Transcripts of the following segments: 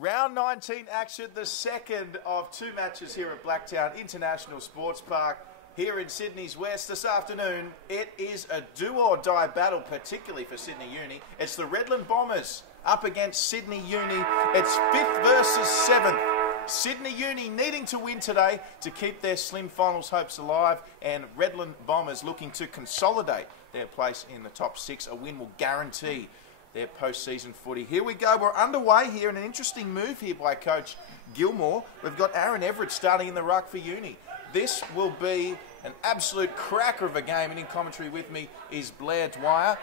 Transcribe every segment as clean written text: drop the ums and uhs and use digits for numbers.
Round 19 action, the second of two matches here at Blacktown International Sports Park here in Sydney's West this afternoon. It is a do-or-die battle, particularly for Sydney Uni. It's the Redland Bombers up against Sydney Uni. It's 5th versus 7th. Sydney Uni needing to win today to keep their slim finals hopes alive, and Redland Bombers looking to consolidate their place in the top 6. A win will guarantee their post-season footy. Here we go. We're underway here, and an interesting move here by Coach Gilmore. We've got Aaron Everett starting in the ruck for Uni. This will be an absolute cracker of a game, and in commentary with me is Blair Dwyer,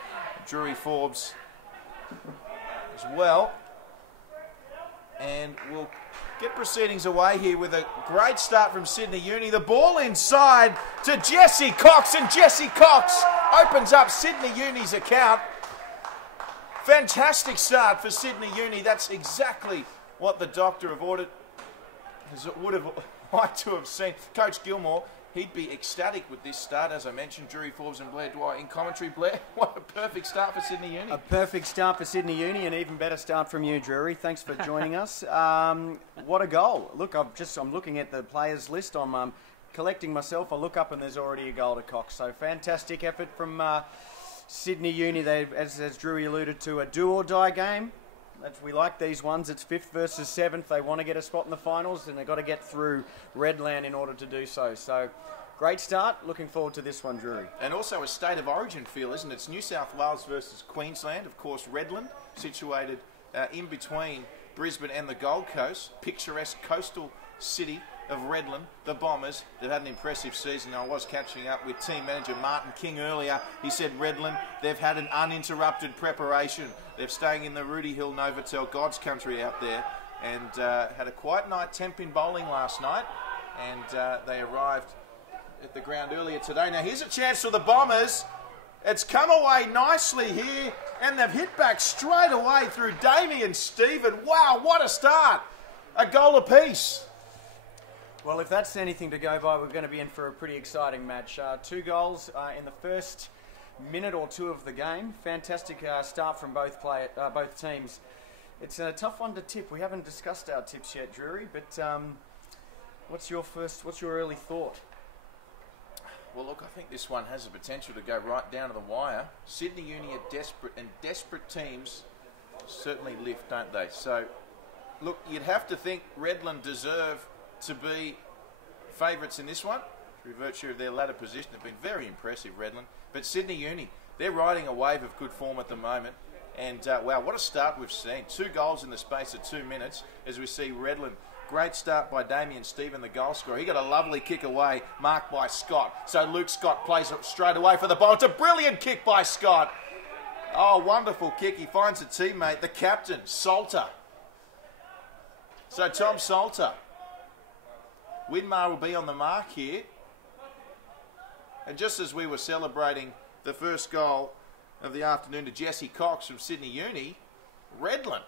Drury Forbes as well. And we'll get proceedings away here with a great start from Sydney Uni. The ball inside to Jesse Cox, and Jesse Cox opens up Sydney Uni's account. Fantastic start for Sydney Uni. That's exactly what the doctor of audit would have liked to have seen. Coach Gilmore, he'd be ecstatic with this start. As I mentioned, Drury Forbes and Blair Dwyer in commentary. Blair, what a perfect start for Sydney Uni. A perfect start for Sydney Uni, an even better start from you, Drury. Thanks for joining us. What a goal. Look, I'm looking at the players list. I'm collecting myself. I look up and there's already a goal to Cox. So fantastic effort from Sydney Uni. They, as Drury alluded to, a do-or-die game. We like these ones. It's 5th versus 7th. They want to get a spot in the finals, and they've got to get through Redland in order to do so. So, great start. Looking forward to this one, Drury. And also a state of origin feel, isn't it? It's New South Wales versus Queensland. Of course, Redland, situated in between Brisbane and the Gold Coast. Picturesque coastal city of Redland, the Bombers. They've had an impressive season. I was catching up with team manager Martin King earlier. He said Redland, they've had an uninterrupted preparation. They're staying in the Rudy Hill Novotel God's Country out there, and had a quiet night temp in bowling last night, and they arrived at the ground earlier today. Now here's a chance for the Bombers. It's come away nicely here, and they've hit back straight away through Damien Stephen. Wow, what a start. A goal apiece. Well, if that's anything to go by, we're going to be in for a pretty exciting match. 2 goals in the first minute or 2 of the game. Fantastic start from both teams. It's a tough one to tip. We haven't discussed our tips yet, Drury, but what's your early thought? Well, look, I think this one has the potential to go right down to the wire. Sydney Uni are desperate, and desperate teams certainly lift, don't they? So, look, you'd have to think Redland deserve to be favourites in this one, through virtue of their ladder position. They've been very impressive, Redland. But Sydney Uni, they're riding a wave of good form at the moment. And, wow, what a start we've seen. 2 goals in the space of 2 minutes as we see Redland. Great start by Damien Stephen, the goal scorer. He got a lovely kick away, marked by Scott. So Luke Scott plays it straight away for the ball. It's a brilliant kick by Scott. Oh, wonderful kick. He finds a teammate, the captain, Salter. So Tom Salter. Winmar will be on the mark here. And just as we were celebrating the first goal of the afternoon to Jesse Cox from Sydney Uni, Redland.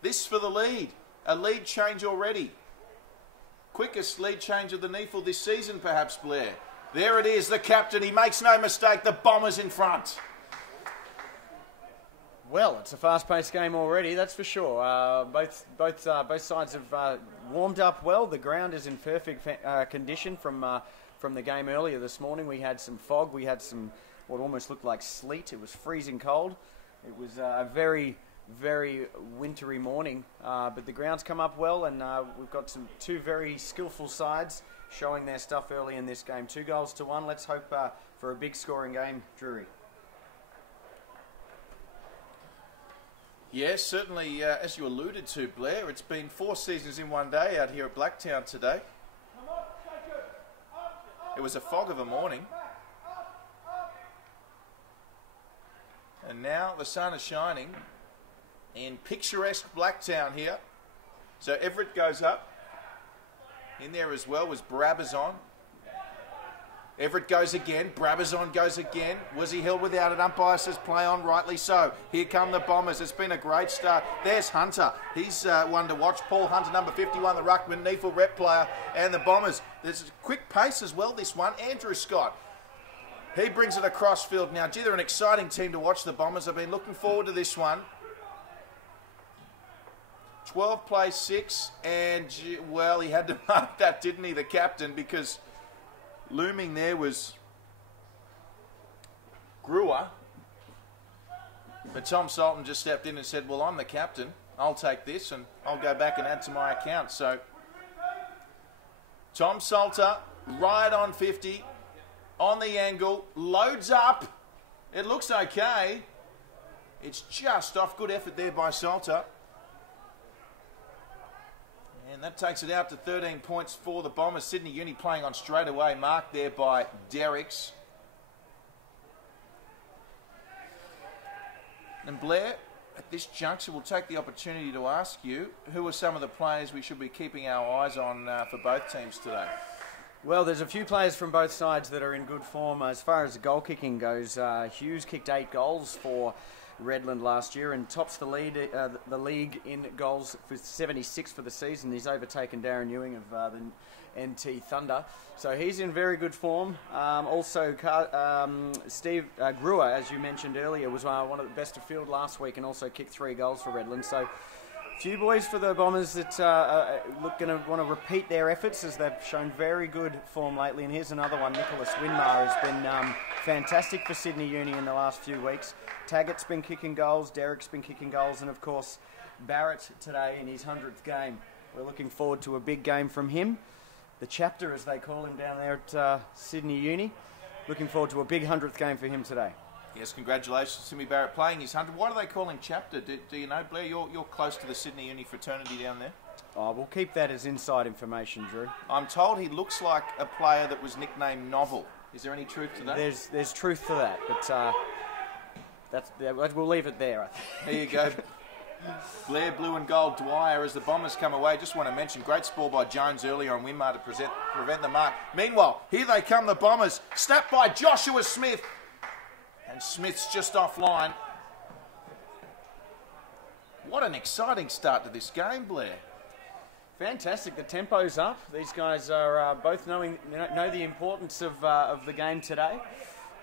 This for the lead. A lead change already. Quickest lead change of the NEFL this season, perhaps, Blair. There it is, the captain. He makes no mistake. The Bombers in front. Well, it's a fast-paced game already, that's for sure. Both sides have warmed up well. The ground is in perfect condition from the game earlier this morning. We had some fog. We had some what almost looked like sleet. It was freezing cold. It was a very, very wintry morning. But the ground's come up well, and we've got 2 very skillful sides showing their stuff early in this game. 2 goals to 1. Let's hope for a big scoring game, Drury. Yes, certainly, as you alluded to, Blair, it's been 4 seasons in one day out here at Blacktown today. It was a fog of a morning. And now the sun is shining in picturesque Blacktown here. So Everett goes up. In there as well was Brabazon. Everett goes again. Brabazon goes again. Was he held without it? Umpire says play on, rightly so. Here come the Bombers. It's been a great start. There's Hunter. He's one to watch. Paul Hunter, number 51, the ruckman, NEFL rep player. And the Bombers. There's a quick pace as well, this one. Andrew Scott. He brings it across field now. Gee, they're an exciting team to watch, the Bombers. I've been looking forward to this one. 12 plays 6, and, well, he had to mark that, didn't he, the captain, because looming there was Brewer. But Tom Salton just stepped in and said, well, I'm the captain. I'll take this and I'll go back and add to my account. So Tom Salter, right on 50, on the angle, loads up. It looks okay. It's just off. Good effort there by Salter. And that takes it out to 13 points for the Bombers. Sydney Uni playing on straight away. Marked there by Derricks. And Blair, at this juncture, we'll take the opportunity to ask you, who are some of the players we should be keeping our eyes on for both teams today? Well, there's a few players from both sides that are in good form. As far as goal kicking goes, Hughes kicked 8 goals for Redland last year and tops the league in goals for 76 for the season. He's overtaken Darren Ewing of the NT Thunder. So he's in very good form. Also, Steve Brewer, as you mentioned earlier, was one of the best of field last week and also kicked 3 goals for Redland. So a few boys for the Bombers that going to want to repeat their efforts as they've shown very good form lately. And here's another one. Nicholas Winmar has been fantastic for Sydney Uni in the last few weeks. Taggart's been kicking goals, Derrick's been kicking goals, and of course Barrett today in his 100th game. We're looking forward to a big game from him. The chapter, as they call him down there at Sydney Uni. Looking forward to a big 100th game for him today. Yes, congratulations, Timmy Barrett playing his 100. Why do they call him chapter? Do you know, Blair? You're close to the Sydney Uni fraternity down there. Oh, we'll keep that as inside information, Drew. I'm told he looks like a player that was nicknamed Novel. Is there any truth to that? There's truth to that, but we'll leave it there. There you go. Blair, blue and gold, Dwyer as the Bombers come away. Just want to mention, great spoil by Jones earlier on Winmar to prevent the mark. Meanwhile, here they come, the Bombers. Snapped by Joshua Smith. And Smith's just offline. What an exciting start to this game, Blair. Fantastic. The tempo's up. These guys are both know the importance of the game today.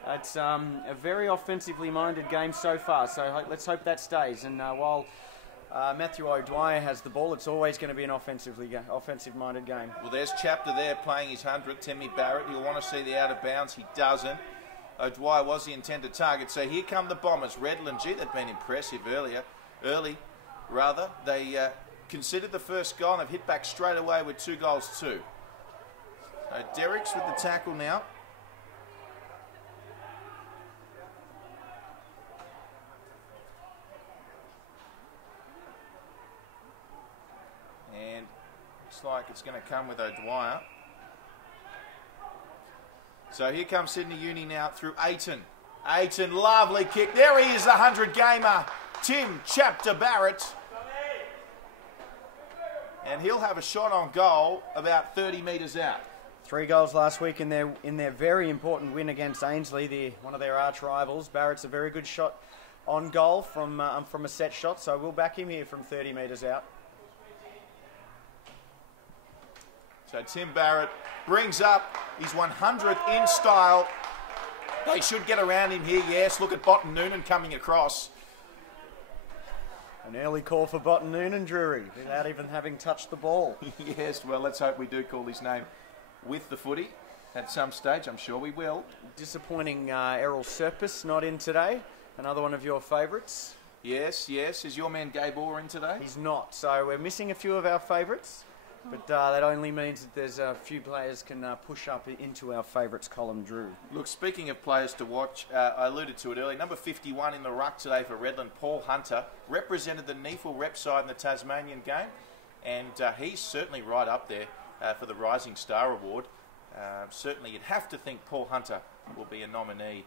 It's a very offensively minded game so far, so let's hope that stays. And while Matthew O'Dwyer has the ball, it's always going to be an offensive-minded game. Well, there's Chapter there playing his 100, Timmy Barrett. He'll want to see the out of bounds. He doesn't. O'Dwyer was the intended target. So here come the Bombers. Redland, gee, they've been impressive early. They considered the first goal and have hit back straight away with 2 goals too. So Derricks with the tackle now. And looks like it's going to come with O'Dwyer. So here comes Sydney Uni now through Aiton. Aiton, lovely kick. There he is, the 100-gamer, Tim Chapter Barrett. And he'll have a shot on goal about 30 metres out. 3 goals last week in their very important win against Ainsley, one of their arch rivals. Barrett's a very good shot on goal from a set shot, so we'll back him here from 30 metres out. So Tim Barrett brings up his 100th in style. They should get around him here, yes. Look at Botten Noonan coming across. An early call for Botten Noonan, Drury, without even having touched the ball. Yes, well, let's hope we do call his name with the footy at some stage. I'm sure we will. Disappointing Errol Serpis not in today. Another one of your favourites. Yes. Is your man Gabe Orr in today? He's not. So we're missing a few of our favourites. But that only means that there's a few players can push up into our favourites column, Drew. Look, speaking of players to watch, I alluded to it earlier. Number 51 in the ruck today for Redland, Paul Hunter, represented the Neefle rep side in the Tasmanian game. And he's certainly right up there for the Rising Star Award. Certainly you'd have to think Paul Hunter will be a nominee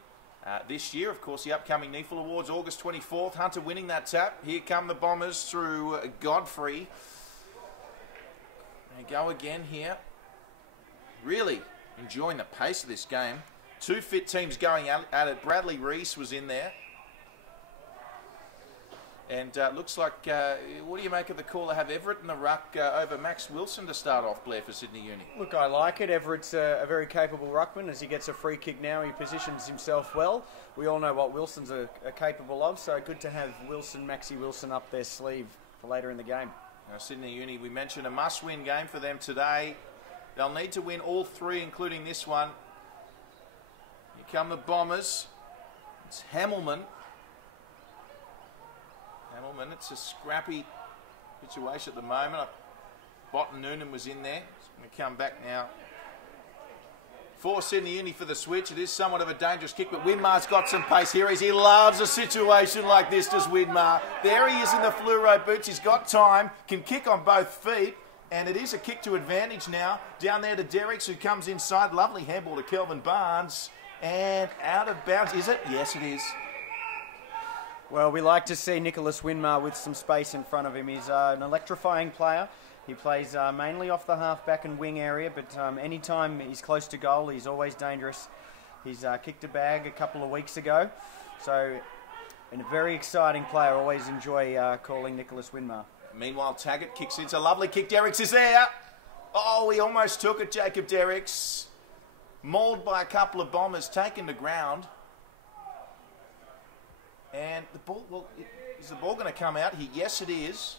this year. Of course, the upcoming Neefle Awards, August 24th. Hunter winning that tap. Here come the Bombers through Godfrey. They go again here. Really enjoying the pace of this game. 2 fit teams going at it. Bradley Reese was in there. And looks like, what do you make of the call to have Everett in the ruck over Max Wilson to start off, Blair, for Sydney Uni? Look, I like it. Everett's a very capable ruckman. As he gets a free kick now, he positions himself well. We all know what Wilson's are capable of, so good to have Maxie Wilson up their sleeve for later in the game. Now, Sydney Uni, we mentioned a must-win game for them today. They'll need to win all three, including this one. Here come the Bombers. It's Hamilman. Hamilman, it's a scrappy situation at the moment. Botten Noonan was in there. He's going to come back now. For Sydney Uni for the switch. It is somewhat of a dangerous kick, but Winmar's got some pace here. He loves a situation like this, does Winmar. There he is in the fluoro boots. He's got time, can kick on both feet, and it is a kick to advantage now. Down there to Derricks, who comes inside. Lovely handball to Kelvin Barnes, and out of bounds. Is it? Yes, it is. Well, we like to see Nicholas Winmar with some space in front of him. He's an electrifying player. He plays mainly off the half-back and wing area, but anytime he's close to goal, he's always dangerous. He's kicked a bag a couple of weeks ago, so a very exciting player. Always enjoy calling Nicholas Winmar. Meanwhile, Taggart kicks in. It's a lovely kick. Derricks is there. Oh, he almost took it, Jacob Derricks. Mauled by a couple of Bombers, taken to ground. And the ball, well, is the ball going to come out? Yes, it is.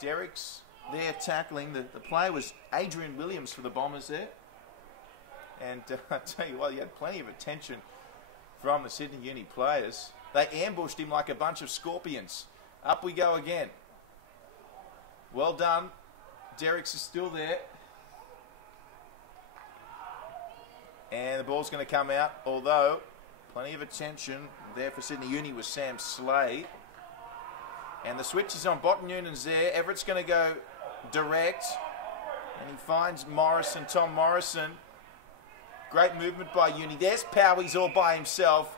Derricks there tackling. The player was Adrian Williams for the Bombers there. And I tell you what, he had plenty of attention from the Sydney Uni players. They ambushed him like a bunch of scorpions. Up we go again. Well done. Derricks is still there. And the ball's going to come out, although plenty of attention there for Sydney Uni was Sam Slade. And the switch is on. Botten Noonan's there. Everett's going to go direct. And he finds Morrison, Tom Morrison. Great movement by Uni. There's Powies all by himself.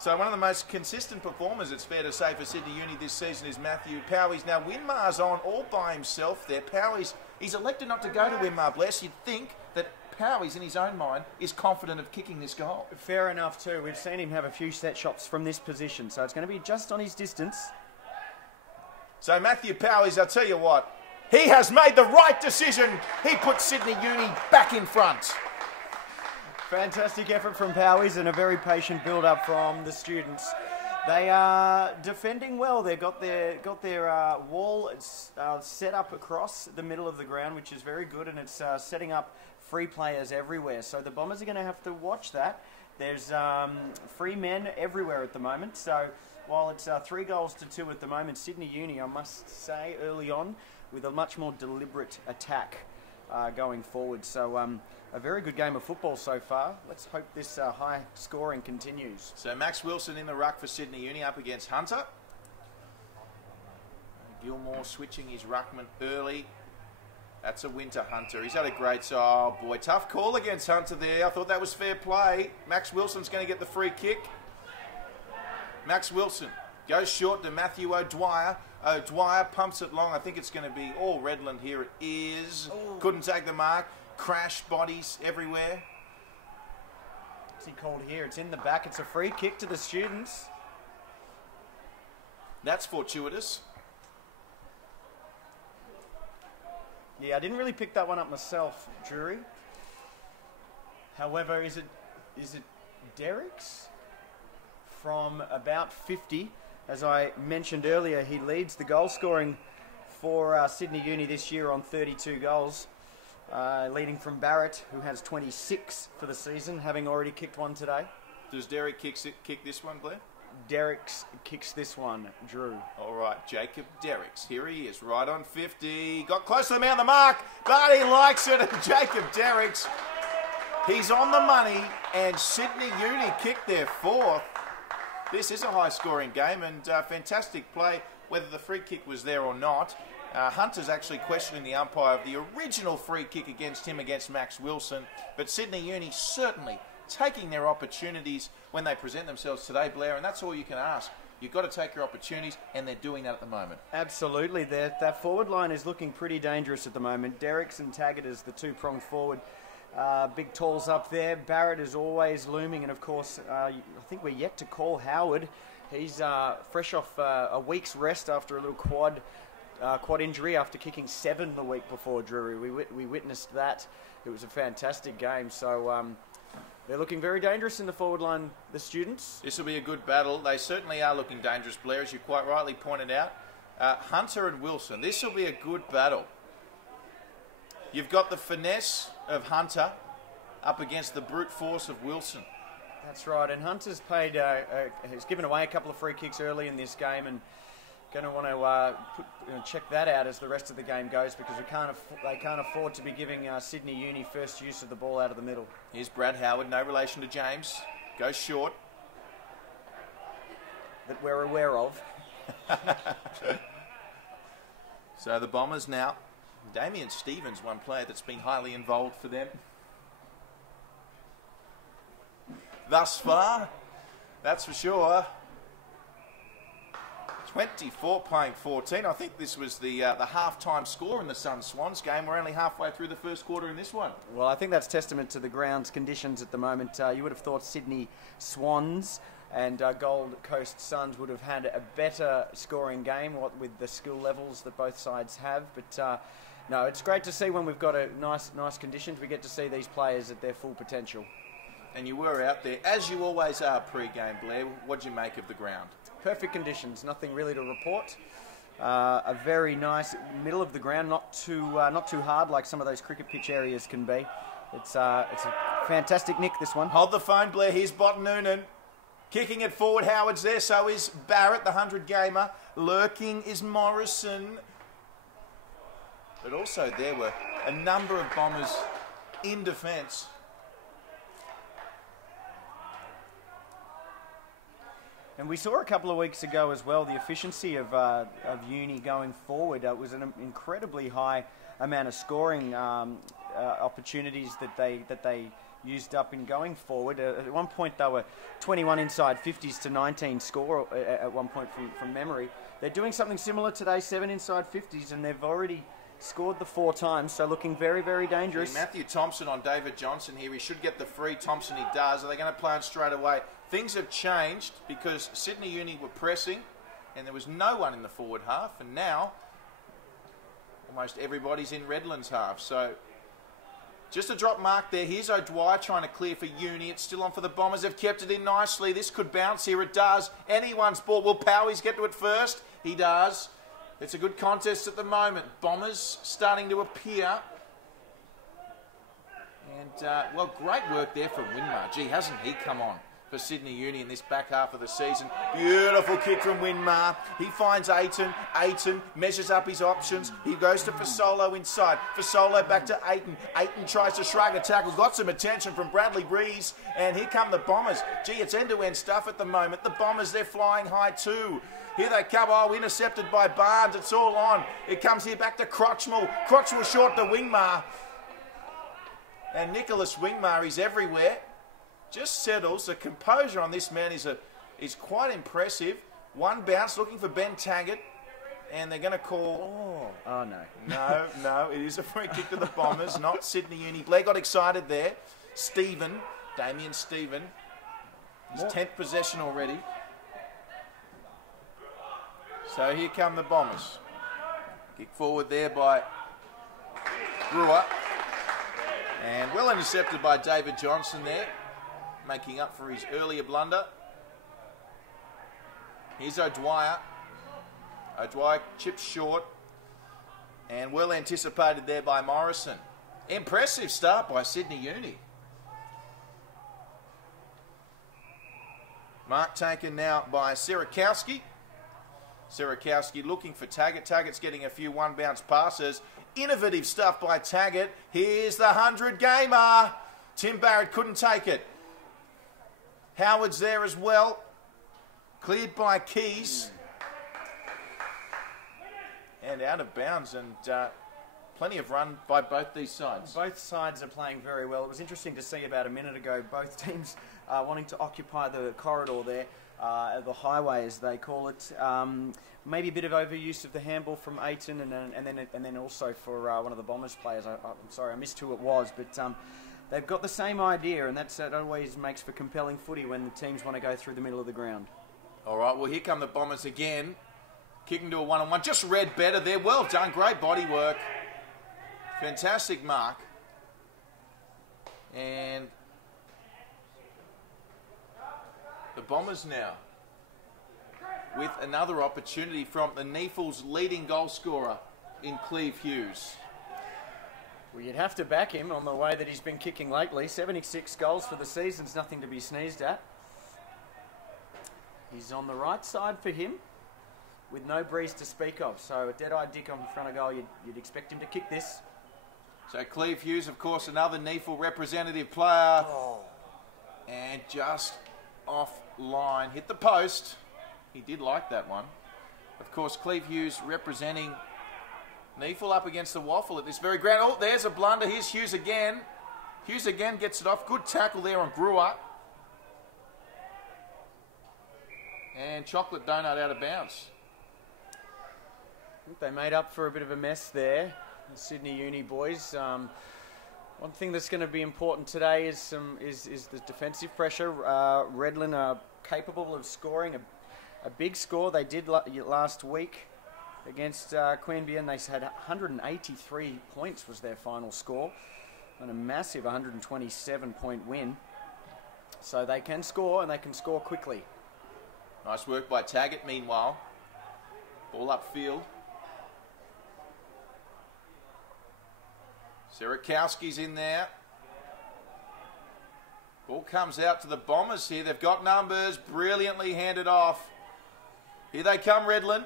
So one of the most consistent performers, it's fair to say, for Sydney Uni this season is Matthew Powies. Now, Winmar's on all by himself there. Powies, he's elected not to go to Winmar, bless. You'd think that Powies, in his own mind, is confident of kicking this goal. Fair enough, too. We've seen him have a few set shots from this position, so it's going to be just on his distance. So Matthew Powies, I'll tell you what, he has made the right decision. He put Sydney Uni back in front. Fantastic effort from Powies and a very patient build-up from the students. They are defending well. They've got their wall set up across the middle of the ground, which is very good, and it's setting up free players everywhere. So the Bombers are going to have to watch that. There's free men everywhere at the moment. So while it's 3-2 at the moment, Sydney Uni, I must say, early on, with a much more deliberate attack going forward. So a very good game of football so far. Let's hope this high scoring continues. So Max Wilson in the ruck for Sydney Uni up against Hunter. Gilmore switching his ruckman early. That's a Winter Hunter. He's had a great... Oh, boy. Tough call against Hunter there. I thought that was fair play. Max Wilson's going to get the free kick. Max Wilson goes short to Matthew O'Dwyer. O'Dwyer pumps it long. I think it's going to be all Redland here. It is. Ooh. Couldn't take the mark. Crash bodies everywhere. What's he called here? It's in the back. It's a free kick to the students. That's fortuitous. Yeah, I didn't really pick that one up myself, Drury. However, is it Derricks? From about 50, as I mentioned earlier, he leads the goal scoring for Sydney Uni this year on 32 goals, leading from Barrett, who has 26 for the season, having already kicked one today. Does Derrick kick this one, Blair? Derricks kicks this one, Drew. All right, Jacob Derricks. Here he is, right on 50. Got close to the man on the mark, but he likes it. And Jacob Derricks, he's on the money, and Sydney Uni kicked their fourth. This is a high-scoring game, and fantastic play, whether the free kick was there or not. Hunter's actually questioning the umpire of the original free kick against him against Max Wilson, but Sydney Uni certainly taking their opportunities when they present themselves today, Blair, and that's all you can ask. You've got to take your opportunities, and they're doing that at the moment. Absolutely. That forward line is looking pretty dangerous at the moment. Derricks and Taggart is the two-pronged forward. Big talls up there. Barrett is always looming, and of course, I think we're yet to call Howard. He's fresh off a week's rest after a little quad injury after kicking 7 the week before, Drury. We witnessed that. It was a fantastic game. So They're looking very dangerous in the forward line, the students. This will be a good battle. They certainly are looking dangerous, Blair, as you quite rightly pointed out. Hunter and Wilson, this will be a good battle. You've got the finesse of Hunter up against the brute force of Wilson. That's right, and Hunter's paid, has given away a couple of free kicks early in this game, and going to want to check that out as the rest of the game goes, because they can't afford to be giving Sydney Uni first use of the ball out of the middle. Here's Brad Howard, no relation to James, goes short. That we're aware of. So the Bombers now, Damien Stevens, one player that's been highly involved for them thus far, that's for sure. 24 playing 14. I think this was the half-time score in the Sun Swans game. We're only halfway through the first quarter in this one. Well, I think that's testament to the ground's conditions at the moment. You would have thought Sydney Swans and Gold Coast Suns would have had a better scoring game, what with the skill levels that both sides have. But no, it's great to see when we've got a nice conditions. We get to see these players at their full potential. And you were out there, as you always are pre-game, Blair. What'd you make of the ground? Perfect conditions, nothing really to report. A very nice middle of the ground, not too hard like some of those cricket pitch areas can be. It's a fantastic nick, this one. Hold the phone, Blair. Here's Bot Noonan. Kicking it forward, Howard's there, so is Barrett, the 100-gamer. Lurking is Morrison. But also there were a number of Bombers in defence. And we saw a couple of weeks ago as well the efficiency of Uni going forward. It was an incredibly high amount of scoring opportunities that they used up in going forward. At one point they were 21 inside 50s to 19 score at one point from memory. They're doing something similar today, 7 inside 50s, and they've already scored the 4 times, so looking very, very dangerous. Matthew Thompson on David Johnson here. He should get the free. Thompson, he does. Are they going to play on straight away? Things have changed because Sydney Uni were pressing and there was no one in the forward half, and now almost everybody's in Redland's half. So just a drop mark there. Here's O'Dwyer trying to clear for Uni. It's still on for the Bombers. They've kept it in nicely. This could bounce here. It does. Anyone's ball. Will Powies get to it first? He does. It's a good contest at the moment. Bombers starting to appear. And, well, great work there from Winmar. Gee, hasn't he come on for Sydney Uni in this back half of the season? Beautiful kick from Winmar. He finds Aiton. Aiton measures up his options. He goes to Fasolo inside. Fasolo back to Aiton. Aiton tries to shrug a tackle. Got some attention from Bradley Breeze. And here come the Bombers. Gee, it's end-to-end stuff at the moment. The Bombers, they're flying high too. Here they come. Oh, intercepted by Barnes. It's all on. It comes here back to Crotchmore. Crotchmore short to Wingmar. And Nicholas Wingmar is everywhere. Just settles. The composure on this man is quite impressive. One bounce looking for Ben Taggart. And they're going to call... Oh, no. No. It is a free kick to the Bombers, not Sydney Uni. Blair got excited there. Damien Stephen. His 10th possession already. So here come the Bombers. Kick forward there by Brewer. And well intercepted by David Johnson there, making up for his earlier blunder. Here's O'Dwyer. O'Dwyer chips short. And well anticipated there by Morrison. Impressive start by Sydney Uni. Mark taken now by Sirakowski. Sirakowski looking for Taggart. Taggart's getting a few one-bounce passes. Innovative stuff by Taggart. Here's the 100-gamer. Tim Barrett couldn't take it. Howard's there as well. Cleared by Keys. And out of bounds, and plenty of run by both these sides. Both sides are playing very well. It was interesting to see about a minute ago, both teams wanting to occupy the corridor there. The highway, as they call it. Maybe a bit of overuse of the handball from Aiton, and then also for one of the Bombers players. I'm sorry, I missed who it was, but they've got the same idea, and that always makes for compelling footy when the teams want to go through the middle of the ground. All right, well, here come the Bombers again. Kicking to a one-on-one. Just read better there. Well done. Great body work. Fantastic mark. And Bombers now with another opportunity from the Neefles' leading goal scorer in Cleve Hughes. Well, you'd have to back him on the way that he's been kicking lately. 76 goals for the season's nothing to be sneezed at. He's on the right side for him with no breeze to speak of. So a dead-eyed dick on front of goal, you'd expect him to kick this. So Cleve Hughes, of course, another Neefle representative player. Oh. And just off line, hit the post. He did like that one. Of course, Cleve Hughes representing Neefle up against the waffle at this very ground. Oh, there's a blunder. Here's Hughes again. Hughes again gets it off. Good tackle there on Brewer. And Chocolate Donut out of bounds. I think they made up for a bit of a mess there, the Sydney Uni boys. One thing that's going to be important today is the defensive pressure. Redland are capable of scoring a big score. They did last week against Queanbeyan. They had 183 points was their final score, and a massive 127-point win. So they can score, and they can score quickly. Nice work by Taggart, meanwhile. Ball upfield. Serakowski's in there. Ball comes out to the Bombers here. They've got numbers. Brilliantly handed off. Here they come, Redland.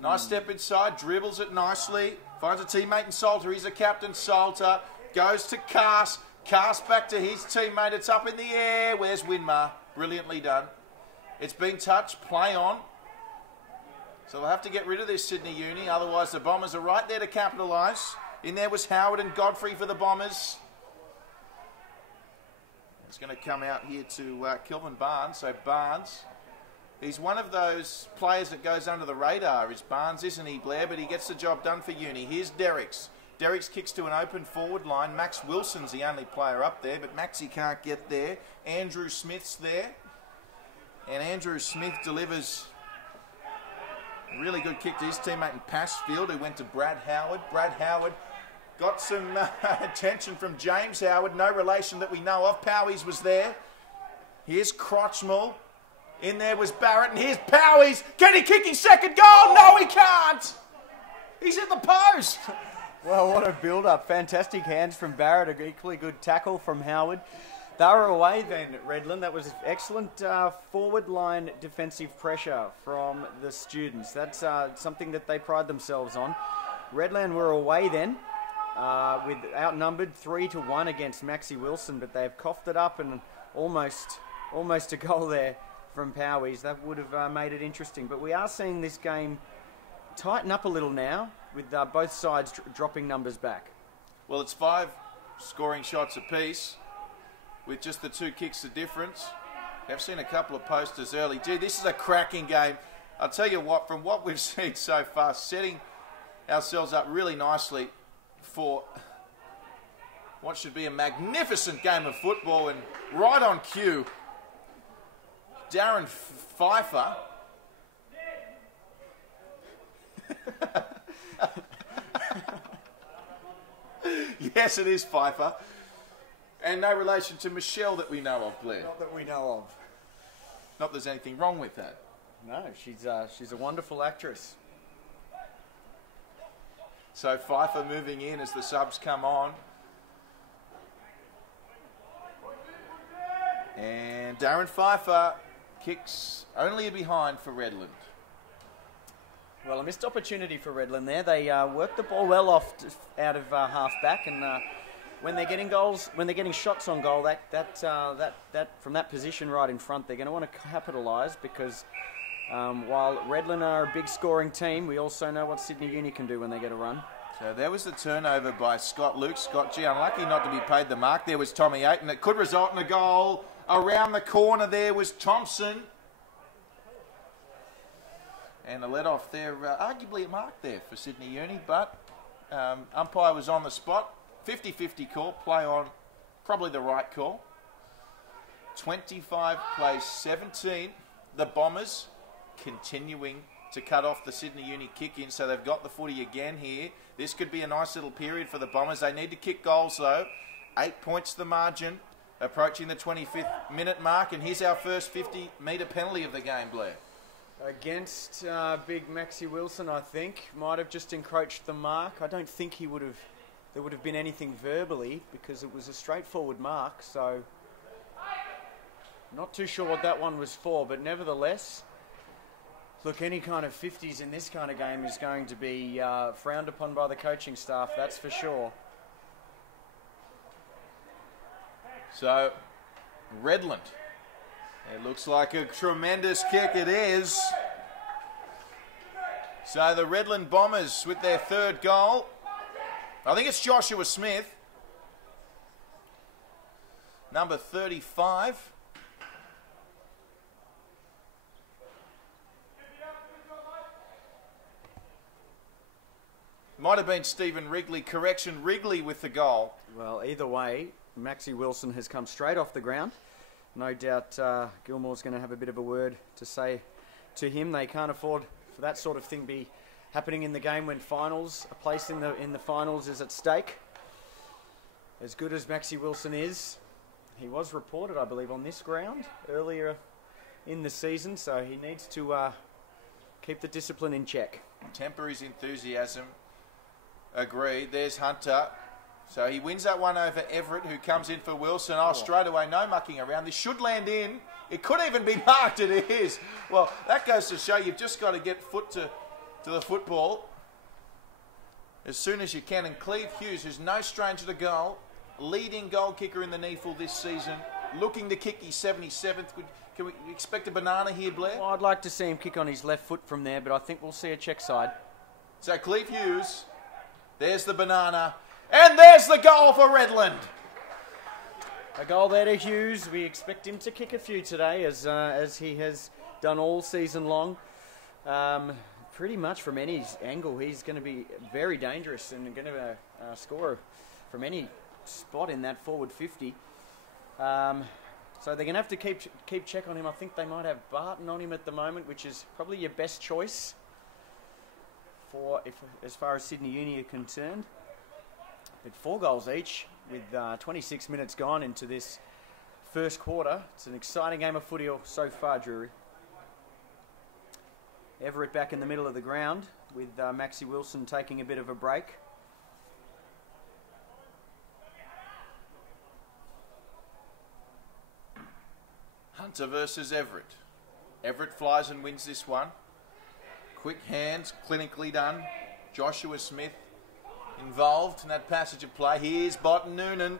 Nice step inside. Dribbles it nicely. Finds a teammate in Salter. He's a captain, Salter. Goes to Cast. Cast back to his teammate. It's up in the air. Where's Winmar? Brilliantly done. It's been touched. Play on. So they'll have to get rid of this Sydney Uni. Otherwise, the Bombers are right there to capitalise. In there was Howard and Godfrey for the Bombers. It's going to come out here to Kelvin Barnes. So Barnes, he's one of those players that goes under the radar. Is Barnes, isn't he, Blair? But he gets the job done for Uni. Here's Derricks. Derricks kicks to an open forward line. Max Wilson's the only player up there, but Maxie can't get there. Andrew Smith's there. And Andrew Smith delivers a really good kick to his teammate in Passfield, who went to Brad Howard. Brad Howard got some attention from James Howard, no relation that we know of. Powies was there. Here's Crotchmall. In there was Barrett, and here's Powies. Can he kick his second goal? No, he can't. He's at the post. Well, what a build-up. Fantastic hands from Barrett. An equally good tackle from Howard. They were away then at Redland. That was excellent forward line defensive pressure from the students. That's something that they pride themselves on. Redland were away then with outnumbered 3-1 against Maxie Wilson, but they've coughed it up and almost a goal there from Powies. That would have made it interesting. But we are seeing this game tighten up a little now with both sides dropping numbers back. Well, it's 5 scoring shots apiece, with just the 2 kicks the difference. I've seen a couple of posters early. Gee, this is a cracking game. I'll tell you what, from what we've seen so far, setting ourselves up really nicely for what should be a magnificent game of football, and right on cue, Darren Pfeiffer. Yes, it is Pfeiffer. And no relation to Michelle that we know of, Blair. Not that we know of. Not that there's anything wrong with that. No, she's a wonderful actress. So Pfeiffer moving in as the subs come on. And Darren Pfeiffer kicks only a behind for Redland. Well, a missed opportunity for Redland there. They worked the ball well out of half back, and when they're getting goals, when they're getting shots on goal, that from that position right in front, they're going to want to capitalise, because while Redland are a big scoring team, we also know what Sydney Uni can do when they get a run. So there was the turnover by Scott Luke. Scott G, unlucky not to be paid the mark. There was Tommy Aiton. It could result in a goal. Around the corner there was Thompson. And a let-off there, arguably a mark there for Sydney Uni, but umpire was on the spot. 50-50 call, play on, probably the right call. 25 plays 17. The Bombers continuing to cut off the Sydney Uni kick-in, so they've got the footy again here. This could be a nice little period for the Bombers. They need to kick goals, though. 8 points the margin. approaching the 25th minute mark, and here's our first 50-metre penalty of the game, Blair. Against big Maxi Wilson, I think. Might have just encroached the mark. I don't think there would have been anything verbally because it was a straightforward mark, so not too sure what that one was for, but nevertheless, look, any kind of 50s in this kind of game is going to be frowned upon by the coaching staff, that's for sure. So, Redland. It looks like a tremendous kick, it is. So the Redland Bombers with their third goal. I think it's Joshua Smith. Number 35. Might have been Stephen Wrigley. Correction, Wrigley with the goal. Well, either way, Maxi Wilson has come straight off the ground. No doubt Gilmore's going to have a bit of a word to say to him. They can't afford for that sort of thing be happening in the game when a place in the finals is at stake. As good as Maxi Wilson is, he was reported, I believe, on this ground earlier in the season, so he needs to keep the discipline in check. Temper his enthusiasm. Agreed. There's Hunter. So he wins that one over Everett, who comes in for Wilson. Oh, straight away, no mucking around. This should land in. It could even be marked. It is. Well, that goes to show you've just got to get foot to the football as soon as you can. And Cleve Hughes, who's no stranger to goal, leading goal kicker in the NEFL this season, looking to kick his 77th. Can we expect a banana here, Blair? Well, I'd like to see him kick on his left foot from there, but I think we'll see a check side. So Cleve Hughes, there's the banana. And there's the goal for Redland. A goal there to Hughes. We expect him to kick a few today, as he has done all season long. Pretty much from any angle, he's going to be very dangerous and going to score from any spot in that forward 50. So they're going to have to keep check on him. I think they might have Barton on him at the moment, which is probably your best choice as far as Sydney Uni are concerned. But 4 goals each with 26 minutes gone into this first quarter. It's an exciting game of footy so far, Drury. Everett back in the middle of the ground with Maxi Wilson taking a bit of a break. Hunter versus Everett. Everett flies and wins this one. Quick hands, clinically done. Joshua Smith involved in that passage of play. Here's Botten Noonan.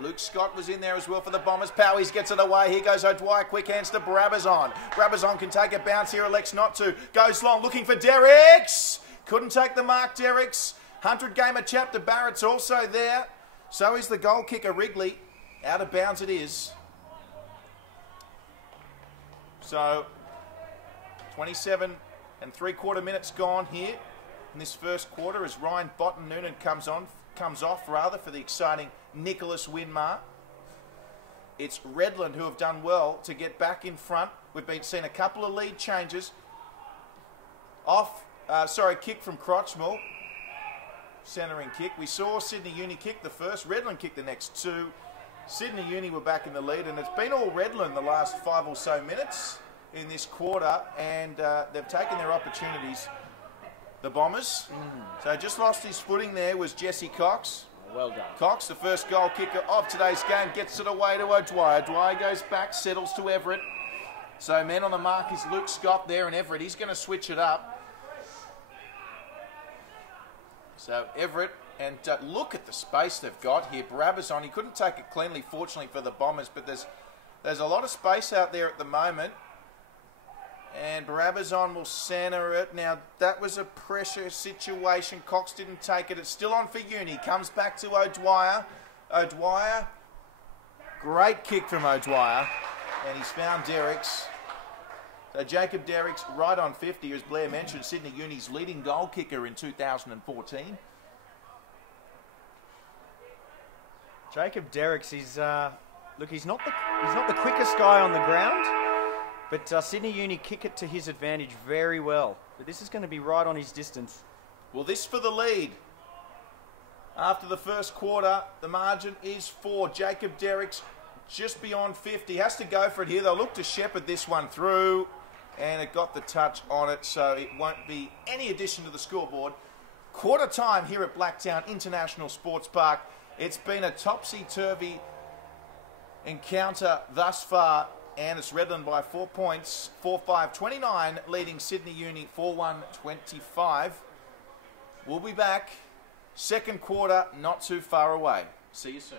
Luke Scott was in there as well for the Bombers. Powies gets it away. Here goes O'Dwyer. Quick hands to Brabazon. Brabazon can take a bounce here. Elects not to. Goes long. Looking for Derricks. Couldn't take the mark, Derricks. 100-gamer chapter Barrett's also there. So is the goal kicker, Wrigley. Out of bounds it is. So 27 3/4 minutes gone here in this first quarter as Ryan Botten Noonan comes off for the exciting Nicholas Winmar. It's Redland who have done well to get back in front. We've seen a couple of lead changes. Kick from Crotchmore. Centering kick. We saw Sydney Uni kick the first. Redland kicked the next 2. Sydney Uni were back in the lead, and it's been all Redland the last 5 or so minutes in this quarter, and they've taken their opportunities. The Bombers. So just lost his footing there was Jesse Cox. Well done. Cox, the first goal kicker of today's game, gets it away to O'Dwyer. O'Dwyer goes back, settles to Everett. So men on the mark is Luke Scott there, and Everett, he's going to switch it up. So Everett, and look at the space they've got here. Brabazon, he couldn't take it cleanly, fortunately for the Bombers, but there's a lot of space out there at the moment. And Brabazon will centre it. Now, that was a pressure situation. Cox didn't take it. It's still on for Uni. Comes back to O'Dwyer. O'Dwyer. Great kick from O'Dwyer. And he's found Derricks. So Jacob Derricks right on 50. As Blair mentioned, Sydney Uni's leading goal kicker in 2014. Jacob Derricks is... look, he's not the quickest guy on the ground. But Sydney Uni kick it to his advantage very well. But this is going to be right on his distance. Well, this for the lead. After the first quarter, the margin is 4. Jacob Derricks just beyond 50. Has to go for it here. They'll look to shepherd this one through, and it got the touch on it, so it won't be any addition to the scoreboard. Quarter time here at Blacktown International Sports Park. It's been a topsy-turvy encounter thus far, and it's Redland by 4 points, 4-5-29, leading Sydney Uni 4-1-25. We'll be back. Second quarter, not too far away. See you soon.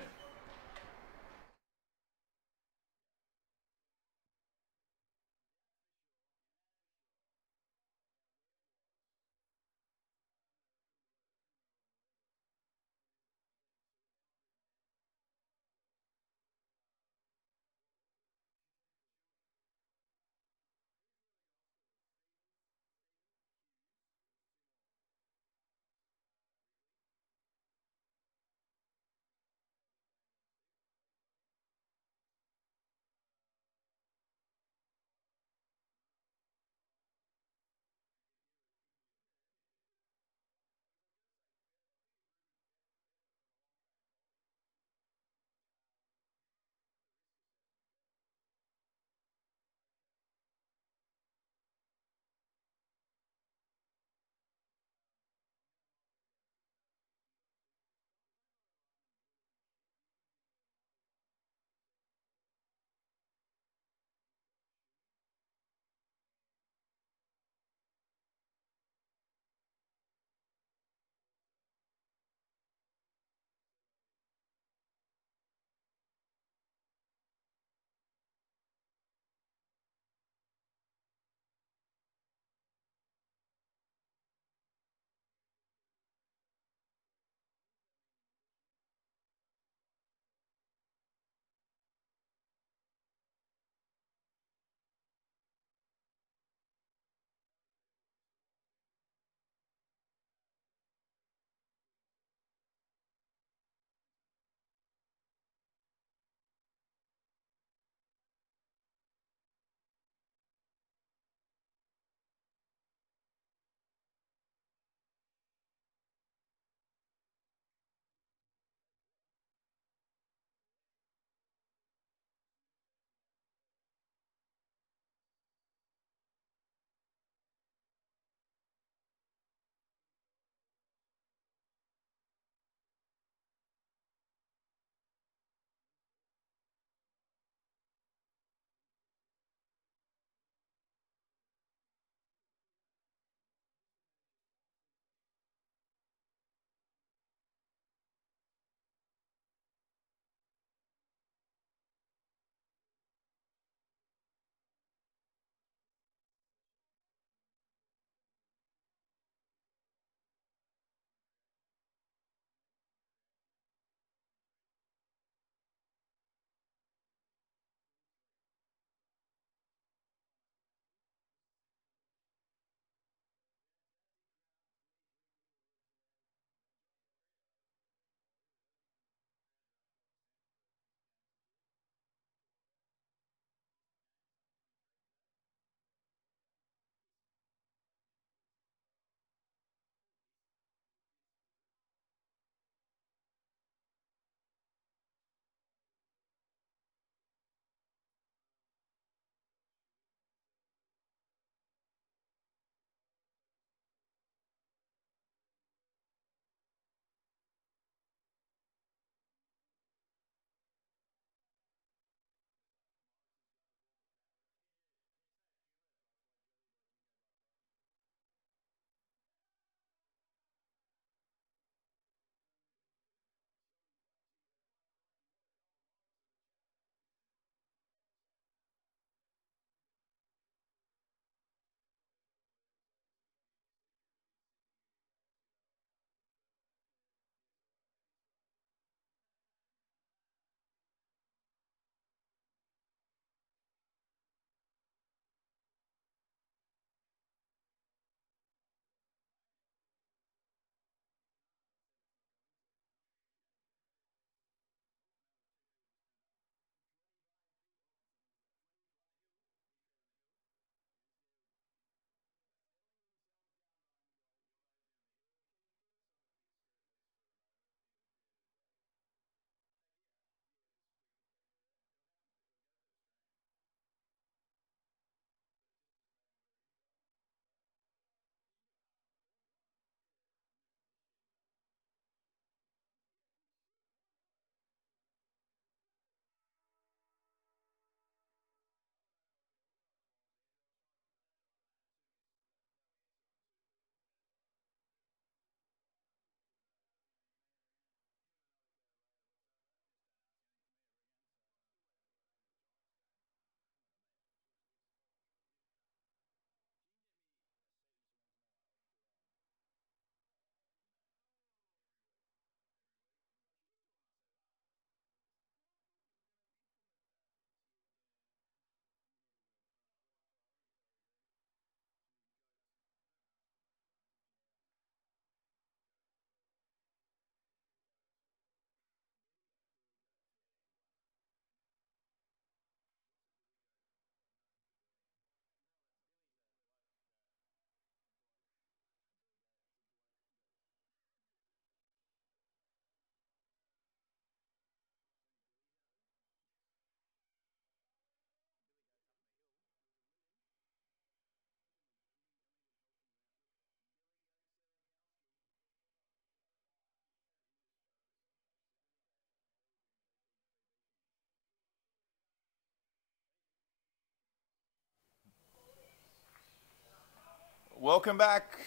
Welcome back.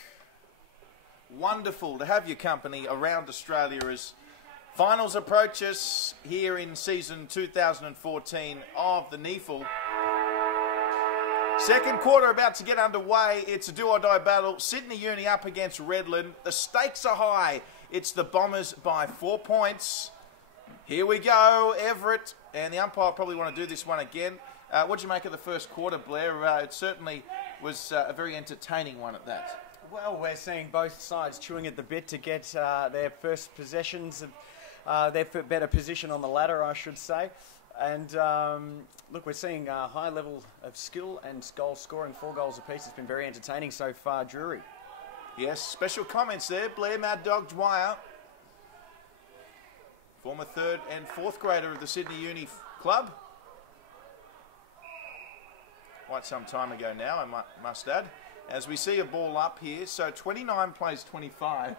Wonderful to have your company around Australia as finals approach us here in season 2014 of the NEFL. Second quarter about to get underway. It's a do-or-die battle. Sydney Uni up against Redland. The stakes are high. It's the Bombers by 4 points. Here we go, Everett. And the umpire probably want to do this one again. What did you make of the first quarter, Blair? It certainly was a very entertaining one at that. Well, we're seeing both sides chewing at the bit to get their first possessions, their better position on the ladder, I should say. And look, we're seeing a high level of skill and goal scoring, 4 goals apiece. It's been very entertaining so far, Drury. Yes, special comments there. Blair Mad Dog Dwyer, former 3rd and 4th grader of the Sydney Uni Club. Quite some time ago now, I must add. As we see a ball up here, so 29 plays 25.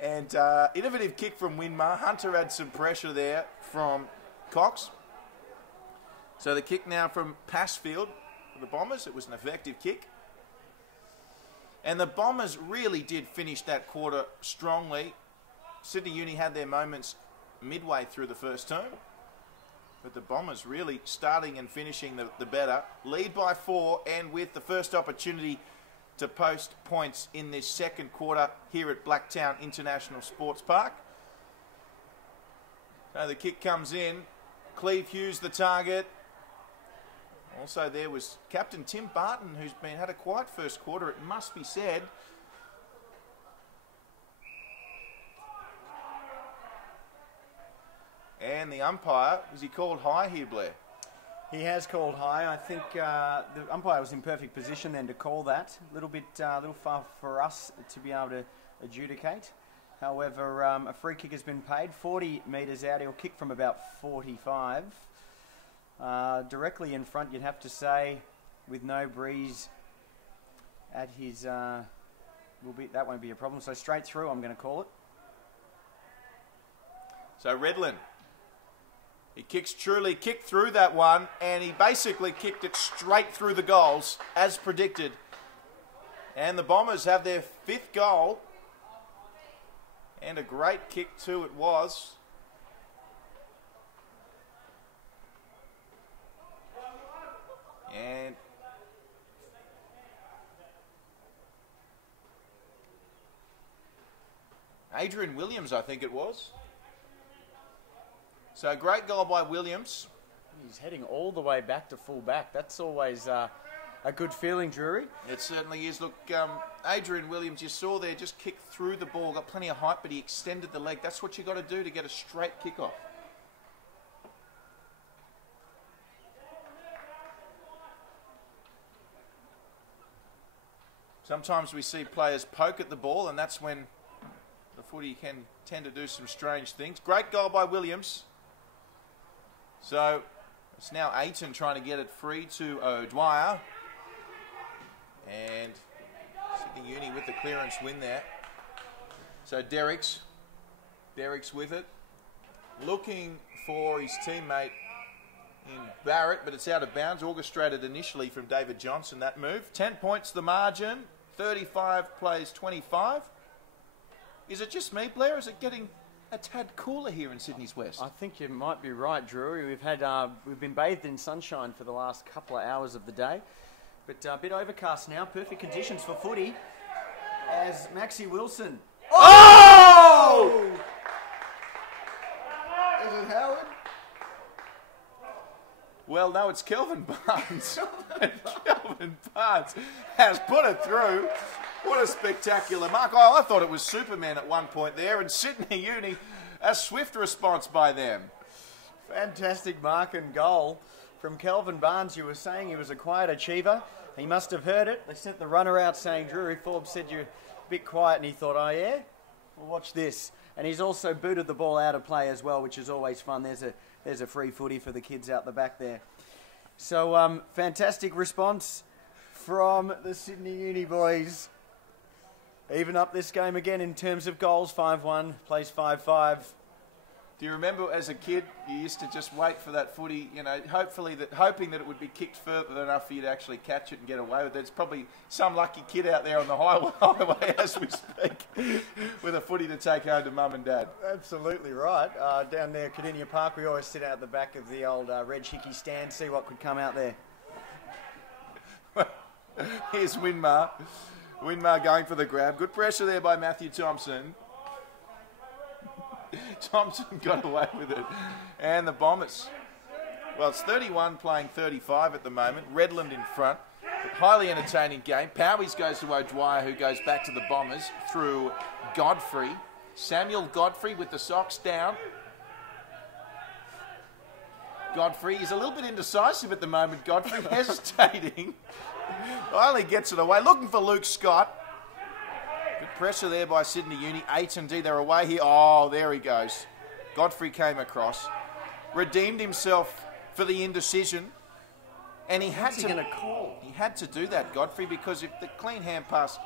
And innovative kick from Winmar. Hunter had some pressure there from Cox. So the kick now from Passfield for the Bombers. It was an effective kick. And the Bombers really did finish that quarter strongly. Sydney Uni had their moments midway through the first term. But the Bombers really starting and finishing the better. Lead by 4, and with the first opportunity to post points in this second quarter here at Blacktown International Sports Park. So the kick comes in. Cleve Hughes the target. Also there was Captain Tim Barton, who's had a quiet first quarter, it must be said. And the umpire, was he called high here, Blair? He has called high. I think the umpire was in perfect position then to call that. A little far for us to be able to adjudicate. However, a free kick has been paid. 40 metres out. He'll kick from about 45. Directly in front, you'd have to say, with no breeze at his... that won't be a problem. So straight through, I'm going to call it. So Redland. He kicked through that one, and he basically kicked it straight through the goals, as predicted. And the Bombers have their 5th goal. And a great kick too it was. And Adrian Williams, I think it was. So great goal by Williams. He's heading all the way back to full back. That's always a good feeling, Drury. It certainly is. Look, Adrian Williams, you saw there, just kicked through the ball, got plenty of height, but he extended the leg. That's what you got to do to get a straight kick off. Sometimes we see players poke at the ball, and that's when the footy can tend to do some strange things. Great goal by Williams. So it's now Ayton trying to get it free to O'Dwyer. And Sydney Uni with the clearance win there. So Derrick's with it. Looking for his teammate in Barrett, but it's out of bounds. Orchestrated initially from David Johnson, that move. 10 points the margin. 35 plays 25. Is it just me, Blair? Is it getting a tad cooler here in Sydney's West? I think you might be right, Drury. We've been bathed in sunshine for the last couple of hours of the day, but a bit overcast now. Perfect conditions for footy. As Maxie Wilson. Oh! Is it Howard? Well, no, it's Kelvin Barnes. Kelvin Barnes has put it through. What a spectacular mark. Oh, I thought it was Superman at one point there, and Sydney Uni, a swift response by them. Fantastic mark and goal from Kelvin Barnes. You were saying he was a quiet achiever. He must have heard it. They sent the runner out saying, Drury Forbes said you're a bit quiet, and he thought, oh yeah? Well, watch this. And he's also booted the ball out of play as well, which is always fun. There's a free footy for the kids out the back there. So, fantastic response from the Sydney Uni boys. Even up this game again in terms of goals, 5-1, plays 5-5. Do you remember as a kid, you used to just wait for that footy, you know, hoping that it would be kicked further enough for you to actually catch it and get away with it. There's probably some lucky kid out there on the highway as we speak with a footy to take home to mum and dad. Absolutely right. Down there at Cardinia Park, we always sit out the back of the old Reg Hickey stand, see what could come out there. Here's Winmar. Winmar going for the grab. Good pressure there by Matthew Thompson. Thompson got away with it. And the Bombers. Well, it's 31 playing 35 at the moment. Redland in front. Highly entertaining game. Powies goes to O'Dwyer, who goes back to the Bombers through Godfrey. Samuel Godfrey with the socks down. Godfrey is a little bit indecisive at the moment. Godfrey hesitating. Finally gets it away. Looking for Luke Scott. Good pressure there by Sydney Uni. 8-D, they're away here. Oh, there he goes. Godfrey came across. Redeemed himself for the indecision. And he had to do that, Godfrey, because if the clean hand pass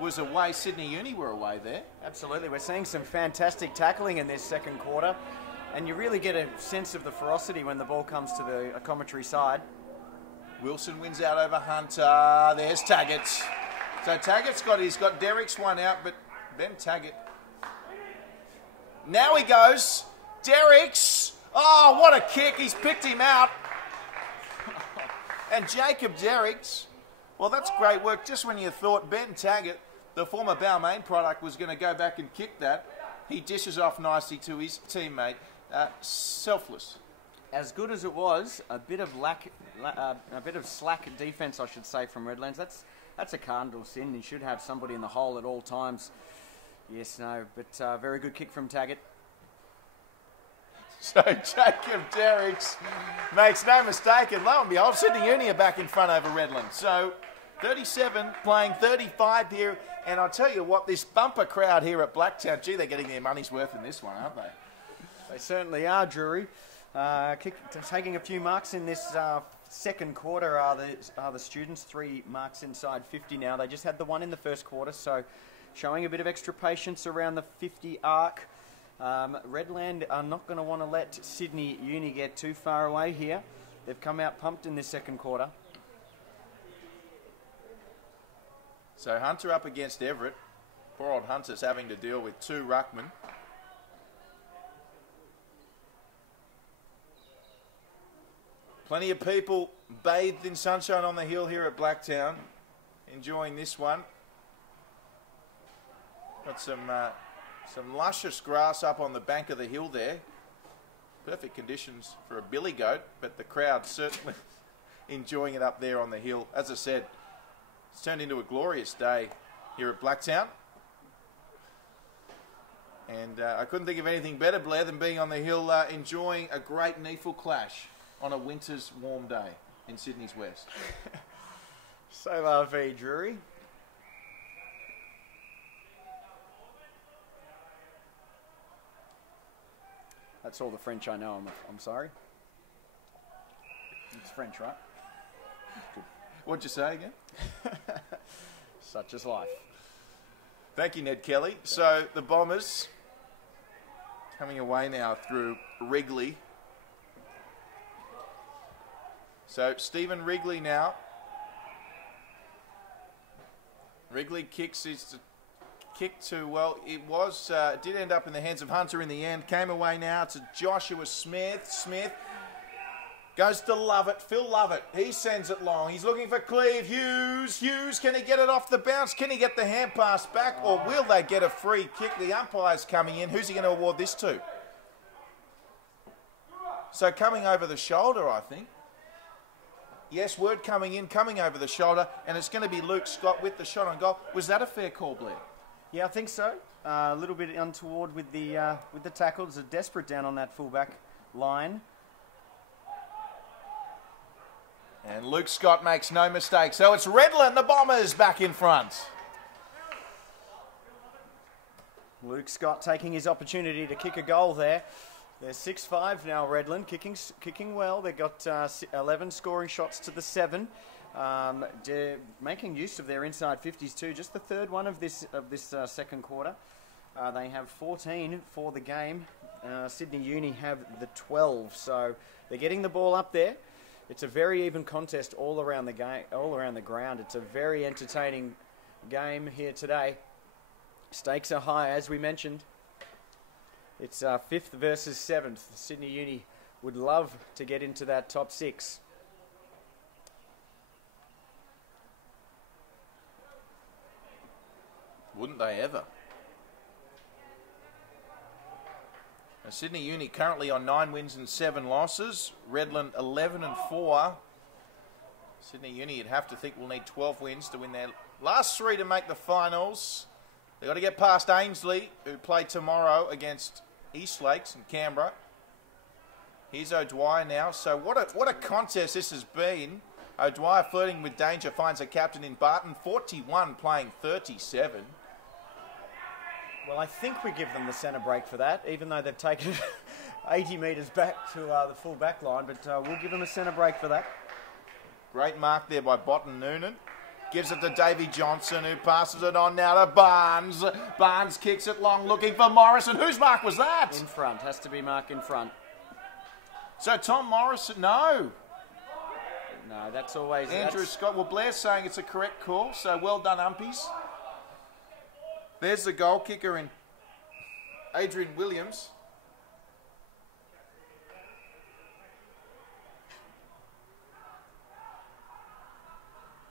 was away, Sydney Uni were away there. Absolutely. We're seeing some fantastic tackling in this second quarter. And you really get a sense of the ferocity when the ball comes to the Commentry side. Wilson wins out over Hunter. There's Taggart. So Taggart's got Derrick's one out, but Ben Taggart. Now he goes. Derrick's. Oh, what a kick. He's picked him out. And Jacob Derrick's. Well, that's great work. Just when you thought Ben Taggart, the former Balmain product, was going to go back and kick that, he dishes off nicely to his teammate. Selfless. As good as it was, a bit of slack defence, I should say, from Redlands. That's a cardinal sin. He should have somebody in the hole at all times. Yes, no, but very good kick from Taggart. So Jacob Derricks makes no mistake, and lo and behold, Sydney Uni are back in front over Redland. So 37 playing 35 here, and I'll tell you what, this bumper crowd here at Blacktown, gee, they're getting their money's worth in this one, aren't they? They certainly are, Drury. Taking a few marks in this second quarter are the students. 3 marks inside 50 now. They just had the one in the first quarter, so showing a bit of extra patience around the 50 arc. Redland are not going to want to let Sydney Uni get too far away here. They've come out pumped in this second quarter. So Hunter up against Everett. Poor old Hunter's having to deal with 2 ruckmen. Plenty of people bathed in sunshine on the hill here at Blacktown, enjoying this one. Got some luscious grass up on the bank of the hill there. Perfect conditions for a billy goat, but the crowd certainly enjoying it up there on the hill. As I said, it's turned into a glorious day here at Blacktown. And I couldn't think of anything better, Blair, than being on the hill enjoying a great NEAFL clash on a winter's warm day in Sydney's west. So la vie, Drury. That's all the French I know, I'm sorry. It's French, right? Good. What'd you say again? Such is life. Thank you, Ned Kelly. So the Bombers coming away now through Wrigley. So Stephen Wrigley now. Wrigley kicks his kick to, well, it did end up in the hands of Hunter in the end. Came away now to Joshua Smith. Smith goes to Lovett. Phil Lovett. He sends it long. He's looking for Cleve. Hughes. Hughes, can he get it off the bounce? Can he get the hand pass back? Or will they get a free kick? The umpire's coming in. Who's he going to award this to? So coming over the shoulder, I think. Yes, word coming in, coming over the shoulder, and it's going to be Luke Scott with the shot on goal. Was that a fair call, Blair? Yeah, I think so. A little bit untoward with the tackles. Are desperate down on that fullback line. And Luke Scott makes no mistake. So it's Redland, the Bombers, back in front. Luke Scott taking his opportunity to kick a goal there. They're 6-5 now, Redland, kicking well. They've got 11 scoring shots to the 7. They're making use of their inside 50s too. Just the third one of this second quarter. They have 14 for the game. Sydney Uni have the 12, so they're getting the ball up there. It's a very even contest all around the game, all around the ground. It's a very entertaining game here today. Stakes are high, as we mentioned. It's 5th versus 7th. Sydney Uni would love to get into that top 6. Wouldn't they ever? Now, Sydney Uni currently on 9 wins and 7 losses. Redland 11 and 4. Sydney Uni, you'd have to think, will need 12 wins to win their last 3 to make the finals. They've got to get past Ainsley, who play tomorrow against East Lakes and Canberra. Here's O'Dwyer now. So what a contest this has been. O'Dwyer flirting with danger, finds a captain in Barton. 41 playing 37. Well, I think we give them the centre break for that, even though they've taken it 80 metres back to the full back line. But we'll give them a centre break for that. Great mark there by Botten Noonan. Gives it to Davy Johnson, who passes it on now to Barnes. Barnes kicks it long, looking for Morrison. Whose mark was that? In front. Has to be mark in front. So Tom Morrison, no. No, that's always... Andrew Scott. Well, Blair's saying it's a correct call, so well done, umpies. There's the goal kicker in Adrian Williams.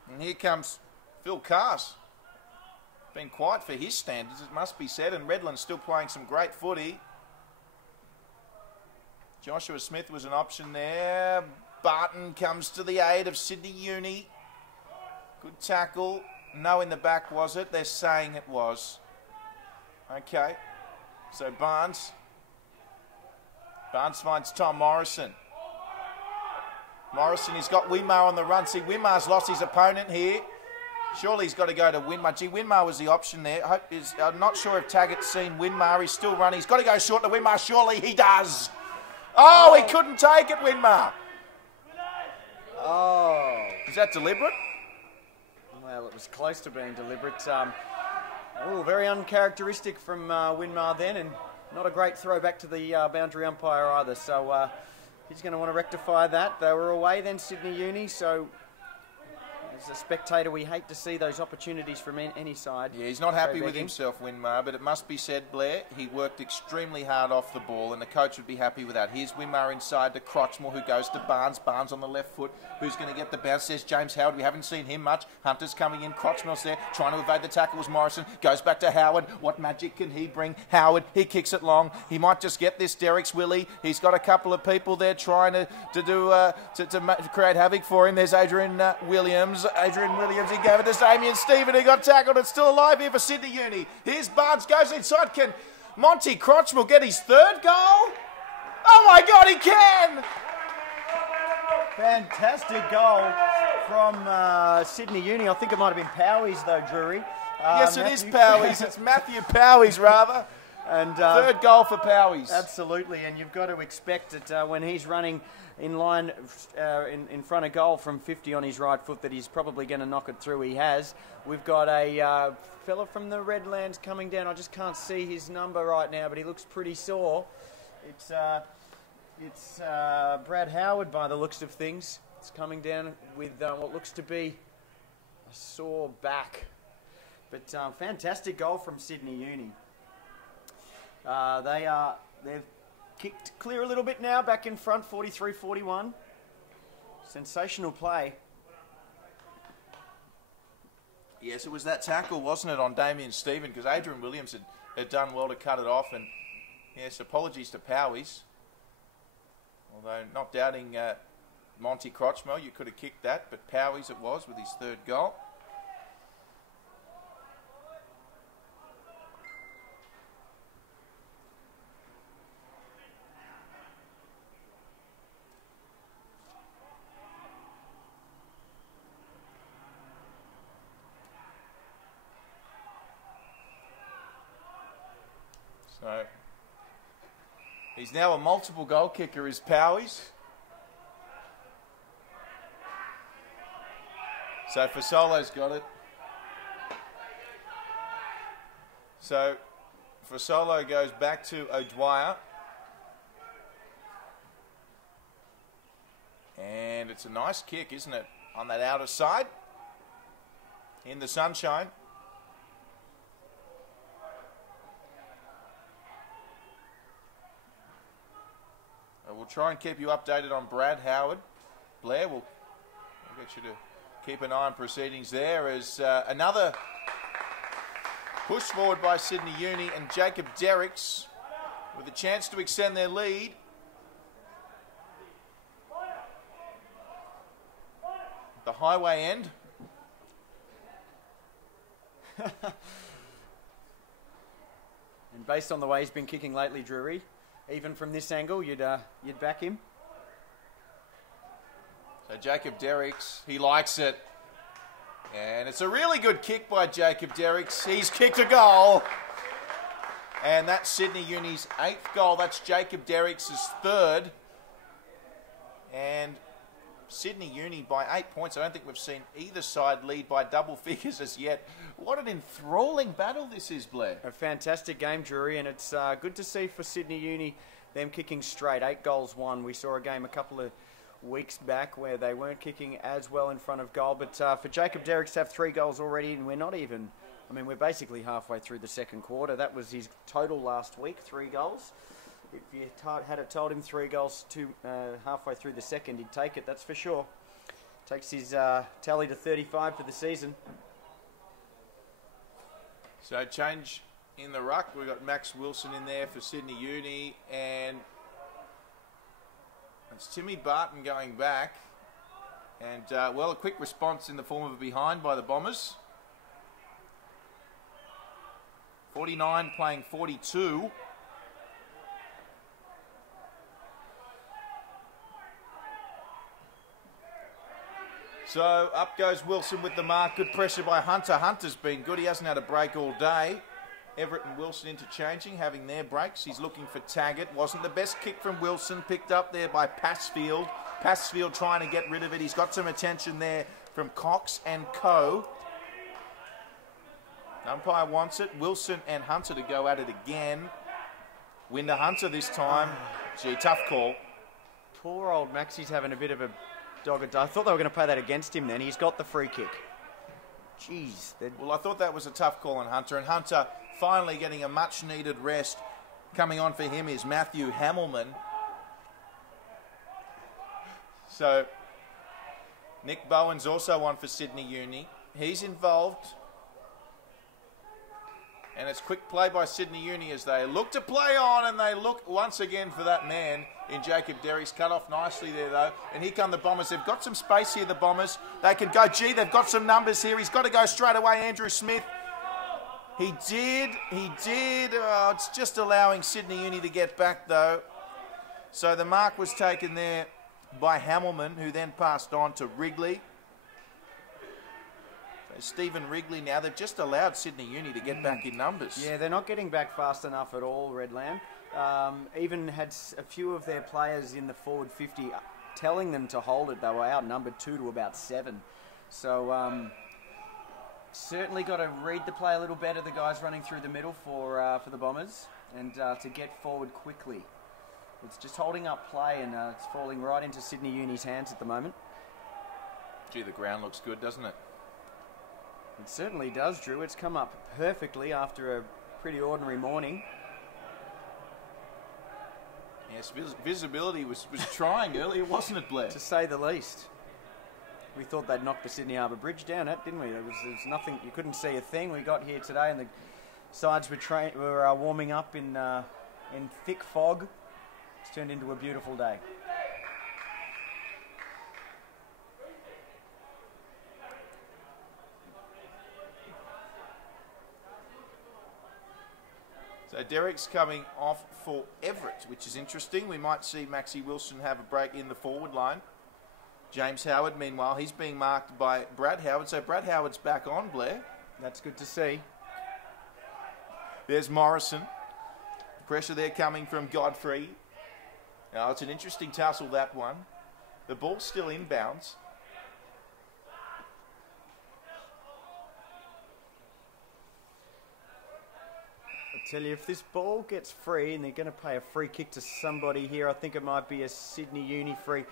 And here comes Phil Cass. Been quiet for his standards, it must be said, and Redland's still playing some great footy. Joshua Smith was an option there. Barton comes to the aid of Sydney Uni. Good tackle. No in the back, was it? They're saying it was. Okay. So Barnes finds Tom Morrison. Morrison, he's got Winmar on the run. See, Winmar's lost his opponent here. Surely he's got to go to Winmar. Gee, Winmar was the option there. I'm not sure if Taggart's seen Winmar. He's still running. He's got to go short to Winmar. Surely he does. Oh, he couldn't take it, Winmar. Oh. Is that deliberate? Well, it was close to being deliberate. Very uncharacteristic from Winmar then, and not a great throw back to the boundary umpire either. So he's going to want to rectify that. They were away then, Sydney Uni, so as a spectator, we hate to see those opportunities from any side. Yeah, he's not happy with himself, Winmar, but it must be said, Blair, he worked extremely hard off the ball, and the coach would be happy with that. Here's Winmar inside to Crotchmore, who goes to Barnes. Barnes on the left foot. Who's going to get the bounce? Says James Howard. We haven't seen him much. Hunter's coming in. Crotchmore's there. Trying to evade the tackle was Morrison. Goes back to Howard. What magic can he bring? Howard, he kicks it long. He might just get this. Derek's Willie. He's got a couple of people there trying to create havoc for him. There's Adrian Williams. Adrian Williams, he gave it to Damien Stephen, who got tackled. It's still alive here for Sydney Uni. Here's Barnes, goes inside. Can Monty Crotchmore get his 3rd goal? Oh my God, he can! Fantastic goal from Sydney Uni. I think it might have been Powies though, Drury. Yes, it is Powies. It's Matthew Powies, rather. And 3rd goal for Powies. Absolutely, and you've got to expect that when he's running in line in front of goal from 50 on his right foot that he's probably going to knock it through. He has. We've got a fella from the Redlands coming down. I just can't see his number right now, but he looks pretty sore. It's Brad Howard by the looks of things. It's coming down with what looks to be a sore back. But fantastic goal from Sydney Uni. They've kicked clear a little bit now, back in front, 43-41. Sensational play. Yes, it was that tackle, wasn't it, on Damien Stephen, because Adrian Williams had done well to cut it off. And yes, apologies to Powies. Although not doubting Monty Crotchmore, you could have kicked that, but Powies it was with his 3rd goal. So he's now a multiple goal kicker, is Powies. So Fasolo's got it. So Fasolo goes back to O'Dwyer. And it's a nice kick, isn't it? On that outer side. In the sunshine. We'll try and keep you updated on Brad Howard. Blair, we'll get you to keep an eye on proceedings there as another push forward by Sydney Uni and Jacob Derricks with a chance to extend their lead. The highway end. And based on the way he's been kicking lately, Drury, even from this angle, you'd back him. So Jacob Derricks, he likes it. And it's a really good kick by Jacob Derricks. He's kicked a goal. And that's Sydney Uni's 8th goal. That's Jacob Derricks' 3rd. And Sydney Uni by 8 points. I don't think we've seen either side lead by double figures as yet. What an enthralling battle this is, Blair. A fantastic game, Drury, and it's good to see for Sydney Uni them kicking straight. 8 goals won. We saw a game a couple of weeks back where they weren't kicking as well in front of goal. But for Jacob Derricks to have 3 goals already, and we're not even, I mean, we're basically halfway through the second quarter. That was his total last week, 3 goals. If you had told him 3 goals halfway through the second, he'd take it, that's for sure. Takes his tally to 35 for the season. So change in the ruck. We've got Max Wilson in there for Sydney Uni, and it's Timmy Barton going back. And, well, a quick response in the form of a behind by the Bombers. 49 playing 42. So up goes Wilson with the mark. Good pressure by Hunter. Hunter's been good. He hasn't had a break all day. Everett and Wilson interchanging, having their breaks. He's looking for Taggart. Wasn't the best kick from Wilson. Picked up there by Passfield. Passfield trying to get rid of it. He's got some attention there from Cox and Co. Umpire wants it. Wilson and Hunter to go at it again. Win to Hunter this time. Gee, tough call. Poor old Maxie's having a bit of a dog. I thought they were going to play that against him then. He's got the free kick. Jeez. Well, I thought that was a tough call on Hunter. And Hunter finally getting a much-needed rest. Coming on for him is Matthew Hamilman. So, Nick Bowen's also on for Sydney Uni. He's involved. And it's quick play by Sydney Uni as they look to play on, and they look once again for that man in Jacob Derricks. Cut off nicely there, though. And here come the Bombers. They've got some space here, the Bombers. They can go. Gee, they've got some numbers here. He's got to go straight away, Andrew Smith. He did. Oh, it's just allowing Sydney Uni to get back, though. So the mark was taken there by Hamilman, who then passed on to Wrigley. Stephen Wrigley now. They've just allowed Sydney Uni to get back in numbers. Yeah, they're not getting back fast enough at all, Redland. Even had a few of their players in the forward 50 telling them to hold it. They were outnumbered 2 to about 7. So certainly got to read the play a little better, the guys running through the middle for the Bombers, and to get forward quickly. It's just holding up play, and it's falling right into Sydney Uni's hands at the moment. Gee, the ground looks good, doesn't it? It certainly does, Drew. It's come up perfectly after a pretty ordinary morning. Yes, visibility was trying earlier, wasn't it, Blair? To say the least. We thought they'd knock the Sydney Harbour Bridge down, didn't we? There was nothing. You couldn't see a thing. We got here today, and the sides were warming up in thick fog. It's turned into a beautiful day. So Derrick's coming off for Everett, which is interesting. We might see Maxie Wilson have a break in the forward line. James Howard, meanwhile, he's being marked by Brad Howard. So Brad Howard's back on, Blair. That's good to see. There's Morrison. Pressure there coming from Godfrey. Now, it's an interesting tussle, that one. The ball's still inbounds. tell you, if this ball gets free and they're going to play a free kick to somebody here, I think it might be a Sydney Uni free.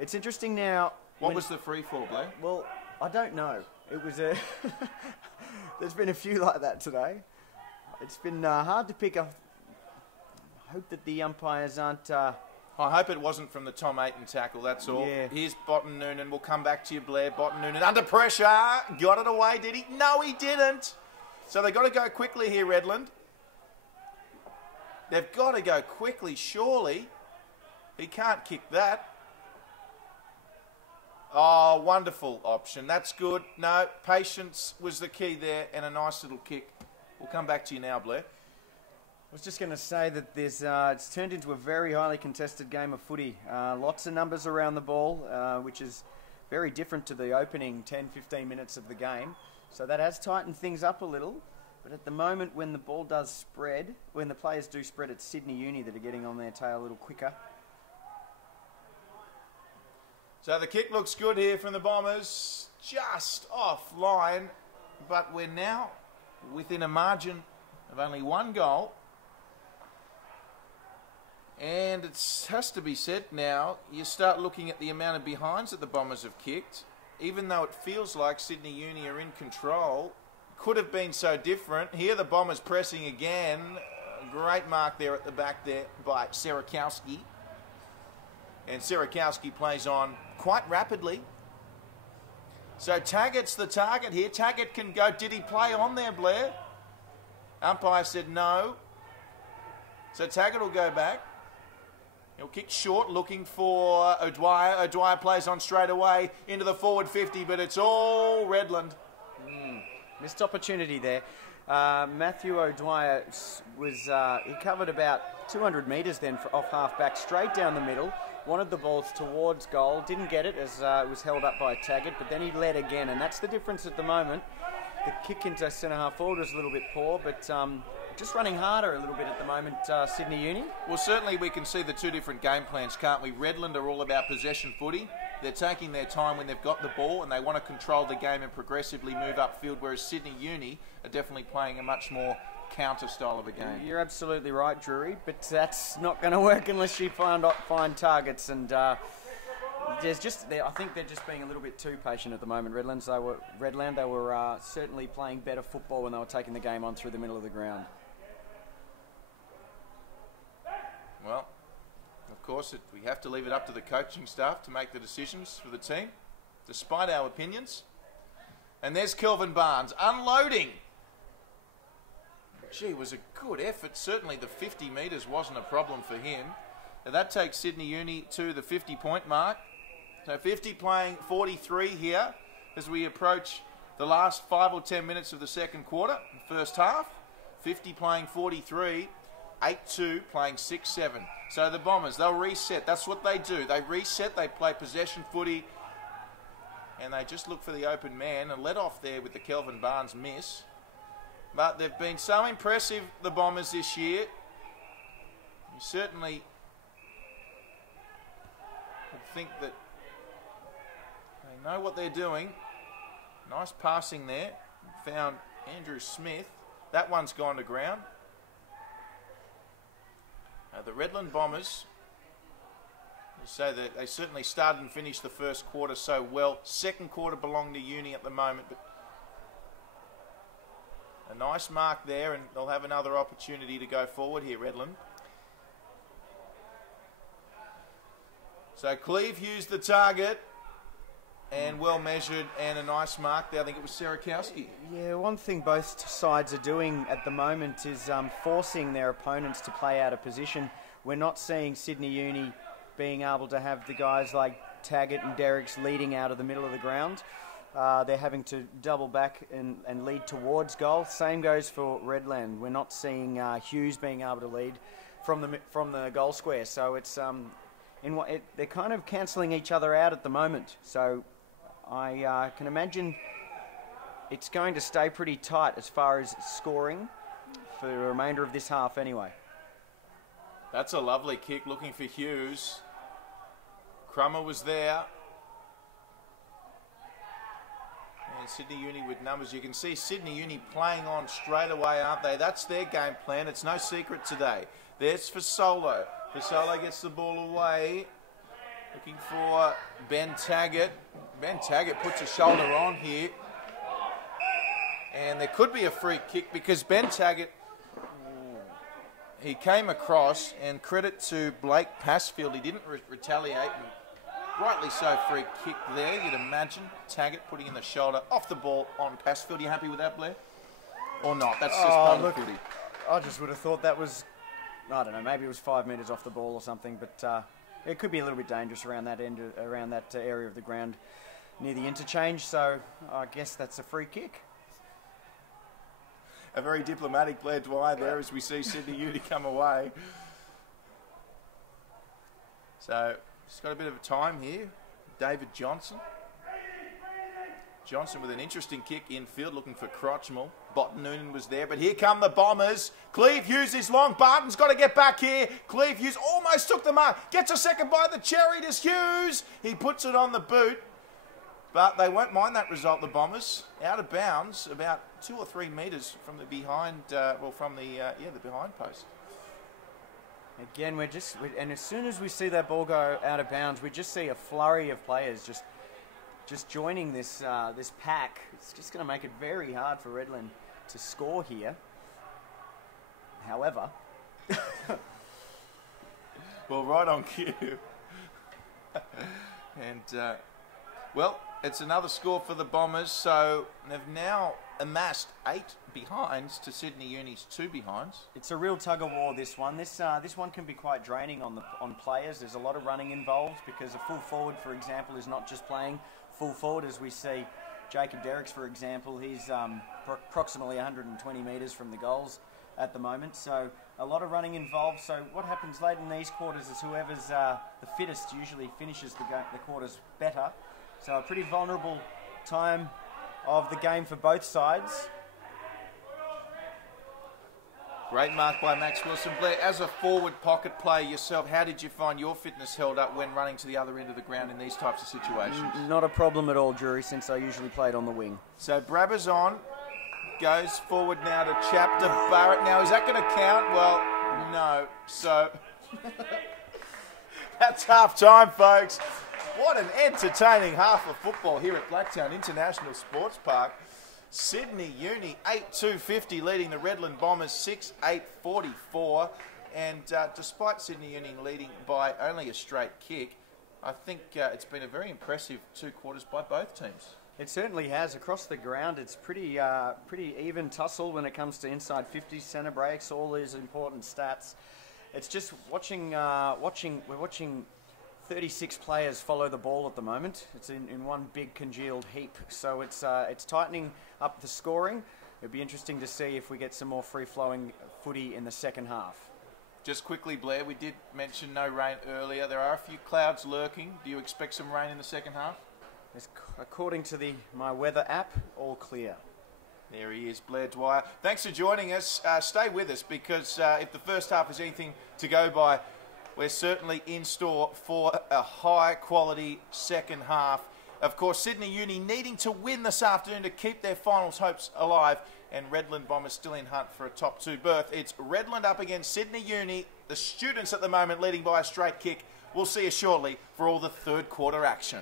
It's interesting now. What was the free for, Blake? Well, I don't know. It was a... There's been a few like that today. It's been hard to pick up. I hope that the umpires aren't... I hope it wasn't from the Tom Ayton tackle, that's all. Yeah. Here's Botten Noonan. We'll come back to you, Blair. Botten Noonan under pressure. Got it away, did he? No, he didn't. So they've got to go quickly here, Redland. They've got to go quickly, surely. He can't kick that. Oh, wonderful option. That's good. No, patience was the key there and a nice little kick. We'll come back to you now, Blair. I was just going to say that there's, it's turned into a very highly contested game of footy. Lots of numbers around the ball, which is very different to the opening 10-15 minutes of the game. So that has tightened things up a little. But at the moment, when the ball does spread, when the players do spread, it's Sydney Uni that are getting on their tail a little quicker. So the kick looks good here from the Bombers. Just offline. But we're now within a margin of only one goal. And it has to be said now, you start looking at the amount of behinds that the Bombers have kicked. Even though it feels like Sydney Uni are in control, could have been so different. Here the Bombers pressing again. Great mark there at the back there by Serakowski. And Serakowski plays on quite rapidly. So Taggart's the target here. Taggart can go. Did he play on there, Blair? Umpire said no. So Taggart will go back. He'll kick short, looking for O'Dwyer. O'Dwyer plays on straight away into the forward 50, but it's all Redland. Missed opportunity there. Matthew O'Dwyer was he covered about 200 metres then off half back, straight down the middle. Wanted the balls towards goal, didn't get it as it was held up by Taggart, but then he led again, and that's the difference at the moment. The kick into centre half forward was a little bit poor, but just running harder a little bit at the moment, Sydney Uni. Well, certainly we can see the two different game plans, can't we? Redland are all about possession footy. They're taking their time when they've got the ball and they want to control the game and progressively move upfield, whereas Sydney Uni are definitely playing a much more counter style of a game. You're absolutely right, Drury, but that's not going to work unless you find targets, and there's just I think they're just being a little bit too patient at the moment. Redland, they were certainly playing better football when they were taking the game on through the middle of the ground. Well, of course, we have to leave it up to the coaching staff to make the decisions for the team, despite our opinions. And there's Kelvin Barnes unloading. Gee, it was a good effort. Certainly the 50 metres wasn't a problem for him. And that takes Sydney Uni to the 50-point mark. So 50 playing 43 here as we approach the last 5 or 10 minutes of the second quarter, first half. 50 playing 43. 8-2 playing 6-7. So the Bombers, they'll reset. That's what they do. They reset, they play possession footy, and they just look for the open man and let off there with the Kelvin Barnes miss. But they've been so impressive, the Bombers, this year. You certainly would think that they know what they're doing. Nice passing there. Found Andrew Smith. That one's gone to ground. The Redland Bombers, so that they certainly started and finished the first quarter so well. Second quarter belonged to Uni at the moment, but a nice mark there, and they'll have another opportunity to go forward here, Redland. So Cleve Hughes the target, and well measured, and a nice mark there. I think it was Serakowski. Yeah, one thing both sides are doing at the moment is forcing their opponents to play out of position. We're not seeing Sydney Uni being able to have the guys like Taggart and Derricks leading out of the middle of the ground. They're having to double back and lead towards goal. Same goes for Redland. We're not seeing Hughes being able to lead from the goal square. So it's they're kind of cancelling each other out at the moment. So I can imagine it's going to stay pretty tight as far as scoring for the remainder of this half anyway. That's a lovely kick looking for Hughes. Crummer was there. And Sydney Uni with numbers. You can see Sydney Uni playing on straight away, aren't they? That's their game plan. It's no secret today. There's Fasolo. Fasolo gets the ball away. Looking for Ben Taggart. Ben Taggart puts a shoulder on here. And there could be a free kick because Ben Taggart, he came across, and credit to Blake Passfield, he didn't retaliate. And rightly so, free kick there, you'd imagine. Taggart putting in the shoulder off the ball on Passfield. Are you happy with that, Blair? Or not? That's just part of the footy. I just would have thought that was, I don't know, maybe it was 5 metres off the ball or something, but it could be a little bit dangerous around that area of the ground near the interchange, so I guess that's a free kick. A very diplomatic Blair Dwyer there as we see Sydney Uni come away. So, just got a bit of time here. David Johnson. Johnson with an interesting kick infield, looking for Crotchmall. Botten Noonan was there, but here come the Bombers. Cleve Hughes is long. Barton's got to get back here. Cleve Hughes almost took the mark. Gets a second by the cherry. Does Hughes. He puts it on the boot. But they won't mind that result, the Bombers. Out of bounds, about 2 or 3 metres from the behind, the behind post. Again, and as soon as we see that ball go out of bounds, we just see a flurry of players just joining this pack. It's just going to make it very hard for Redland to score here. However, well, right on cue. And it's another score for the Bombers. So they've now amassed 8 behinds to Sydney Uni's 2 behinds. It's a real tug of war, this one. This one can be quite draining on players. There's a lot of running involved because a full forward, for example, is not just playing full forward, as we see Jacob Derricks, for example. He's approximately 120 metres from the goals at the moment. So a lot of running involved. So what happens late in these quarters is whoever's the fittest usually finishes the quarters better. So a pretty vulnerable time of the game for both sides. Great mark by Max Wilson. Blair, as a forward pocket player yourself, how did you find your fitness held up when running to the other end of the ground in these types of situations? Not a problem at all, Drury, since I usually played on the wing. So Brabber's on, goes forward now to Chapter Barrett. Now, is that going to count? Well, no. So that's half time, folks. What an entertaining half of football here at Blacktown International Sports Park. Sydney Uni 8-2-50 leading the Redland Bombers 6-8-44. And despite Sydney Uni leading by only a straight kick, I think it's been a very impressive 2 quarters by both teams. It certainly has. Across the ground, it's pretty even tussle when it comes to inside 50s, centre breaks, all these important stats. It's just we're watching 36 players follow the ball at the moment. It's in one big congealed heap. So it's tightening up the scoring. It'll be interesting to see if we get some more free-flowing footy in the second half. Just quickly, Blair, we did mention no rain earlier. There are a few clouds lurking. Do you expect some rain in the second half? According to my weather app, all clear. There he is, Blair Dwyer. Thanks for joining us. Stay with us because if the first half is anything to go by, we're certainly in store for a high-quality second half. Of course, Sydney Uni needing to win this afternoon to keep their finals hopes alive, and Redland Bombers still in hunt for a top 2 berth. It's Redland up against Sydney Uni. The students at the moment leading by a straight kick. We'll see you shortly for all the third quarter action.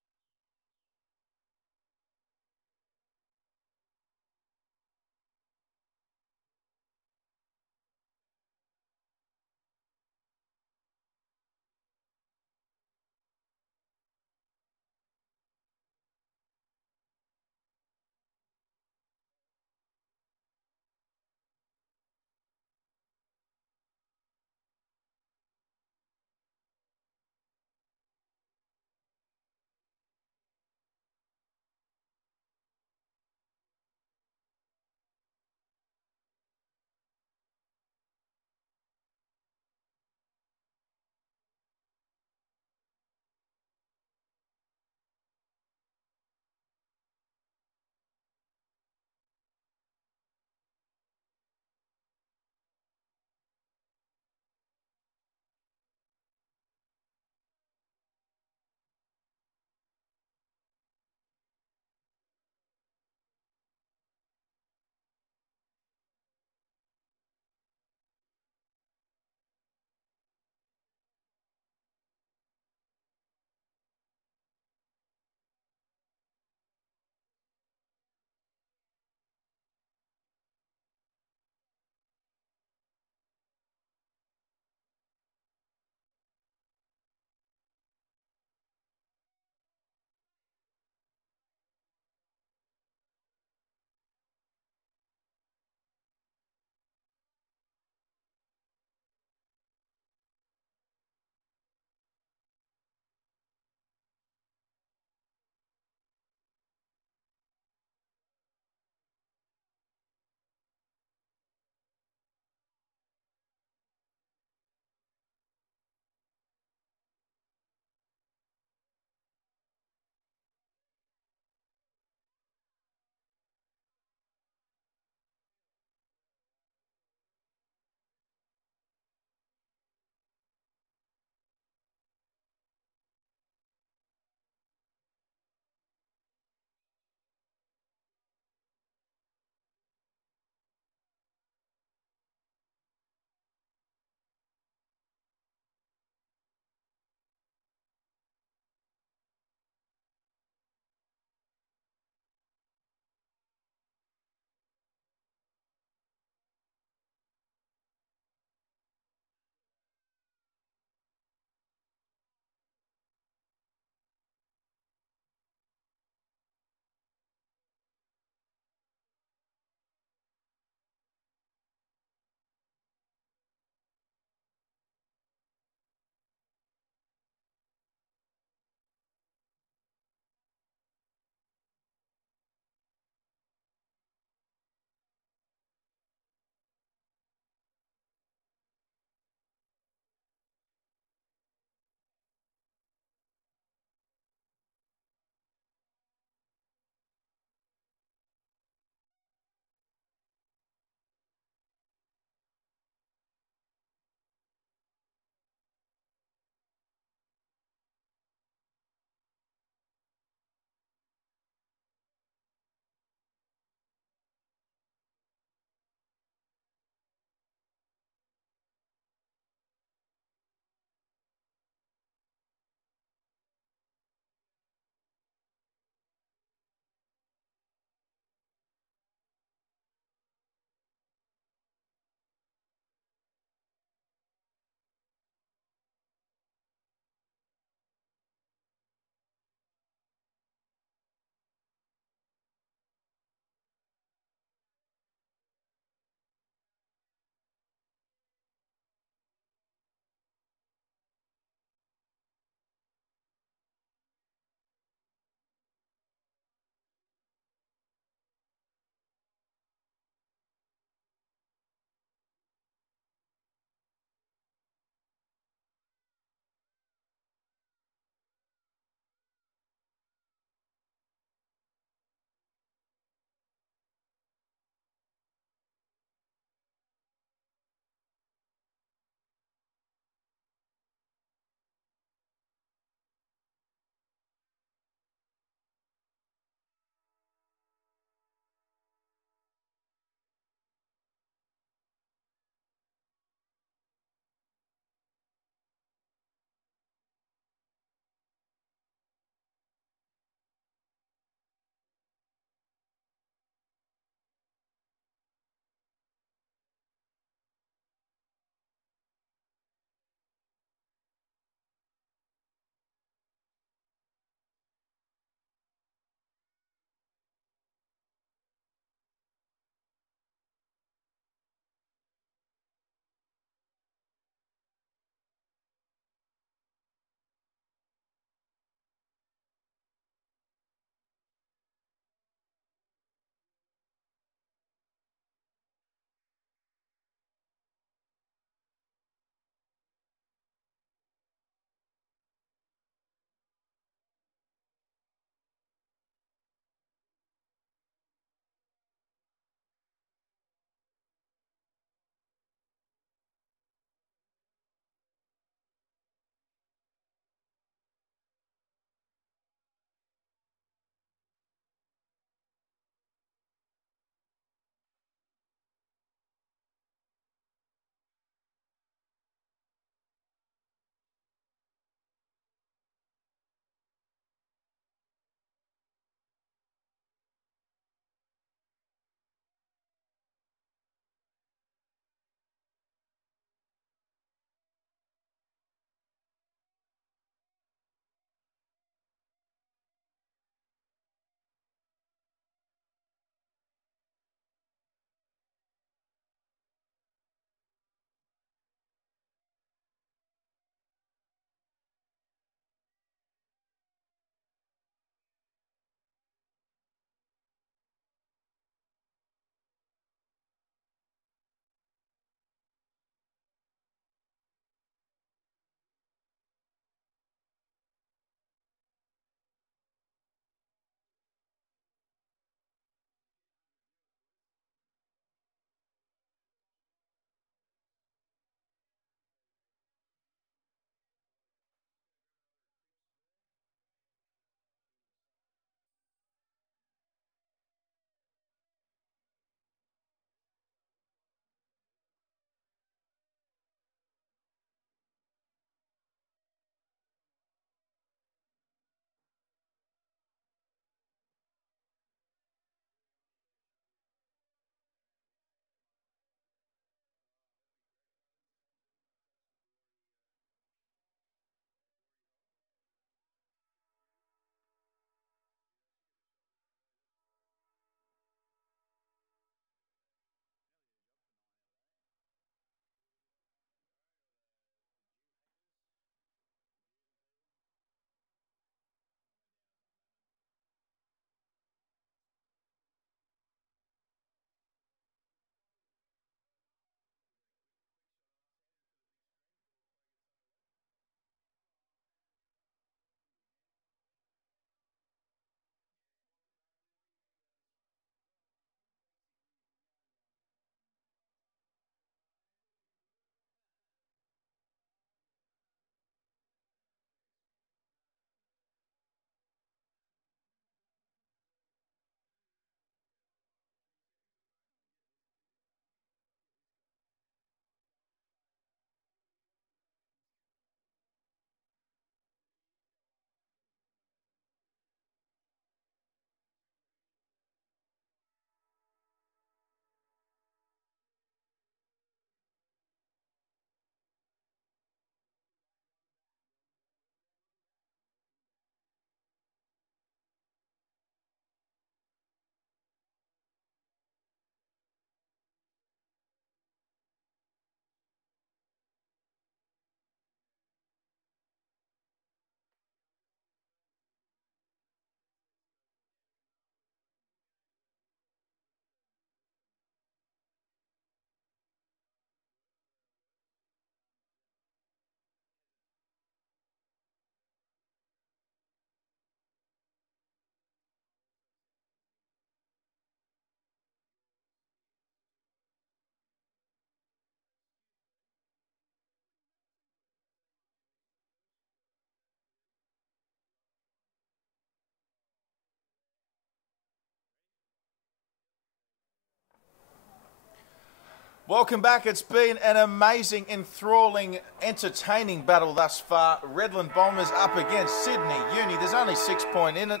Welcome back. It's been an amazing, enthralling, entertaining battle thus far. Redland Bombers up against Sydney Uni. There's only 6 points in it.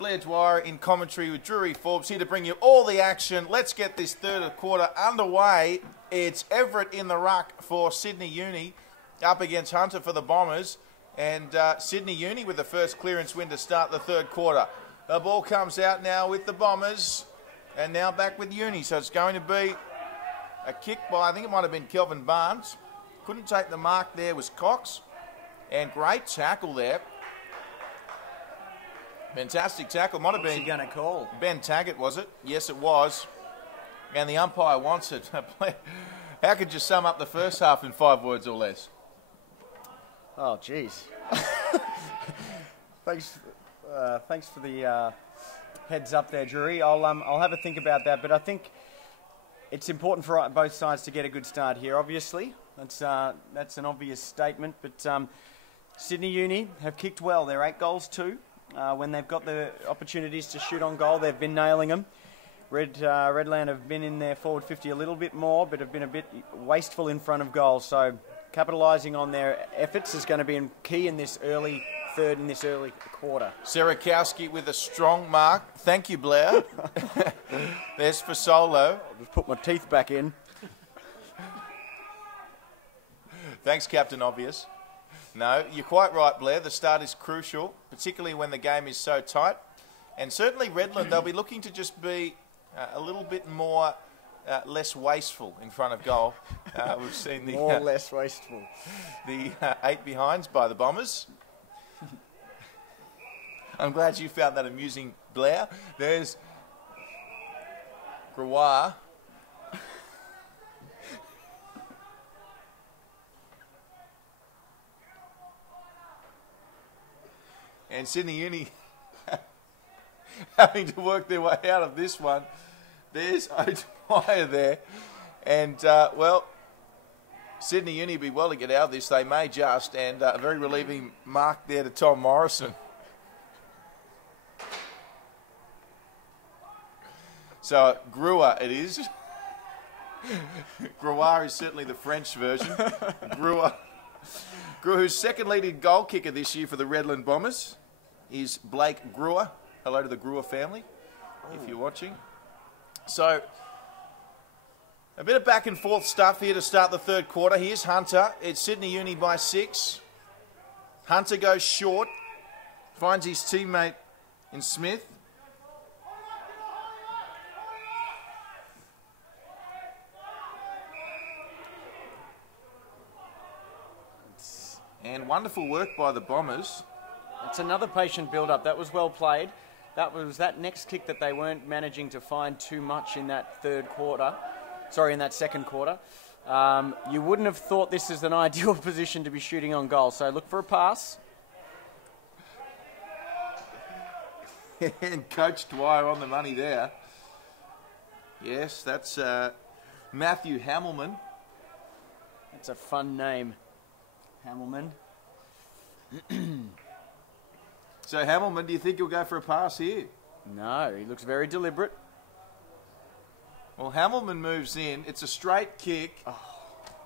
Blair Dwyer in commentary with Drury Forbes here to bring you all the action. Let's get this third quarter underway. It's Everett in the ruck for Sydney Uni up against Hunter for the Bombers. And Sydney Uni with the first clearance win to start the third quarter. The ball comes out now with the Bombers and now back with Uni. So it's going to be a kick by, I think it might have been Kelvin Barnes. Couldn't take the mark there was Cox. And great tackle there. Fantastic tackle. Might have been... What's he going to call? Ben Taggart, was it? Yes, it was. And the umpire wants it. How could you sum up the first half in 5 words or less? Oh, jeez. Thanks for the heads up there, Drury. I'll have a think about that, but I think it's important for both sides to get a good start here. Obviously, that's an obvious statement. But Sydney Uni have kicked well. They're 8 goals too. When they've got the opportunities to shoot on goal, they've been nailing them. Redland have been in their forward 50 a little bit more, but have been a bit wasteful in front of goal. So capitalising on their efforts is going to be key in this early third, in this early quarter. Serakowski with a strong mark. Thank you, Blair. There's for Solo. I'll just put my teeth back in. Thanks, Captain Obvious. No, you're quite right, Blair. The start is crucial, particularly when the game is so tight. And certainly Redland, they'll be looking to just be a little bit more less wasteful in front of goal. We've seen the less wasteful. The 8 behinds by the Bombers. I'm glad you found that amusing, Blair. There's Gregoire. And Sydney Uni having to work their way out of this one. There's O'Dwyer there. And, well, Sydney Uni be well to get out of this. They may just. And a very relieving mark there to Tom Morrison. So, Grua it is. Gregoire is certainly the French version. Grua, who's second leading goal kicker this year for the Redland Bombers, is Blake Grua. Hello to the Grua family, if you're watching. So, a bit of back and forth stuff here to start the third quarter. Here's Hunter. It's Sydney Uni by 6. Hunter goes short, finds his teammate in Smith. And wonderful work by the Bombers. It's another patient build-up. That was well played. That was that next kick that they weren't managing to find too much in that third quarter. Sorry, in that second quarter. You wouldn't have thought this is an ideal position to be shooting on goal. So look for a pass. And Coach Dwyer on the money there. Yes, that's Matthew Hamelman. That's a fun name. Hamelman. So Hamelman, do you think he'll go for a pass here? No, he looks very deliberate. Well, Hamelman moves in. It's a straight kick. Oh.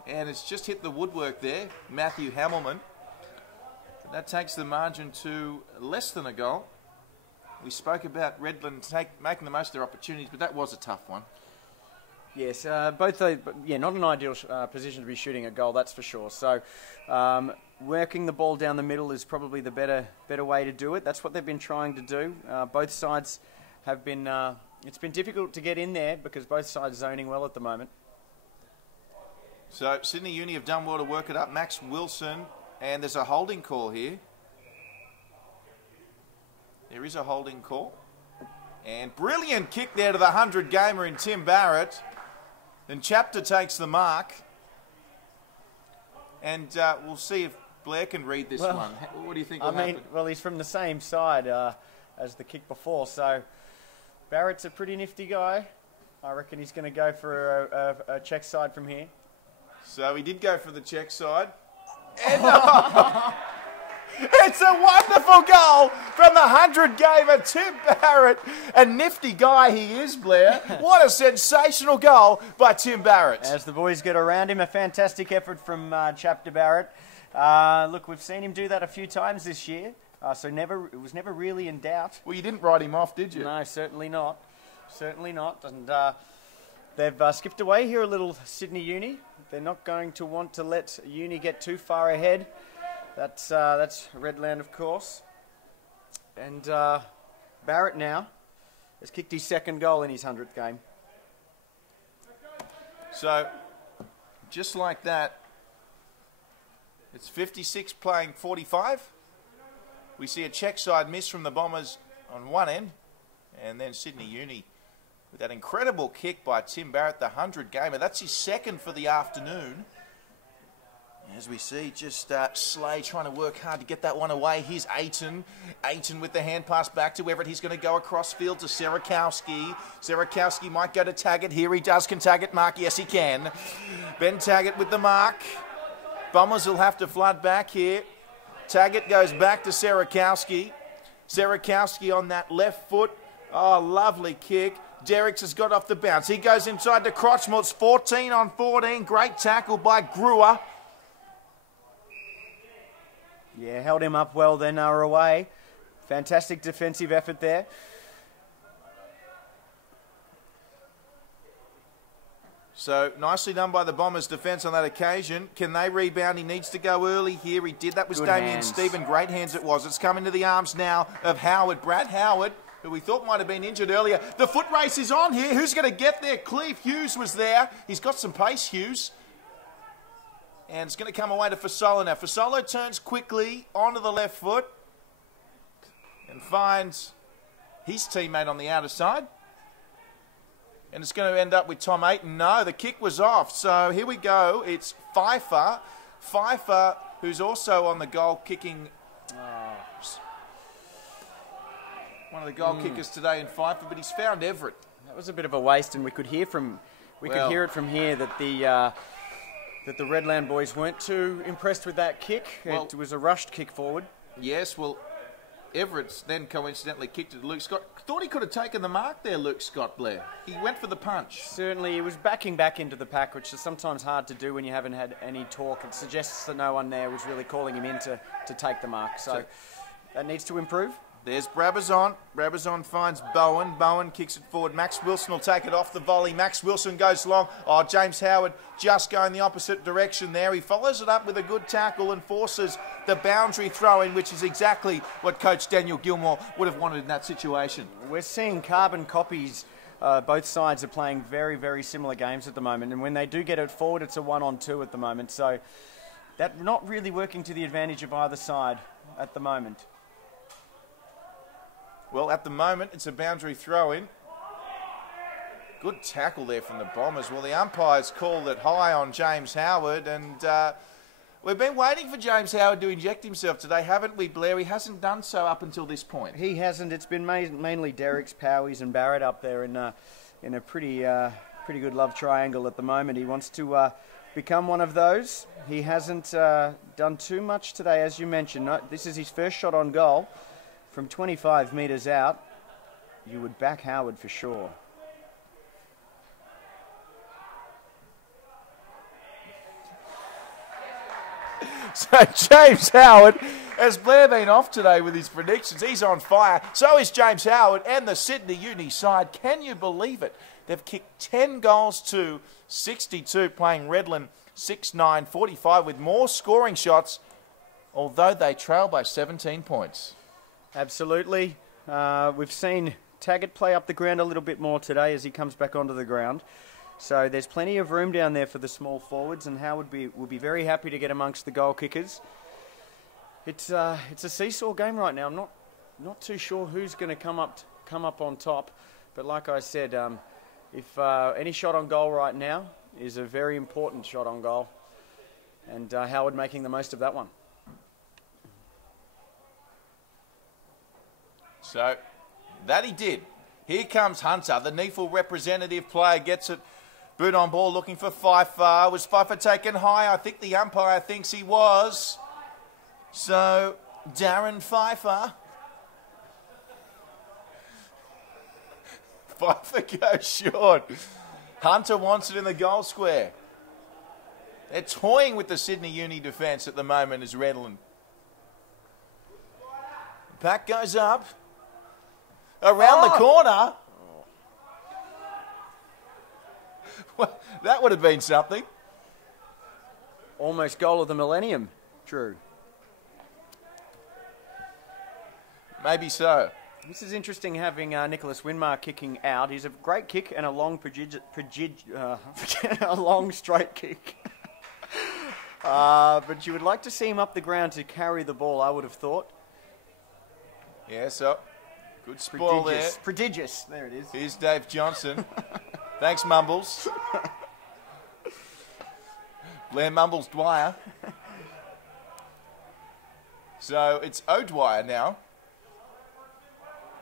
And it's just hit the woodwork there. Matthew Hamelman. That takes the margin to less than a goal. We spoke about Redland making the most of their opportunities, but that was a tough one. Yes, not an ideal position to be shooting a goal, that's for sure. So, working the ball down the middle is probably the better way to do it. That's what they've been trying to do. Both sides have been. It's been difficult to get in there because both sides are zoning well at the moment. So Sydney Uni have done well to work it up. Max Wilson, and there's a holding call here. There is a holding call. And brilliant kick there to the 100 gamer in Tim Barrett. Then Chapter takes the mark. And we'll see if Blair can read this one. What do you think will happen? Well, he's from the same side as the kick before. So Barrett's a pretty nifty guy. I reckon he's going to go for a check side from here. So he did go for the check side. And It's a wonderful goal from the 100 gamer, Tim Barrett. A nifty guy he is, Blair. What a sensational goal by Tim Barrett. As the boys get around him, a fantastic effort from Chapter Barrett. Look, we've seen him do that a few times this year, so it was never really in doubt. Well, you didn't write him off, did you? No, certainly not. Certainly not. And they've skipped away here a little, Sydney Uni. They're not going to want to let Uni get too far ahead. That's Redland, of course. And Barrett now has kicked his second goal in his 100th game. So, just like that, it's 56 playing 45. We see a check side miss from the Bombers on one end, and then Sydney Uni with that incredible kick by Tim Barrett, the 100 gamer. That's his second for the afternoon. As we see, just Slay trying to work hard to get that one away. Here's Aiton. Aiton with the hand pass back to Everett. He's going to go across field to Serakowski. Serakowski might go to Taggart. Here he does. Can Taggart mark? Yes, he can. Ben Taggart with the mark. Bombers will have to flood back here. Taggart goes back to Serakowski. Serakowski on that left foot. Oh, lovely kick. Derricks has got off the bounce. He goes inside to Crotchmore. It's 14 on 14. Great tackle by Brewer. Yeah, held him up well then, away. Fantastic defensive effort there. So, nicely done by the Bombers' defence on that occasion. Can they rebound? He needs to go early here. He did. That was Good Damien hands. Stephen. Great hands it was. It's come into the arms now of Howard. Brad Howard, who we thought might have been injured earlier. The foot race is on here. Who's going to get there? Cleve Hughes was there. He's got some pace, Hughes. And it's going to come away to Fasolo now. Fasolo turns quickly onto the left foot and finds his teammate on the outer side. And it's going to end up with Tom Aiton. No, the kick was off. So here we go. It's Pfeiffer. Pfeiffer, who's also on the goal kicking. One of the goal kickers today in Pfeiffer, but he's found Everett. That was a bit of a waste, and we could hear it from here that the Redland boys weren't too impressed with that kick. Well, it was a rushed kick forward. Yes, well, Everett's then coincidentally kicked it to Luke Scott. Thought he could have taken the mark there, Luke Scott, Blair. He went for the punch. Certainly, he was backing back into the pack, which is sometimes hard to do when you haven't had any talk. It suggests that no one there was really calling him in to take the mark. So that needs to improve. There's Brabazon. Brabazon finds Bowen. Bowen kicks it forward. Max Wilson will take it off the volley. Max Wilson goes long. Oh, James Howard just going the opposite direction there. He follows it up with a good tackle and forces the boundary throw-in, which is exactly what Coach Daniel Gilmore would have wanted in that situation. We're seeing carbon copies. Both sides are playing very, very similar games at the moment. And when they do get it forward, it's a 1-on-2 at the moment. So that's not really working to the advantage of either side at the moment. Well, at the moment, it's a boundary throw-in. Good tackle there from the Bombers. Well, the umpires called it high on James Howard, and we've been waiting for James Howard to inject himself today, haven't we, Blair? He hasn't done so up until this point. He hasn't. It's been mainly Derricks, Powies and Barrett up there in a pretty good love triangle at the moment. He wants to become one of those. He hasn't done too much today, as you mentioned. No, this is his first shot on goal. From 25 metres out, you would back Howard for sure. So James Howard, has Blair been off today with his predictions? He's on fire. So is James Howard and the Sydney Uni side. Can you believe it? They've kicked 10 goals to 62, playing Redland 6-9-45 with more scoring shots, although they trail by 17 points. Absolutely. We've seen Taggart play up the ground a little bit more today as he comes back onto the ground. So there's plenty of room down there for the small forwards, and Howard will be very happy to get amongst the goal kickers. It's a seesaw game right now. I'm not too sure who's going to come up on top, but like I said, if any shot on goal right now is a very important shot on goal, and Howard making the most of that one. So, that he did. Here comes Hunter, the NEFL representative player, gets it. Boot on ball looking for Pfeiffer. Was Pfeiffer taken high? I think the umpire thinks he was. So, Darren Pfeiffer. Pfeiffer goes short. Hunter wants it in the goal square. They're toying with the Sydney Uni defence at the moment as Redland. Pack goes up. Around the corner. Well, that would have been something. Almost goal of the millennium, Drew. Maybe so. This is interesting having Nicholas Winmar kicking out. He's a great kick and a long, a long straight kick. But you would like to see him up the ground to carry the ball, I would have thought. Yeah, so good spoil there. Prodigious. There it is. Here's Dave Johnson. Thanks, Mumbles. Blair Mumbles Dwyer. So it's O'Dwyer now.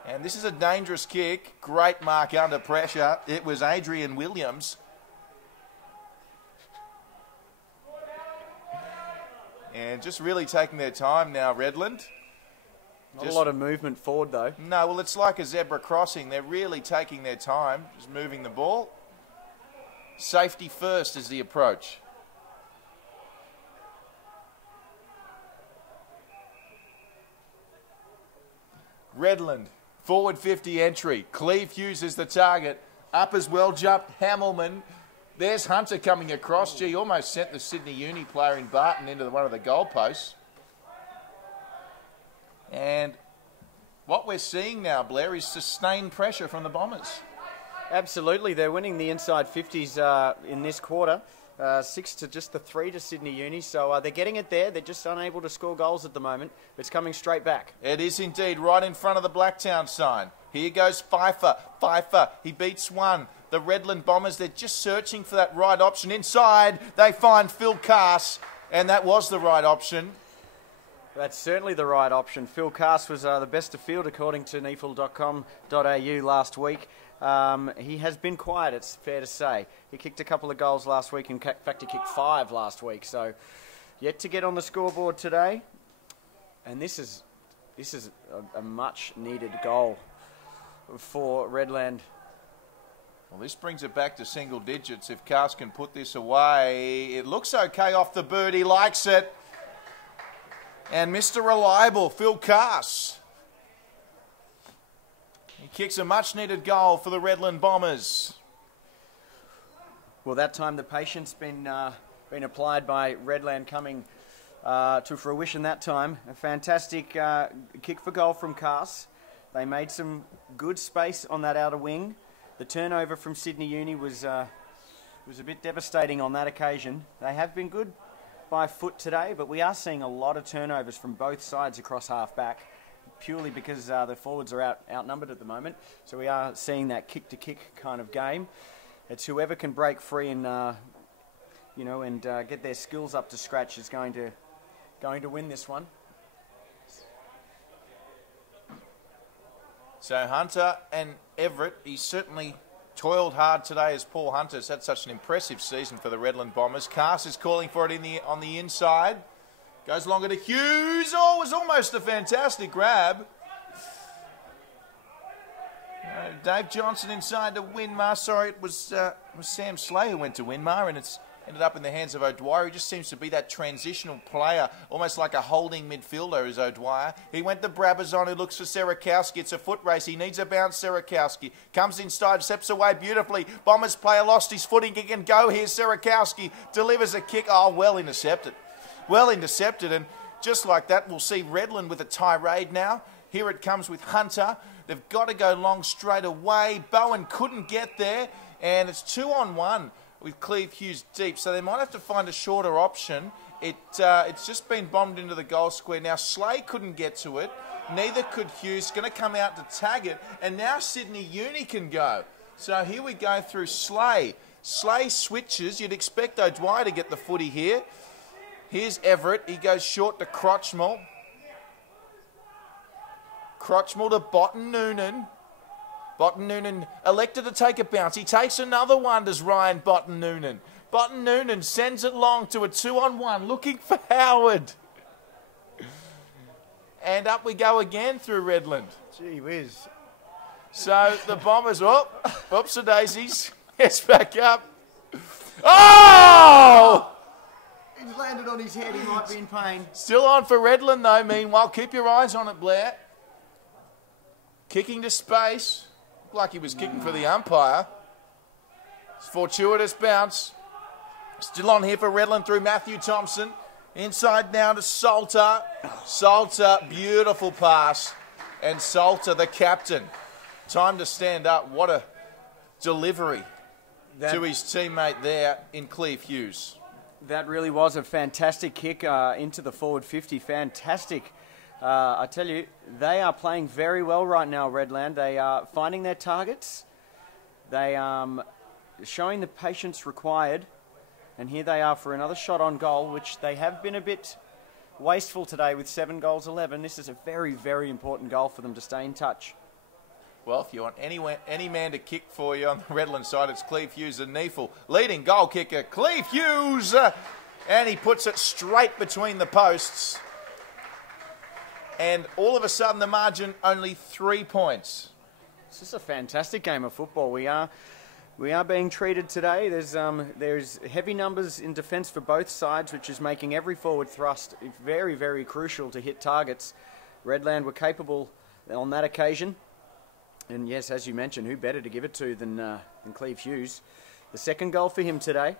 And this is a dangerous kick. Great mark under pressure. It was Adrian Williams. And just really taking their time now, Redland. Not a lot of movement forward, though. No, well, it's like a zebra crossing. They're really taking their time, just moving the ball. Safety first is the approach. Redland, forward 50 entry. Cleve Hughes is the target. Up as well jumped Hamilman. There's Hunter coming across. Gee, almost sent the Sydney Uni player in Barton into one of the goalposts. And what we're seeing now, Blair, is sustained pressure from the Bombers. Absolutely. They're winning the inside 50s in this quarter. 6 to just the 3 to Sydney Uni. So they're getting it there. They're just unable to score goals at the moment. It's coming straight back. It is indeed right in front of the Blacktown sign. Here goes Pfeiffer. Pfeiffer, he beats one. The Redland Bombers, they're just searching for that right option. Inside, they find Phil Cass, and that was the right option. That's certainly the right option. Phil Cass was the best of field, according to nefl.com.au last week. He has been quiet, it's fair to say. He kicked a couple of goals last week. In fact, he kicked 5 last week. So, yet to get on the scoreboard today. And this is a much-needed goal for Redland. Well, this brings it back to single digits. If Cass can put this away, it looks okay off the boot. He likes it. And Mr. Reliable, Phil Cass. He kicks a much-needed goal for the Redland Bombers. Well, that time the patience been applied by Redland coming to fruition that time. A fantastic kick for goal from Cass. They made some good space on that outer wing. The turnover from Sydney Uni was a bit devastating on that occasion. They have been good by foot today, but we are seeing a lot of turnovers from both sides across half-back, purely because the forwards are outnumbered at the moment. So we are seeing that kick-to-kick kind of game. It's whoever can break free and get their skills up to scratch is going to win this one. So Hunter and Everett, he certainly toiled hard today as Paul Hunter's had such an impressive season for the Redland Bombers. Cass is calling for it on the inside. Goes longer to Hughes. Oh, it was almost a fantastic grab. Dave Johnson inside to Winmar. Sorry, it was Sam Slay who went to Winmar, and it's ended up in the hands of O'Dwyer. He just seems to be that transitional player, almost like a holding midfielder is O'Dwyer. He went to Brabazon, who looks for Serakowski. It's a foot race. He needs a bounce, Serakowski. Comes inside, steps away beautifully. Bombers player lost his footing. He can go here. Serakowski delivers a kick. Oh, well intercepted. Well intercepted, and just like that, we'll see Redland with a tirade now. Here it comes with Hunter. They've got to go long straight away. Bowen couldn't get there, and it's 2-on-1 with Cleve Hughes deep, so they might have to find a shorter option. It's just been bombed into the goal square. Now, Slay couldn't get to it. Neither could Hughes. Going to come out to tag it, and now Sydney Uni can go. So here we go through Slay. Slay switches. You'd expect O'Dwyer to get the footy here. Here's Everett. He goes short to Crotchmall. Crotchmall to Botten Noonan. Botten Noonan elected to take a bounce. He takes another one, does Ryan Botten Noonan. Botten Noonan sends it long to a 2-on-1, looking for Howard. and up we go again through Redland. Gee whiz. So the Bombers, oops the daisies, gets back up. Oh! He's landed on his head, he might be in pain. Still on for Redland though, meanwhile. Keep your eyes on it, Blair. Kicking to space. Looked like he was kicking for the umpire. It's fortuitous bounce. Still on here for Redland through Matthew Thompson. Inside now to Salter. Salter, beautiful pass. And Salter, the captain. Time to stand up. What a delivery to his teammate there in Cleve Hughes. That really was a fantastic kick into the forward 50. Fantastic. I tell you, they are playing very well right now, Redland. They are finding their targets. They are showing the patience required. And here they are for another shot on goal, which they have been a bit wasteful today with 7 goals 11. This is a very, very important goal for them to stay in touch. Well, if you want any man to kick for you on the Redland side, it's Cleve Hughes and Neefel. Leading goal kicker, Cleve Hughes. And he puts it straight between the posts. And all of a sudden, the margin only 3 points. This is a fantastic game of football. We are being treated today. There's heavy numbers in defence for both sides, which is making every forward thrust very, very crucial to hit targets. Redland were capable on that occasion. And yes, as you mentioned, who better to give it to than Cleve Hughes? The second goal for him today.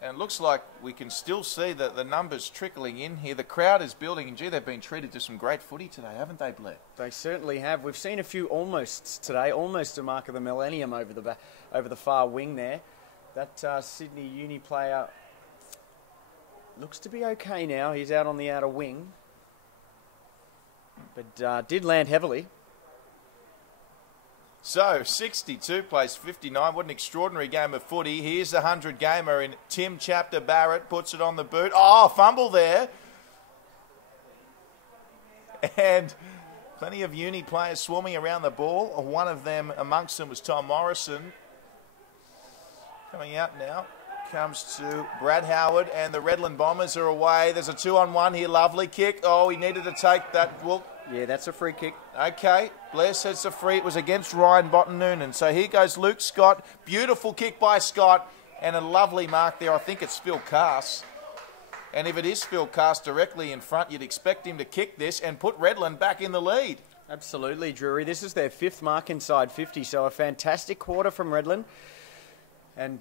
And it looks like we can still see that the numbers trickling in here. The crowd is building, and gee, they've been treated to some great footy today, haven't they, Blair? They certainly have. We've seen a few almosts today, almost a mark of the millennium over the far wing there. That Sydney Uni player looks to be okay now. He's out on the outer wing, but did land heavily. So, 62 plays 59. What an extraordinary game of footy. Here's the 100-gamer in Tim Chapter Barrett. Puts it on the boot. Oh, fumble there. And plenty of Uni players swarming around the ball. One of them amongst them was Tom Morrison. Coming out now. Comes to Brad Howard, and the Redland Bombers are away. There's a 2-on-1 here. Lovely kick. Oh, he needed to take that. Well, yeah, that's a free kick. Okay, Blair says it's a free. It was against Ryan Botten-Noonan. So here goes Luke Scott. Beautiful kick by Scott, and a lovely mark there. I think it's Phil Cass. And if it is Phil Cass directly in front, you'd expect him to kick this and put Redland back in the lead. Absolutely, Drury. This is their 5th mark inside 50, so a fantastic quarter from Redland. And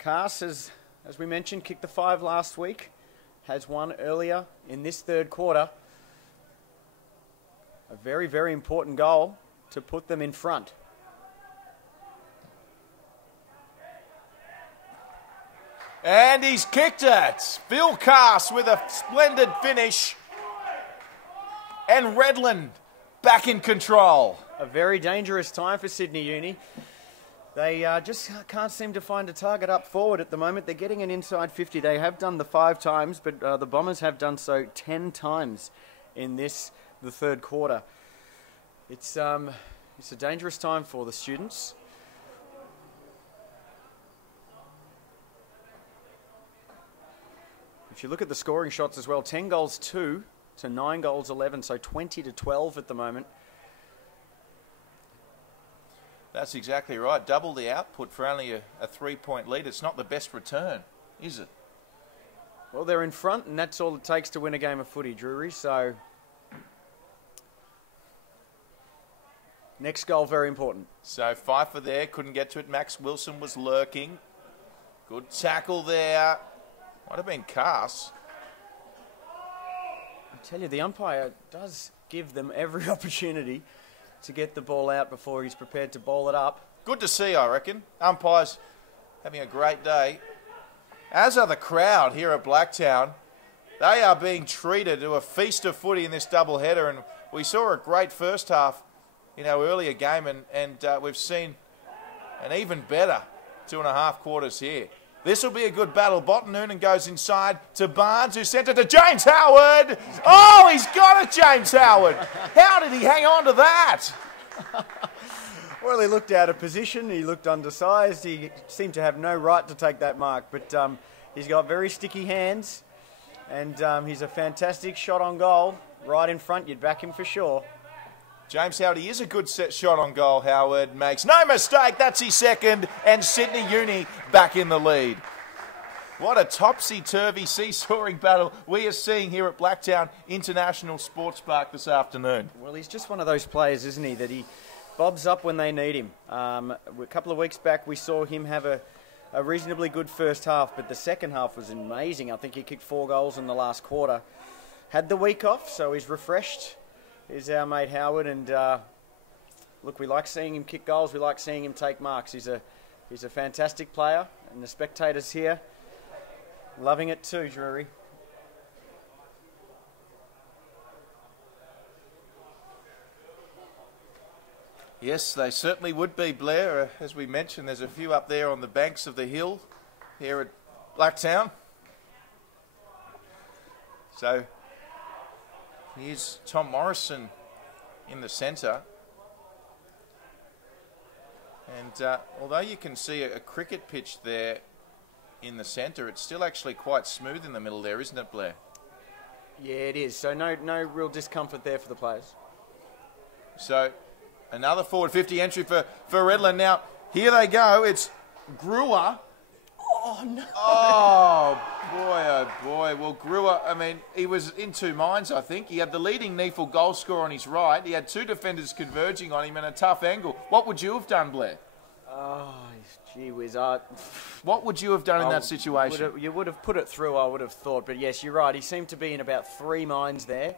Cass, as we mentioned, kicked the 5 last week. Has one earlier in this third quarter. A very, very important goal to put them in front. And he's kicked it. Phil Cass with a splendid finish. And Redland back in control. A very dangerous time for Sydney Uni. They just can't seem to find a target up forward at the moment. They're getting an inside 50. They have done the 5 times, but the Bombers have done so 10 times in the third quarter. It's a dangerous time for the students. If you look at the scoring shots as well, 10 goals 2 to 9 goals 11, so 20 to 12 at the moment. That's exactly right. Double the output for only a 3-point lead. It's not the best return, is it? Well, they're in front, and that's all it takes to win a game of footy, Drury. So, next goal, very important. So, Pfeiffer there, couldn't get to it. Max Wilson was lurking. Good tackle there. Might have been Cass. I tell you, the umpire does give them every opportunity to get the ball out before he's prepared to bowl it up. Good to see, I reckon. Umpires having a great day. As are the crowd here at Blacktown. They are being treated to a feast of footy in this doubleheader, and we saw a great first half in our earlier game, and we've seen an even better 2.5 quarters here. This will be a good battle. Botten-Noonan goes inside to Barnes, who sent it to James Howard. Oh, he's got it, James Howard. How did he hang on to that? Well, he looked out of position. He looked undersized. He seemed to have no right to take that mark. But he's got very sticky hands. And he's a fantastic shot on goal. Right in front, you'd back him for sure. James Howard, he is a good set shot on goal. Howard makes no mistake. That's his second. And Sydney Uni back in the lead. What a topsy-turvy seesawing battle we are seeing here at Blacktown International Sports Park this afternoon. Well, he's just one of those players, isn't he, that he bobs up when they need him. A couple of weeks back, we saw him have a reasonably good first half, but the second half was amazing. I think he kicked 4 goals in the last quarter. Had the week off, so he's refreshed. Here's our mate Howard, and look, we like seeing him kick goals. We like seeing him take marks. He's a fantastic player, and the spectators here loving it too, Drury. Yes, they certainly would be, Blair. As we mentioned, there's a few up there on the banks of the hill here at Blacktown. So here's Tom Morrison in the centre. And although you can see a cricket pitch there in the centre, it's still actually quite smooth in the middle there, isn't it, Blair? Yeah, it is. So no real discomfort there for the players. So another forward 50 entry for Redland. Now, here they go. It's Brewer. Oh, no. Oh, boy. Well, Brewer, I mean, he was in two minds, I think. He had the leading NEFL goal scorer on his right. He had 2 defenders converging on him and a tough angle. What would you have done, Blair? Oh, gee whiz. What would you have done in that situation? You would have put it through, I would have thought. But yes, you're right. He seemed to be in about 3 minds there.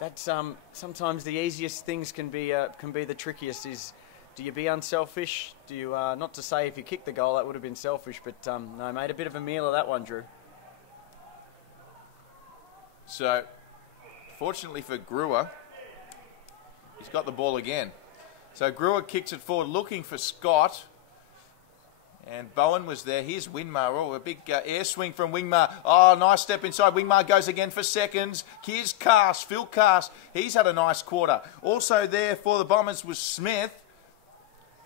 That's sometimes the easiest things can be the trickiest. Is do you be unselfish? Do you not to say if you kick the goal that would have been selfish, but no, made a bit of a meal of that one, Drew. So, fortunately for Brewer, he's got the ball again. So Brewer kicks it forward, looking for Scott. And Bowen was there. Here's Winmar. Oh, a big air swing from Wingmar. Oh, nice step inside. Wingmar goes again for seconds. Here's Cast, Phil Cast. He's had a nice quarter. Also there for the Bombers was Smith.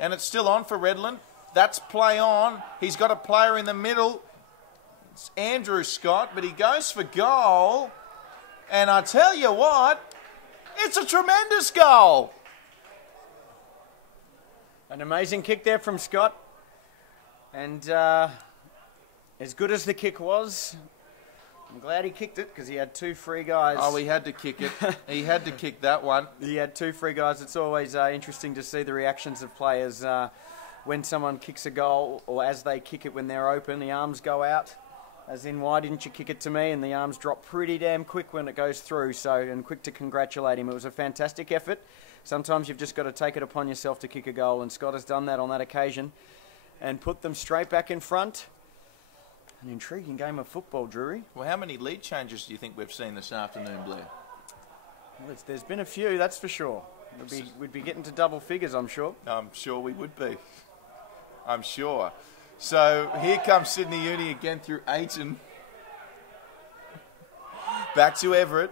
And it's still on for Redland. That's play on. He's got a player in the middle. It's Andrew Scott, but he goes for goal. And I tell you what, it's a tremendous goal. An amazing kick there from Scott. And as good as the kick was, I'm glad he kicked it because he had 2 free guys. Oh, he had to kick it. He had to kick that one. He had 2 free guys. It's always interesting to see the reactions of players when someone kicks a goal or as they kick it when they're open. The arms go out, as in, why didn't you kick it to me? And the arms drop pretty damn quick when it goes through, and quick to congratulate him. It was a fantastic effort. Sometimes you've just got to take it upon yourself to kick a goal, and Scott has done that on that occasion and put them straight back in front. An intriguing game of football, Drury. Well, how many lead changes do you think we've seen this afternoon, Blair? Well, there's been a few, that's for sure. We'd be getting to double figures, I'm sure. I'm sure we would be. I'm sure. So here comes Sydney Uni again through Ayton. Back to Everett.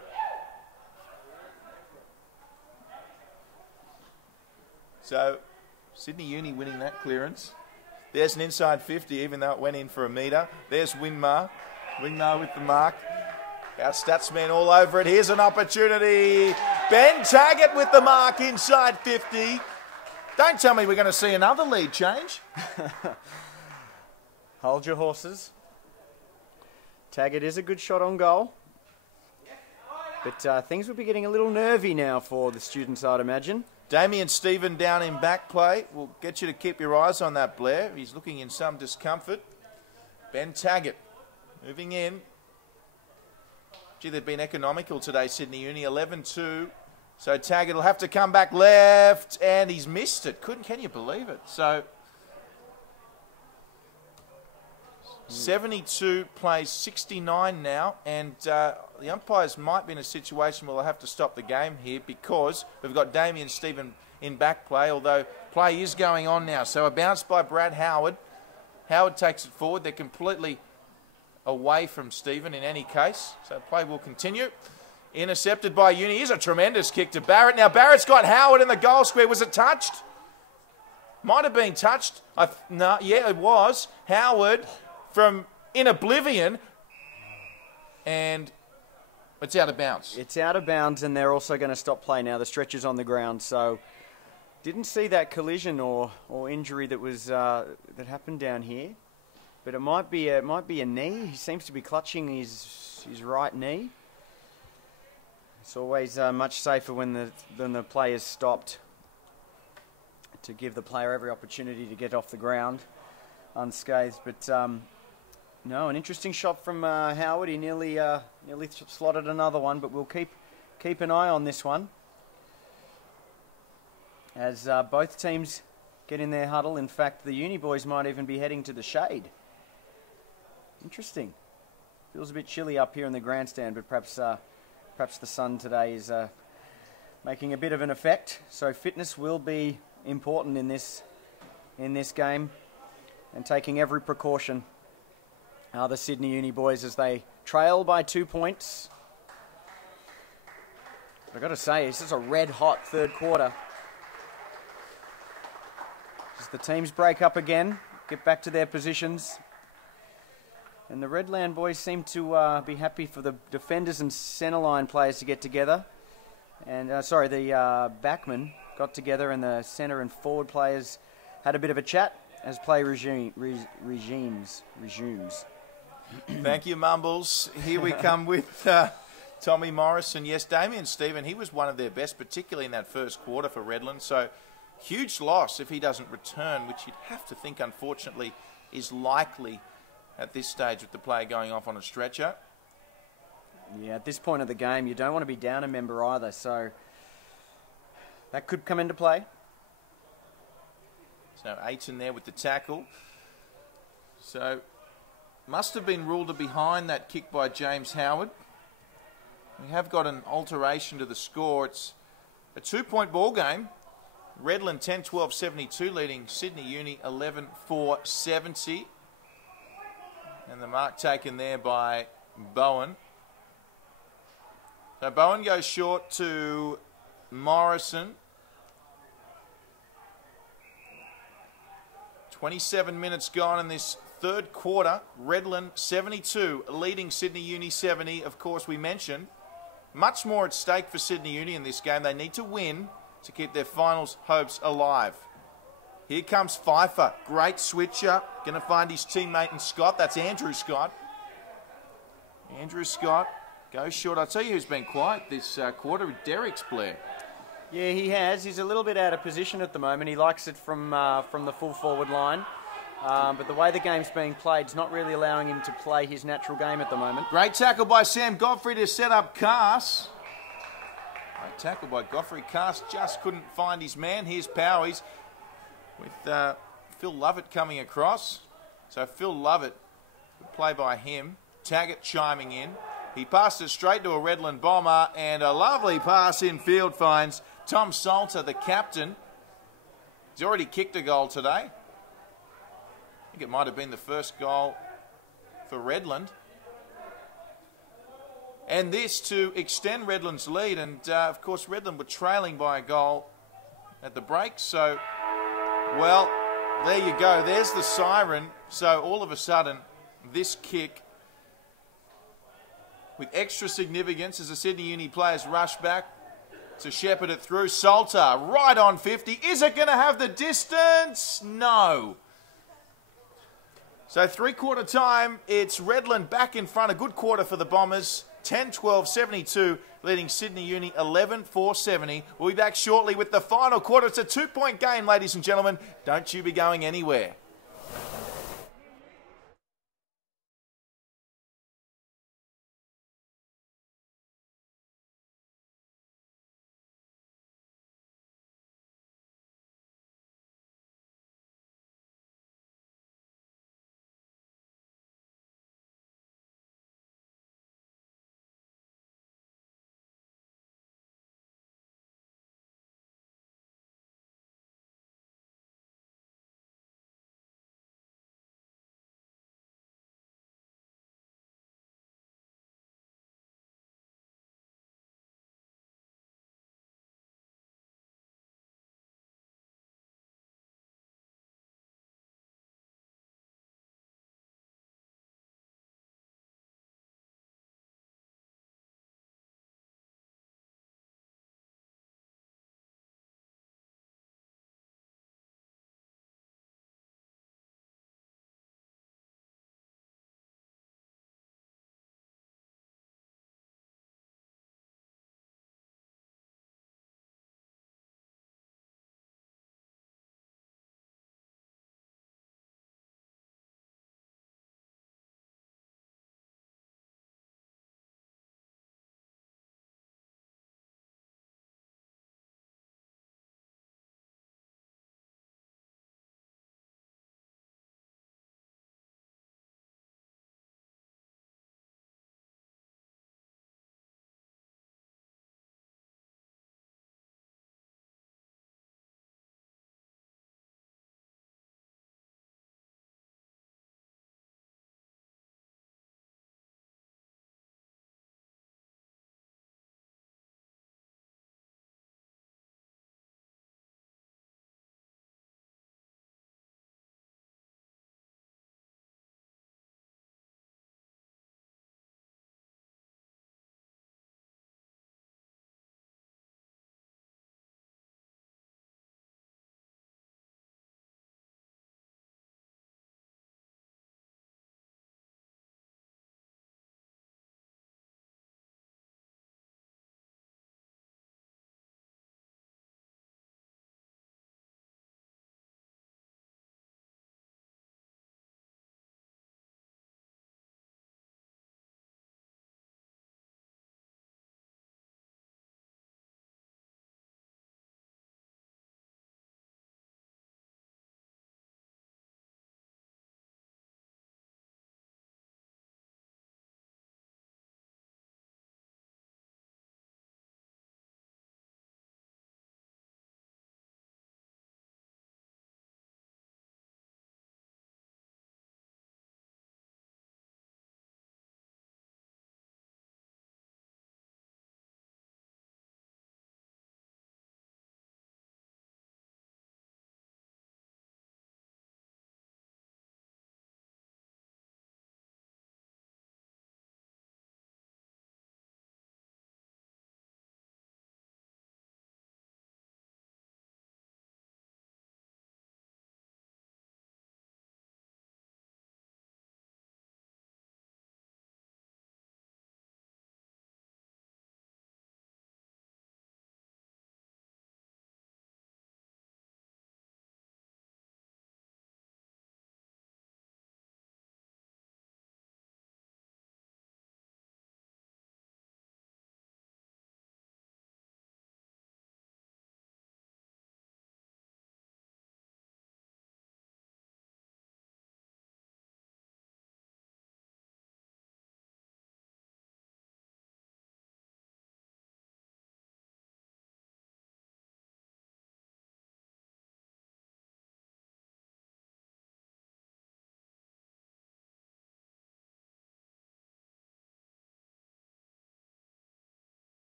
So Sydney Uni winning that clearance. There's an inside 50, even though it went in for a metre. There's Winmar. Winmar with the mark. Our statsman all over it. Here's an opportunity. Ben Taggart with the mark inside 50. Don't tell me we're going to see another lead change. Hold your horses. Taggart is a good shot on goal. But things will be getting a little nervy now for the students, I'd imagine. Damien Stephen down in back play. We'll get you to keep your eyes on that, Blair. He's looking in some discomfort. Ben Taggart moving in. Gee, they've been economical today, Sydney Uni. 11-2. So Taggart will have to come back left, and he's missed it. Can you believe it? So 72 plays 69 now, and the umpires might be in a situation where they'll have to stop the game here because we've got Damien Stephen in back play, although play is going on now. So a bounce by Brad Howard. Howard takes it forward. They're completely away from Stephen in any case. So play will continue. Intercepted by Uni. Here's a tremendous kick to Barrett. Now Barrett's got Howard in the goal square. Was it touched? Might have been touched. No, yeah, it was. Howard from in oblivion and it's out of bounds. It's out of bounds, and they're also going to stop play now. The stretcher's on the ground, so didn't see that collision or injury that was that happened down here, but it might be a knee. He seems to be clutching his right knee. It's always much safer when the play is stopped, to give the player every opportunity to get off the ground unscathed. But no, an interesting shot from Howard. He nearly slotted another one, but we'll keep an eye on this one as both teams get in their huddle. In fact, the Uni boys might even be heading to the shade. Interesting. Feels a bit chilly up here in the grandstand, but perhaps the sun today is making a bit of an effect. So fitness will be important in this game, and taking every precaution. The Sydney Uni boys, as they trail by 2 points. I've got to say, this is a red-hot third quarter. As the teams break up again, get back to their positions. And the Redland boys seem to be happy for the defenders and centreline players to get together. And, the backmen got together, and the centre and forward players had a bit of a chat as play resumes. Thank you, Mumbles. Here we come with Tommy Morrison. Yes, Damien Stephen, he was one of their best, particularly in that first quarter for Redland. So, huge loss if he doesn't return, which you'd have to think, unfortunately, is likely at this stage with the player going off on a stretcher. Yeah, at this point of the game, you don't want to be down a member either, so that could come into play. So, Aiton there with the tackle. So, must have been ruled a behind that kick by James Howard. We have got an alteration to the score. It's a 2-point ball game. Redland 10-12-72 leading Sydney Uni 11-4-70. And the mark taken there by Bowen. So Bowen goes short to Morrison. 27 minutes gone in this third quarter. Redland 72, leading Sydney Uni 70. Of course, we mentioned much more at stake for Sydney Uni in this game. They need to win to keep their finals hopes alive. Here comes Pfeiffer. Great switcher. Going to find his teammate in Scott. That's Andrew Scott. Andrew Scott goes short. I'll tell you who's been quiet this quarter. Derek's Blair. Yeah, he has. He's a little bit out of position at the moment. He likes it from the full forward line. But the way the game's being played is not really allowing him to play his natural game at the moment. Great tackle by Sam Godfrey to set up Cass. Great tackle by Godfrey. Cass just couldn't find his man. Here's Powies with Phil Lovett coming across. So Phil Lovett, good play by him. Taggart chiming in. He passed it straight to a Redland bomber, and a lovely pass in field finds Tom Salter, the captain. He's already kicked a goal today. I think it might have been the first goal for Redland. And this to extend Redland's lead. And, of course, Redland were trailing by a goal at the break. So, well, there you go. There's the siren. So, all of a sudden, this kick with extra significance as the Sydney Uni players rush back to shepherd it through. Salter right on 50. Is it going to have the distance? No. So three-quarter time, it's Redland back in front. A good quarter for the Bombers. 10-12-72, leading Sydney Uni 11-4-70. We'll be back shortly with the final quarter. It's a 2-point game, ladies and gentlemen. Don't you be going anywhere.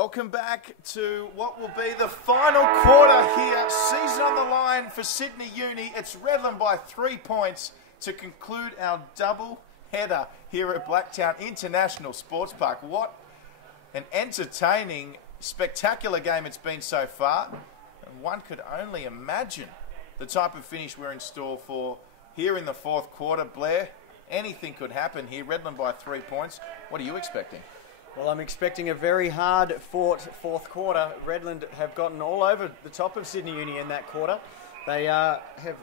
Welcome back to what will be the final quarter here. Season on the line for Sydney Uni. It's Redland by 3 points to conclude our double header here at Blacktown International Sports Park. What an entertaining, spectacular game it's been so far. And one could only imagine the type of finish we're in store for here in the fourth quarter. Blair, anything could happen here. Redland by 3 points. What are you expecting? Well, I'm expecting a very hard-fought fourth quarter. Redland have gotten all over the top of Sydney Uni in that quarter. They have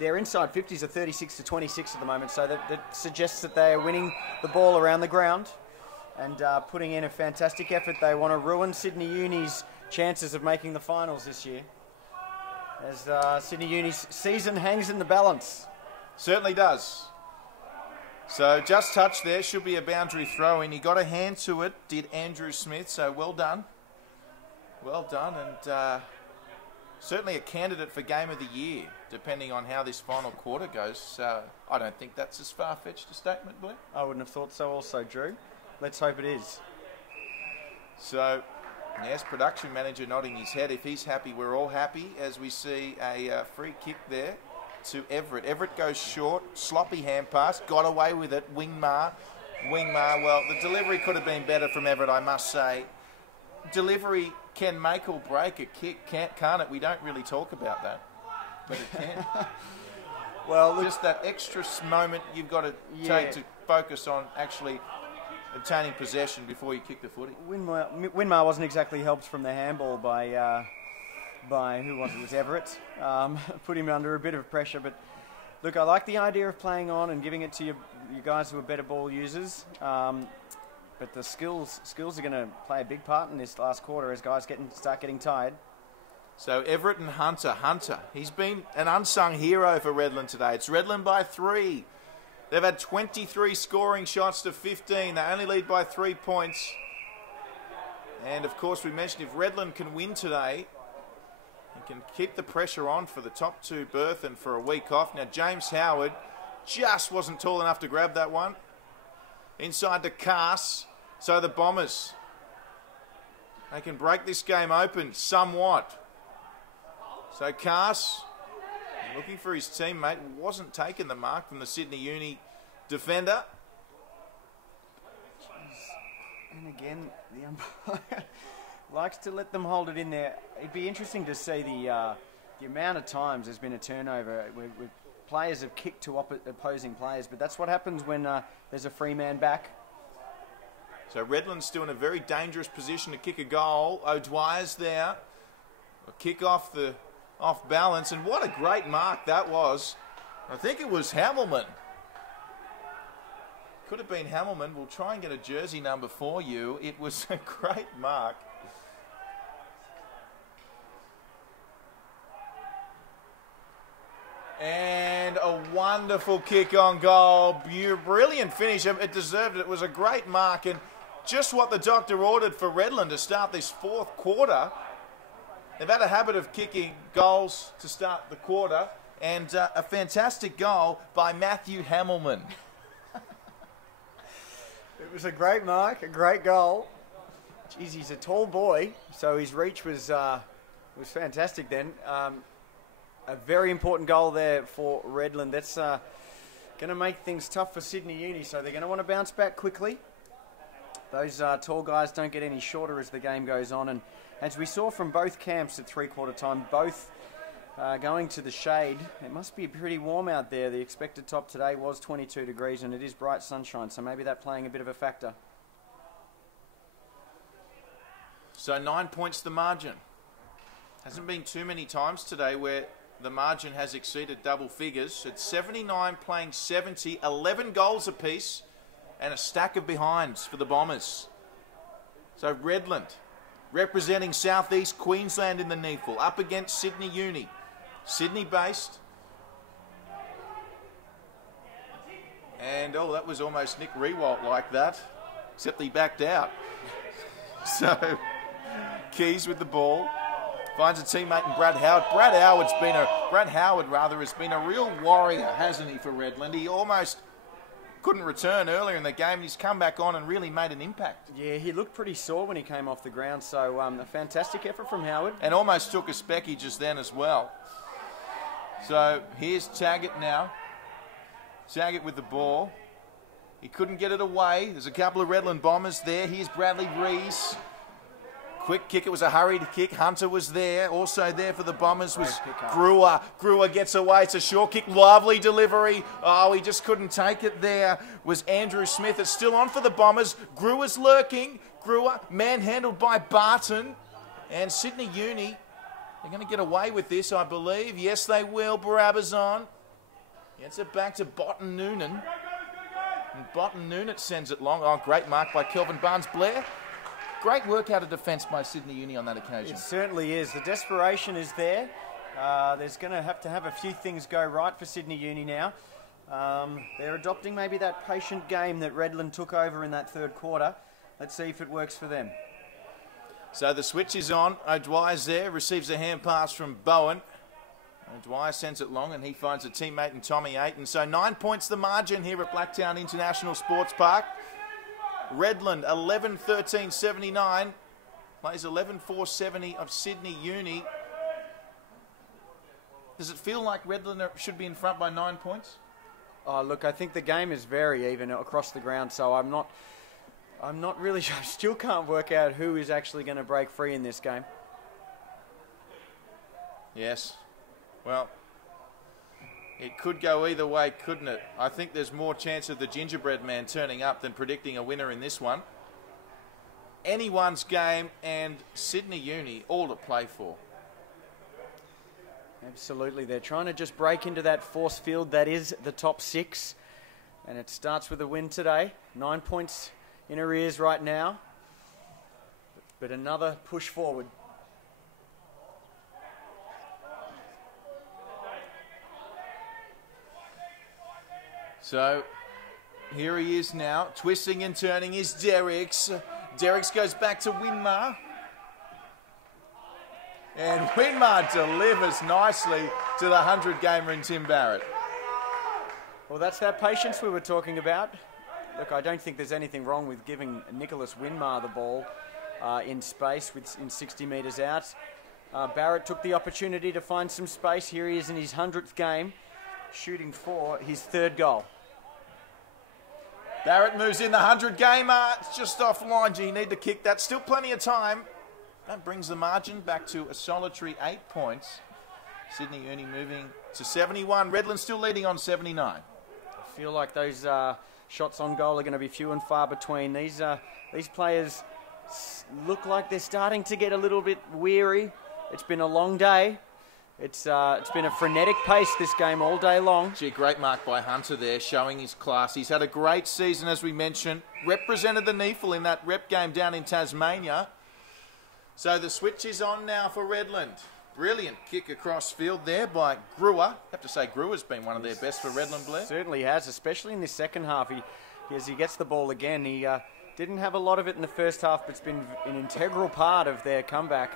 their inside 50s are 36-26 at the moment, so that suggests that they are winning the ball around the ground and putting in a fantastic effort. They want to ruin Sydney Uni's chances of making the finals this year, as Sydney Uni's season hangs in the balance. Certainly does. So just touch there, should be a boundary throw in. He got a hand to it, did Andrew Smith, so well done. Well done, and certainly a candidate for Game of the Year, depending on how this final quarter goes. I don't think that's as far-fetched a statement, Blair. I wouldn't have thought so also, Drew. Let's hope it is. So, yes, production manager nodding his head. If he's happy, we're all happy, as we see a free kick there to Everett. Everett goes short, sloppy hand pass, got away with it. Wingmar, well, the delivery could have been better from Everett, I must say. Delivery can make or break a kick, can't it? We don't really talk about that, but it can. Well, look, just that extra moment you've got to take to focus on actually obtaining possession before you kick the footy. Wingmar wasn't exactly helped from the handball by who was it? It was Everett. Put him under a bit of pressure, but look, I like the idea of playing on and giving it to you guys who are better ball users. But the skills are going to play a big part in this last quarter as guys start getting tired. So Everett and Hunter, he's been an unsung hero for Redland today. It's Redland by 3. They've had 23 scoring shots to 15. They only lead by 3 points. And of course, we mentioned if Redland can win today, he can keep the pressure on for the top 2 berth and for a week off. Now, James Howard just wasn't tall enough to grab that one. Inside to Cass. So the Bombers, they can break this game open somewhat. So Cass, looking for his teammate, wasn't taking the mark from the Sydney Uni defender. And again, the umpire likes to let them hold it in there. It'd be interesting to see the amount of times there's been a turnover where players have kicked to opposing players, but that's what happens when there's a free man back. So Redland's still in a very dangerous position to kick a goal. O'Dwyer's there. A kick off balance, and what a great mark that was. I think it was Hamilman. Could have been Hamilman. We'll try and get a jersey number for you. It was a great mark. And a wonderful kick on goal. Brilliant finish. It deserved it. It was a great mark, and just what the doctor ordered for Redland to start this fourth quarter. They've had a habit of kicking goals to start the quarter, and a fantastic goal by Matthew Hamilman. It was a great mark, a great goal. Jeez, he's a tall boy, so his reach was fantastic then. A very important goal there for Redland. That's going to make things tough for Sydney Uni, so they're going to want to bounce back quickly. Those tall guys don't get any shorter as the game goes on, and as we saw from both camps at three-quarter time, both going to the shade. It must be pretty warm out there. The expected top today was 22 degrees, and it is bright sunshine, so maybe that playing a bit of a factor. So 9 points the margin. Hasn't been too many times today where the margin has exceeded double figures. It's 79 playing 70, 11 goals apiece, and a stack of behinds for the Bombers. So Redland, representing southeast Queensland in the NEAFL, up against Sydney Uni. Sydney-based. And, that was almost Nick Rewalt like that, except he backed out. So, Keys with the ball. Finds a teammate in Brad Howard. Brad Howard has been a real warrior, hasn't he, for Redland? He almost couldn't return earlier in the game, and he's come back on and really made an impact. Yeah, he looked pretty sore when he came off the ground, so a fantastic effort from Howard. And almost took a specky just then as well. So here's Taggart now. Taggart with the ball. He couldn't get it away. There's a couple of Redland Bombers there. Here's Bradley Rees. Quick kick. It was a hurried kick. Hunter was there. Also there for the Bombers was Brewer. Brewer gets away. It's a short kick. Lovely delivery. Oh, he just couldn't take it there. Was Andrew Smith. It's still on for the Bombers. Brewer's lurking. Brewer manhandled by Barton. And Sydney Uni, they're going to get away with this, I believe. Yes, they will. Brabazon gets it back to Botten Noonan. And Botten Noonan sends it long. Oh, great mark by Kelvin Barnes-Blair. Great work out of defence by Sydney Uni on that occasion. It certainly is. The desperation is there. There's going to have a few things go right for Sydney Uni now. They're adopting maybe that patient game that Redland took over in that third quarter. Let's see if it works for them. So the switch is on. O'Dwyer's there, receives a hand pass from Bowen. O'Dwyer sends it long and he finds a teammate in Tommy Ayton. So 9 points the margin here at Blacktown International Sports Park. Redland 11-13-79. Plays 11-4-70 of Sydney Uni. Does it feel like Redland should be in front by 9 points? Oh, look, I think the game is very even across the ground, so I'm not really sure. I still can't work out who is actually going to break free in this game. Yes. Well, it could go either way, couldn't it? I think there's more chance of the gingerbread man turning up than predicting a winner in this one. Anyone's game, and Sydney Uni all to play for. Absolutely. They're trying to just break into that force field that is the top six. And it starts with a win today. 9 points in arrears right now. But another push forward. So here he is now. Twisting and turning is Derricks. Derricks goes back to Winmar. And Winmar delivers nicely to the 100-gamer in Tim Barrett. Well, that's that patience we were talking about. Look, I don't think there's anything wrong with giving Nicholas Winmar the ball in space in 60 metres out. Barrett took the opportunity to find some space. Here he is in his 100th game, shooting for his third goal. Barrett moves in the 100-gamer. It's just offline. You need to kick that. Still plenty of time. That brings the margin back to a solitary 8 points. Sydney Uni moving to 71. Redland still leading on 79. I feel like those shots on goal are going to be few and far between. These players look like they're starting to get a little bit weary. It's been a long day. It's been a frenetic pace this game all day long. Gee, great mark by Hunter there, showing his class. He's had a great season, as we mentioned. Represented the NEFL in that rep game down in Tasmania. So the switch is on now for Redland. Brilliant kick across field there by Brewer. I have to say Brewer's been one of their best for Redland, Blair. Certainly has, especially in this second half. As he gets the ball again, he didn't have a lot of it in the first half, but it's been an integral part of their comeback.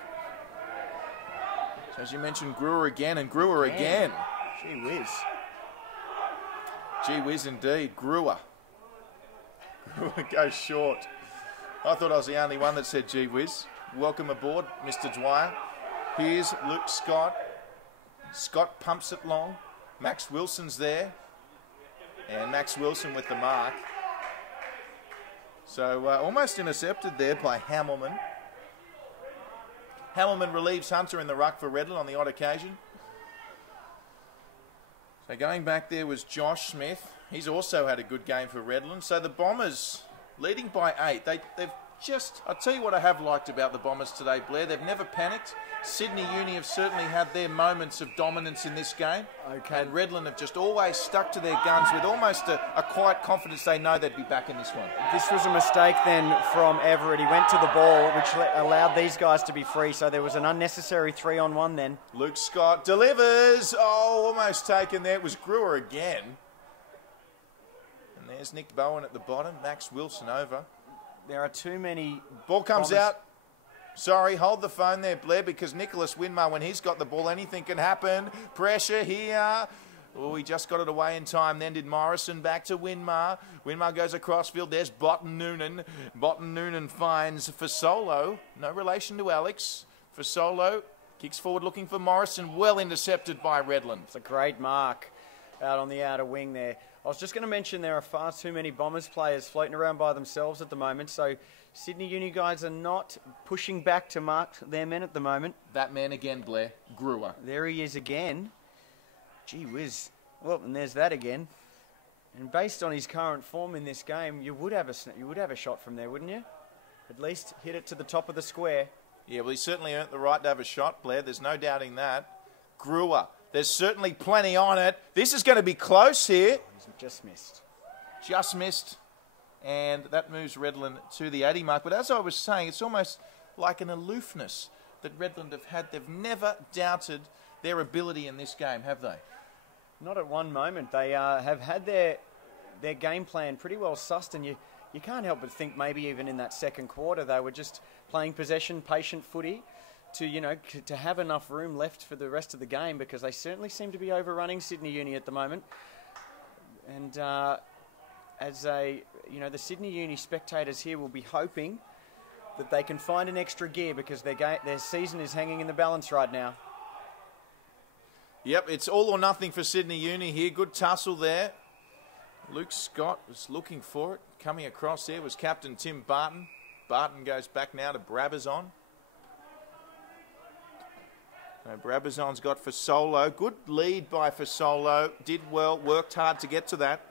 So as you mentioned, Brewer again and Brewer again. Gee whiz. Gee whiz indeed, Brewer. Brewer goes short. I thought I was the only one that said gee whiz. Welcome aboard, Mr. Dwyer. Here's Luke Scott. Scott pumps it long. Max Wilson's there. And Max Wilson with the mark. So almost intercepted there by Hamilman. Hamilman relieves Hunter in the ruck for Redland on the odd occasion. So going back there was Josh Smith. He's also had a good game for Redland. So the Bombers leading by 8. They've just, I'll tell you what I have liked about the Bombers today, Blair. They've never panicked. Sydney Uni have certainly had their moments of dominance in this game. Okay. And Redland have just always stuck to their guns with almost a quiet confidence they know they'd be back in this one. This was a mistake then from Everett. He went to the ball, which allowed these guys to be free, so there was an unnecessary 3-on-1 then. Luke Scott delivers. Oh, almost taken there. It was Brewer again. And there's Nick Bowen at the bottom. Max Wilson over. There are too many... Ball comes out. Sorry, hold the phone there, Blair, because Nicholas Winmar, when he's got the ball, anything can happen. Pressure here. Oh, he just got it away in time. Then did Morrison back to Winmar. Winmar goes across field. There's Botten Noonan. Botten Noonan finds Fasolo. No relation to Alex. Fasolo kicks forward looking for Morrison. Well intercepted by Redland. It's a great mark out on the outer wing there. I was just going to mention there are far too many Bombers players floating around by themselves at the moment. So Sydney Uni guys are not pushing back to mark their men at the moment. That man again, Blair. Brewer. There he is again. Gee whiz. Well, and there's that again. And based on his current form in this game, you would have a shot from there, wouldn't you? At least hit it to the top of the square. Yeah, well, he certainly earned the right to have a shot, Blair. There's no doubting that. Brewer. There's certainly plenty on it. This is going to be close here. He's just missed. Just missed. And that moves Redland to the 80 mark. But as I was saying, it's almost like an aloofness that Redland have had. They've never doubted their ability in this game, have they? Not at one moment. They have had their game plan pretty well sussed, and you can't help but think maybe even in that second quarter they were just playing possession, patient footy to have enough room left for the rest of the game, because they certainly seem to be overrunning Sydney Uni at the moment. And the Sydney Uni spectators here will be hoping that they can find an extra gear, because their season is hanging in the balance right now. Yep, it's all or nothing for Sydney Uni here. Good tussle there. Luke Scott was looking for it. Coming across there was Captain Tim Barton. Barton goes back now to Brabazon. So Brabazon's got Fasolo. Good lead by Fasolo. Did well, worked hard to get to that.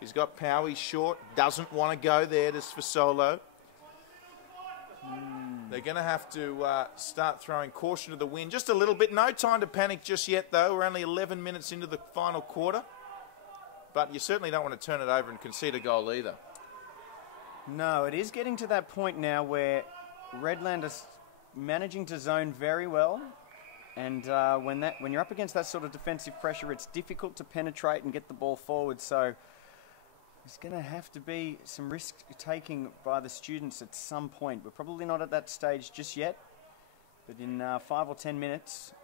He's got power, he's short. Doesn't want to go there, this Fasolo. They're going to have to start throwing caution to the wind just a little bit. No time to panic just yet, though. We're only 11 minutes into the final quarter. But you certainly don't want to turn it over and concede a goal either. No, it is getting to that point now where Redland is managing to zone very well. And when you're up against that sort of defensive pressure, it's difficult to penetrate and get the ball forward. So there's going to have to be some risk-taking by the students at some point. We're probably not at that stage just yet. But in 5 or 10 minutes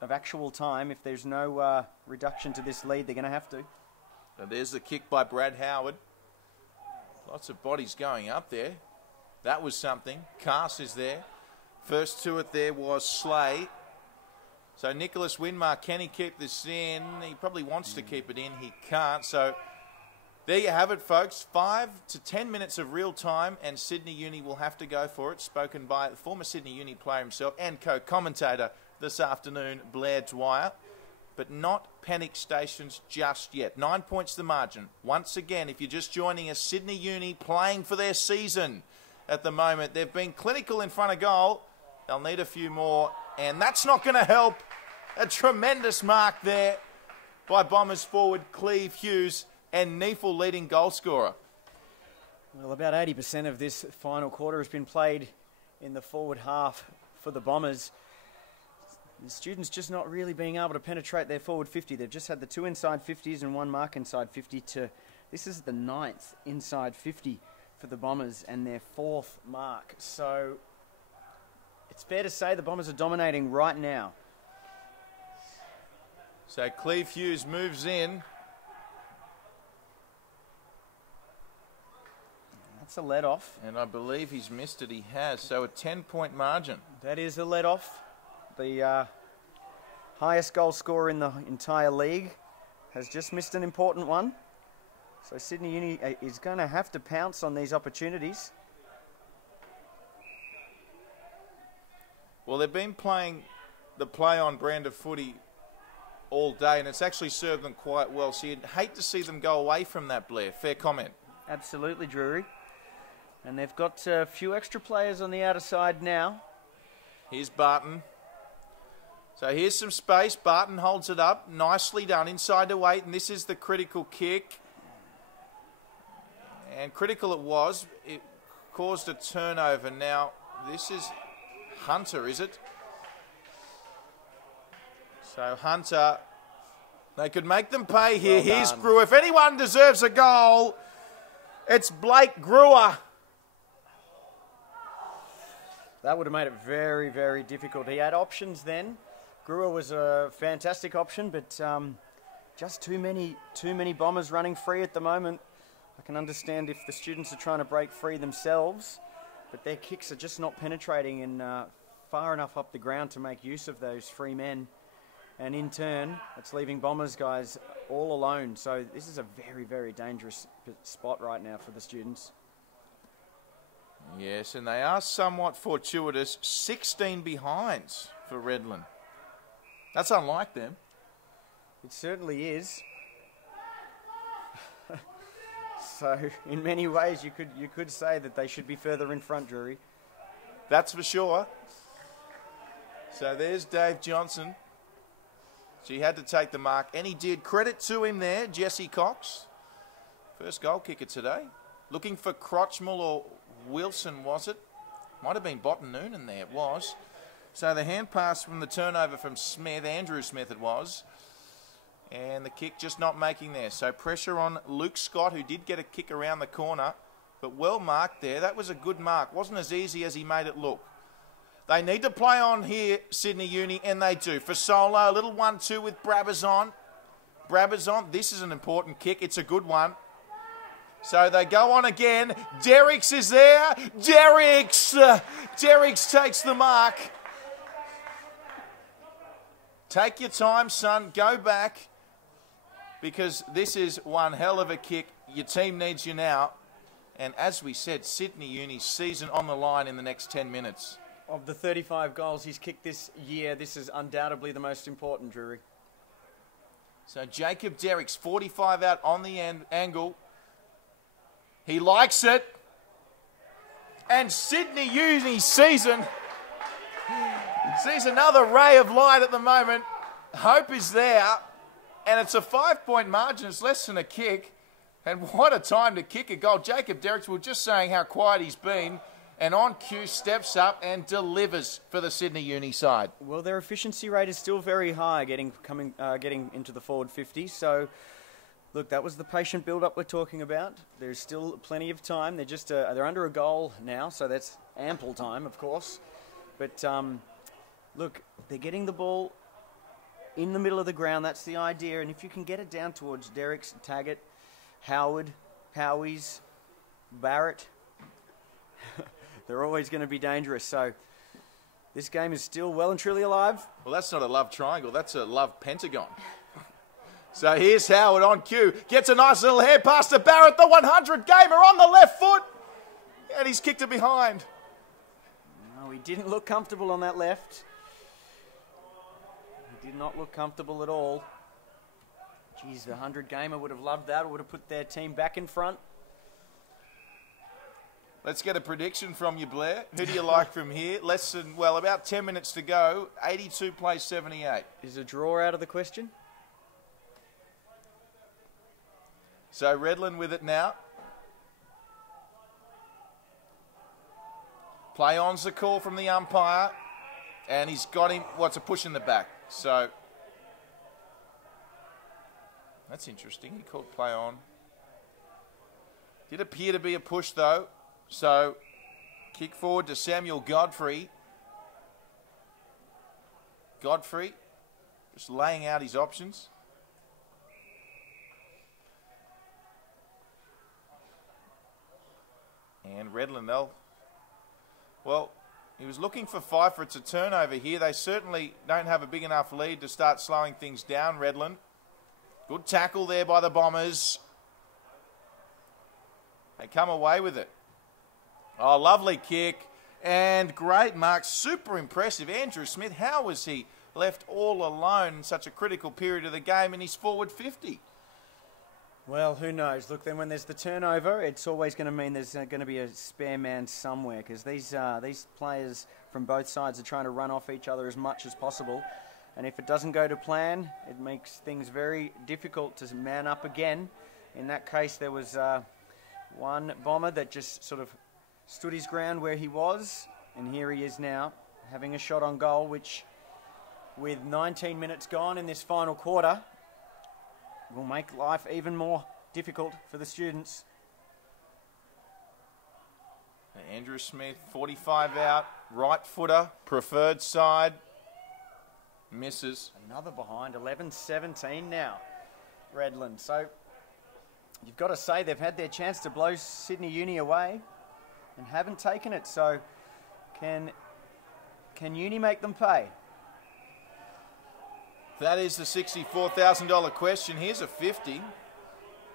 of actual time, if there's no reduction to this lead, they're going to have to. So there's the kick by Brad Howard. Lots of bodies going up there. That was something. Cass is there. First to it there was Slay. So Nicholas Winmar, can he keep this in? He probably wants to keep it in. He can't. So there you have it, folks. 5 to 10 minutes of real time, and Sydney Uni will have to go for it. Spoken by the former Sydney Uni player himself and co-commentator this afternoon, Blair Dwyer. But not panic stations just yet. 9 points the margin. Once again, if you're just joining us, Sydney Uni playing for their season at the moment. They've been clinical in front of goal. They'll need a few more, and that's not going to help. A tremendous mark there by Bombers forward Cleve Hughes, and Neefel leading goal scorer. Well, about 80% of this final quarter has been played in the forward half for the Bombers. The students just not really being able to penetrate their forward 50. They've just had the 2 inside 50s and 1 mark inside 50 to... This is the 9th inside 50 for the Bombers and their 4th mark. So it's fair to say the Bombers are dominating right now. So Cleve Hughes moves in. That's a let-off. And I believe he's missed it. He has. So a 10-point margin. That is a let-off. The highest goal scorer in the entire league has just missed an important one. So Sydney Uni is going to have to pounce on these opportunities. Well, they've been playing the play-on brand of footy all day, and it's actually served them quite well. So you'd hate to see them go away from that, Blair. Fair comment. Absolutely, Drury. And they've got a few extra players on the outer side now. Here's Barton. So here's some space. Barton holds it up. Nicely done. Inside to 8, and this is the critical kick. And critical it was. It caused a turnover. Now, this is Hunter, is it? So Hunter, they could make them pay here. Well Here's done. Greer. If anyone deserves a goal, it's Blake Greer. That would have made it very, very difficult. He had options then. Greer was a fantastic option, but just too many Bombers running free at the moment. I can understand if the students are trying to break free themselves, but their kicks are just not penetrating and far enough up the ground to make use of those free men. And in turn, it's leaving Bombers guys all alone. So this is a very, very dangerous spot right now for the students. Yes, and they are somewhat fortuitous. 16 behinds for Redland. That's unlike them. It certainly is. So in many ways, you could say that they should be further in front, Drury. That's for sure. So there's Dave Johnson. So he had to take the mark, and he did. Credit to him there, Jesse Cox. First goal kicker today. Looking for Crotchmell or Wilson, was it? Might have been Botten Noonan there, it was. So the hand pass from the turnover from Smith, Andrew Smith it was. And the kick just not making there. So pressure on Luke Scott, who did get a kick around the corner, but well marked there. That was a good mark. Wasn't as easy as he made it look. They need to play on here, Sydney Uni, and they do. For Solo, a little 1-2 with Brabazon. Brabazon, this is an important kick. It's a good one. So they go on again. Derricks is there. Derricks! Derricks takes the mark. Take your time, son. Go back. Because this is one hell of a kick. Your team needs you now. And as we said, Sydney Uni's season on the line in the next 10 minutes. Of the 35 goals he's kicked this year, this is undoubtedly the most important, Drury. So Jacob Derricks, 45 out on the angle. He likes it. And Sydney Uni's season sees another ray of light at the moment. Hope is there. And it's a 5-point margin. It's less than a kick. And what a time to kick a goal. Jacob Derricks, we were just saying how quiet he's been. And on cue, steps up and delivers for the Sydney Uni side. Well, their efficiency rate is still very high, getting into the forward 50. So, look, that was the patient build-up we're talking about. There's still plenty of time. They're under a goal now, so that's ample time, of course. But look, they're getting the ball in the middle of the ground. That's the idea. And if you can get it down towards Derricks, Taggart, Howard, Howies, Barrett, they're always going to be dangerous. So this game is still well and truly alive. Well, that's not a love triangle. That's a love pentagon. So here's Howard on cue. Gets a nice little hand pass to Barrett, the 100 gamer on the left foot. And he's kicked it behind. No, he didn't look comfortable on that left. He did not look comfortable at all. Geez, the 100 gamer would have loved that. Would have put their team back in front. Let's get a prediction from you, Blair. Who do you like from here? About 10 minutes to go. 82 plays 78. Is a draw out of the question? So Redland with it now. Play on's the call from the umpire. And he's got him, it's a push in the back. So that's interesting. He called play on. Did appear to be a push, though. So, kick forward to Samuel Godfrey. Godfrey just laying out his options. And Redland, he was looking for Pfeiffer. It's a turnover here. They certainly don't have a big enough lead to start slowing things down, Redland. Good tackle there by the Bombers. They come away with it. Oh, lovely kick. And great mark. Super impressive. Andrew Smith, how was he left all alone in such a critical period of the game in his forward 50? Well, who knows? Look, then when there's the turnover, it's always going to mean there's going to be a spare man somewhere, because these players from both sides are trying to run off each other as much as possible. And if it doesn't go to plan, it makes things very difficult to man up again. In that case, there was one Bomber that just sort of stood his ground where he was, and here he is now, having a shot on goal, which, with 19 minutes gone in this final quarter, will make life even more difficult for the students. Andrew Smith, 45 out, right footer, preferred side, misses. Another behind, 11-17 now. Redland. So you've got to say they've had their chance to blow Sydney Uni away and haven't taken it. So can Uni make them pay? That is the $64,000 question. Here's a 50.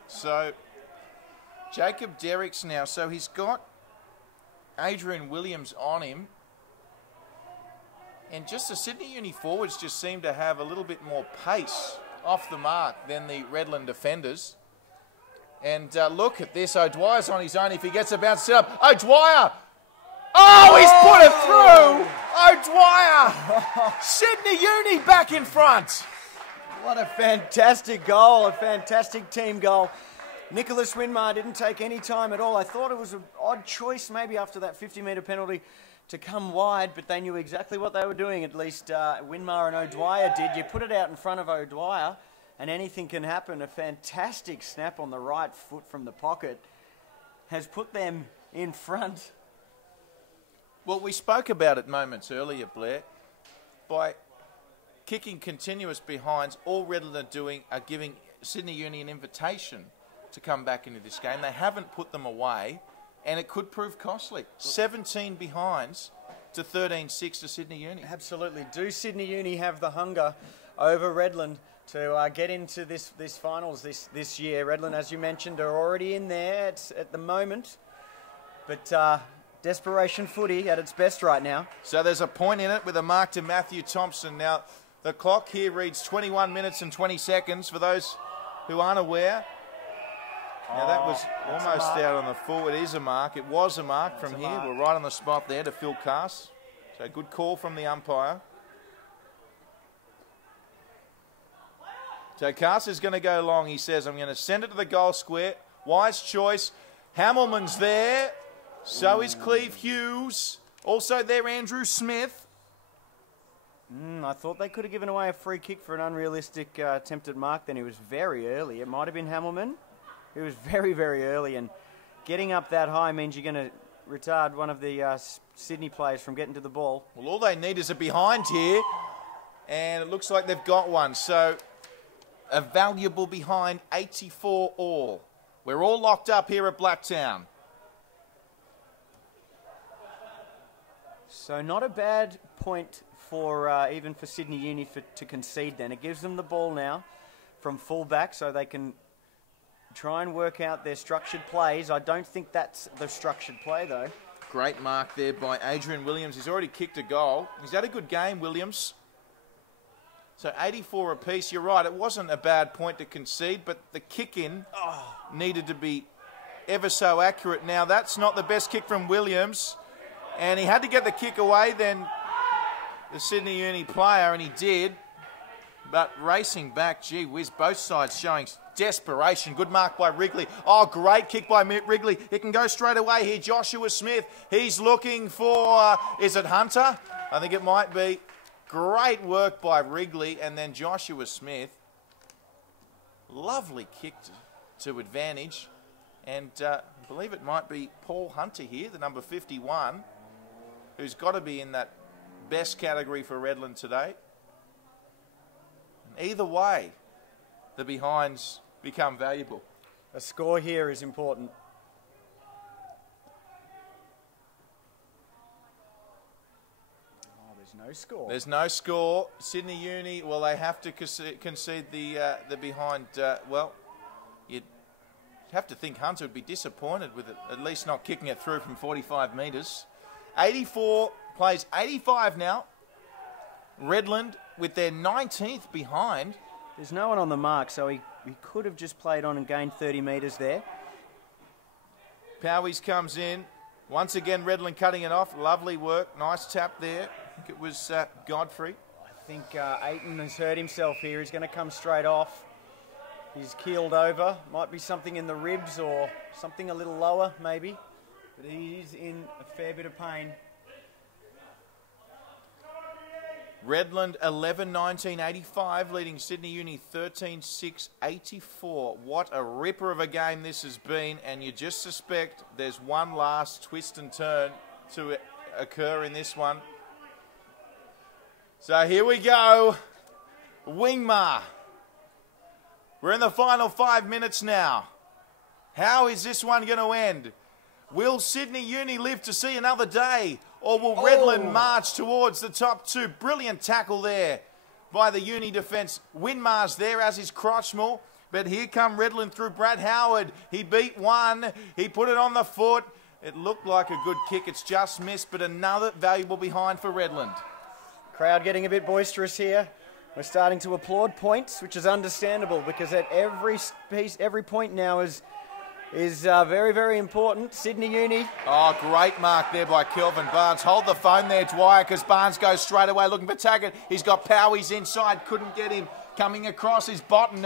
So Jacob Derricks now. So he's got Adrian Williams on him. And just the Sydney Uni forwards just seem to have a little bit more pace off the mark than the Redland defenders. And look at this. O'Dwyer's on his own if he gets a bounce set up. O'Dwyer! Oh, he's put it through! O'Dwyer! Sydney Uni back in front. What a fantastic goal, a fantastic team goal. Nicholas Winmar didn't take any time at all. I thought it was an odd choice maybe after that 50-metre penalty to come wide, but they knew exactly what they were doing, at least Winmar and O'Dwyer did. You put it out in front of O'Dwyer and anything can happen. A fantastic snap on the right foot from the pocket has put them in front. Well, we spoke about it moments earlier, Blair. By kicking continuous behinds, all Redland are doing are giving Sydney Uni an invitation to come back into this game. They haven't put them away, and it could prove costly. 17 behinds to 13-6 to Sydney Uni. Absolutely. Do Sydney Uni have the hunger over Redland to get into this finals this year? Redland, as you mentioned, are already in there at the moment, but desperation footy at its best right now. So there's a point in it with a mark to Matthew Thompson. Now, the clock here reads 21 minutes and 20 seconds for those who aren't aware. Now, that was almost out on the full. It is a mark. It was a mark from here. We're right on the spot there to Phil Cass. So good call from the umpire. So Cass is going to go long. He says, I'm going to send it to the goal square. Wise choice. Hamilman's there. So is Cleve Hughes. Also there, Andrew Smith. I thought they could have given away a free kick for an unrealistic attempted mark. Then he was very early. It might have been Hamilman. He was very, very early. And getting up that high means you're going to retard one of the Sydney players from getting to the ball. Well, all they need is a behind here. And it looks like they've got one. So a valuable behind, 84 all. We're all locked up here at Blacktown. So not a bad point for even for Sydney Uni to concede then. It gives them the ball now from fullback so they can try and work out their structured plays. I don't think that's the structured play though. Great mark there by Adrian Williams. He's already kicked a goal. He's had a good game, Williams. So 84 apiece. You're right, it wasn't a bad point to concede, but the kick-in needed to be ever so accurate. Now, that's not the best kick from Williams. And he had to get the kick away, then the Sydney Uni player, and he did. But racing back, gee whiz, both sides showing desperation. Good mark by Wrigley. Oh, great kick by Wrigley. It can go straight away here. Joshua Smith, he's looking for, is it Hunter? I think it might be. Great work by Wrigley, and then Joshua Smith. Lovely kick to advantage. And I believe it might be Paul Hunter here, the number 51, who's got to be in that best category for Redland today. And either way, the behinds become valuable. A score here is important. Oh, there's no score. There's no score. Sydney Uni, well, they have to concede the behind. Well, you'd have to think Hunter would be disappointed with it, at least not kicking it through from 45 metres. 84 plays 85 now. Redland with their 19th behind. There's no one on the mark, so he could have just played on and gained 30 metres there. Powies comes in. Once again, Redland cutting it off. Lovely work. Nice tap there. I think it was Godfrey. I think Aiton has hurt himself here. He's going to come straight off. He's keeled over. Might be something in the ribs or something a little lower, maybe. But he's in a fair bit of pain. Redland 11-19-85, leading Sydney Uni 13-6-84. What a ripper of a game this has been, and you just suspect there's one last twist and turn to occur in this one. So here we go. Wingmar. We're in the final 5 minutes now. How is this one going to end? Will Sydney Uni live to see another day? Or will Redland march towards the top two? Brilliant tackle there by the Uni defence. Winmar's there, as is Crotchmore. But here come Redland through Brad Howard. He beat one. He put it on the foot. It looked like a good kick. It's just missed, but another valuable behind for Redland. Crowd getting a bit boisterous here. We're starting to applaud points, which is understandable because at every point now is very, very important. Sydney Uni. Oh, great mark there by Kelvin Barnes. Hold the phone there, Dwyer, because Barnes goes straight away looking for Taggart. He's got Powies inside, couldn't get him. Coming across is Botten.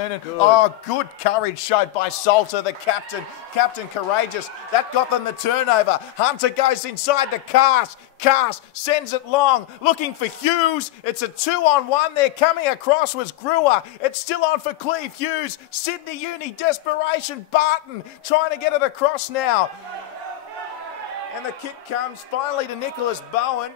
Good courage showed by Salter, the captain. Captain courageous. That got them the turnover. Hunter goes inside to Cast. Cast sends it long, looking for Hughes. It's a 2-on-1 there. Coming across was Brewer. It's still on for Cleve Hughes. Sydney Uni, desperation. Barton trying to get it across now. And the kick comes finally to Nicholas Bowen.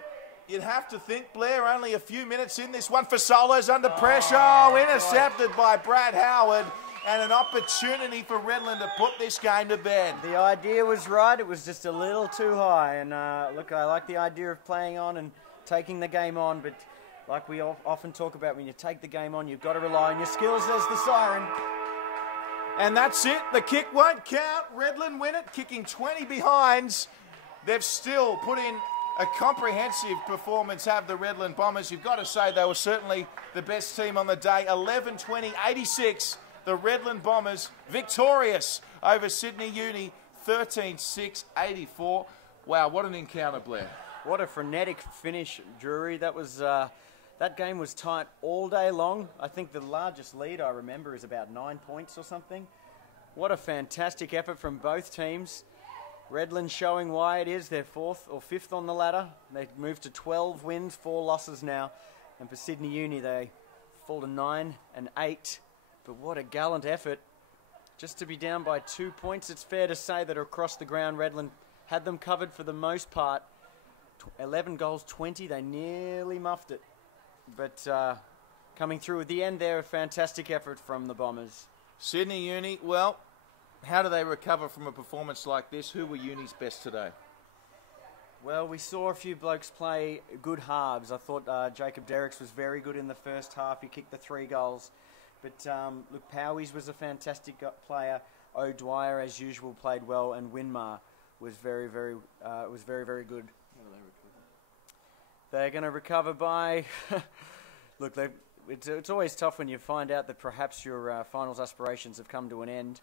You'd have to think, Blair, only a few minutes in this one for Solos under pressure. Intercepted by Brad Howard. And an opportunity for Redland to put this game to bed. The idea was right. It was just a little too high. And look, I like the idea of playing on and taking the game on. But like we often talk about, when you take the game on, you've got to rely on your skills. There's the siren. And that's it. The kick won't count. Redland win it, kicking 20 behinds. They've still put in a comprehensive performance, have the Redland Bombers. You've got to say they were certainly the best team on the day. 11-20-86. The Redland Bombers victorious over Sydney Uni. 13-6-84. Wow, what an encounter, Blair. What a frenetic finish, Drury. That game was tight all day long. I think the largest lead I remember is about 9 points or something. What a fantastic effort from both teams. Redland showing why it is. They're 4th or 5th on the ladder. They moved to 12 wins, 4 losses now. And for Sydney Uni, they fall to 9 and 8. But what a gallant effort. Just to be down by 2 points, it's fair to say that across the ground, Redland had them covered for the most part. 11 goals, 20. They nearly muffed it. But coming through at the end there, a fantastic effort from the Bombers. Sydney Uni, well, how do they recover from a performance like this? Who were Uni's best today? Well, we saw a few blokes play good halves. I thought Jacob Derricks was very good in the first half. He kicked the 3 goals. But look, Powies was a fantastic player. O'Dwyer, as usual, played well, and Winmar was very, very good. How do they recover? They're going to recover by. Look, it's always tough when you find out that perhaps your finals aspirations have come to an end.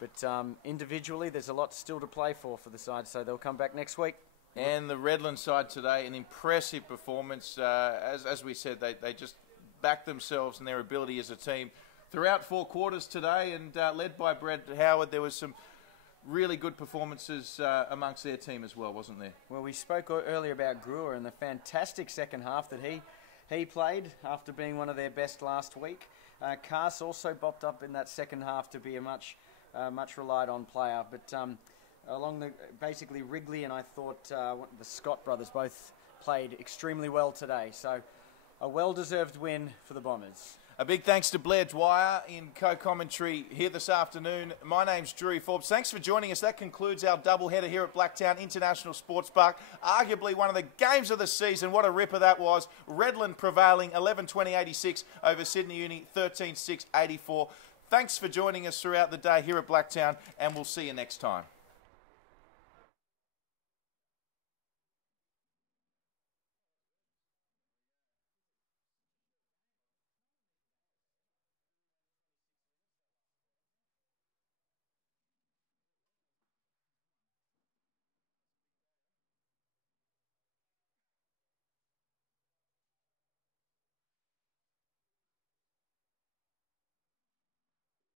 But individually, there's a lot still to play for the side, so they'll come back next week. And the Redland side today, an impressive performance. As we said, they just backed themselves and their ability as a team throughout 4 quarters today, and led by Brad Howard. There was some really good performances amongst their team as well, wasn't there? Well, we spoke earlier about Brewer and the fantastic second half that he played after being one of their best last week. Cars also bopped up in that second half to be a much relied on player, but basically Wrigley and I thought the Scott brothers both played extremely well today, so a well-deserved win for the Bombers. A big thanks to Blair Dwyer in co-commentary here this afternoon. My name's Drury Forbes. Thanks for joining us. That concludes our doubleheader here at Blacktown International Sports Park. Arguably one of the games of the season. What a ripper that was. Redland prevailing 11-20-86 over Sydney Uni 13-6-84. Thanks for joining us throughout the day here at Blacktown, and we'll see you next time.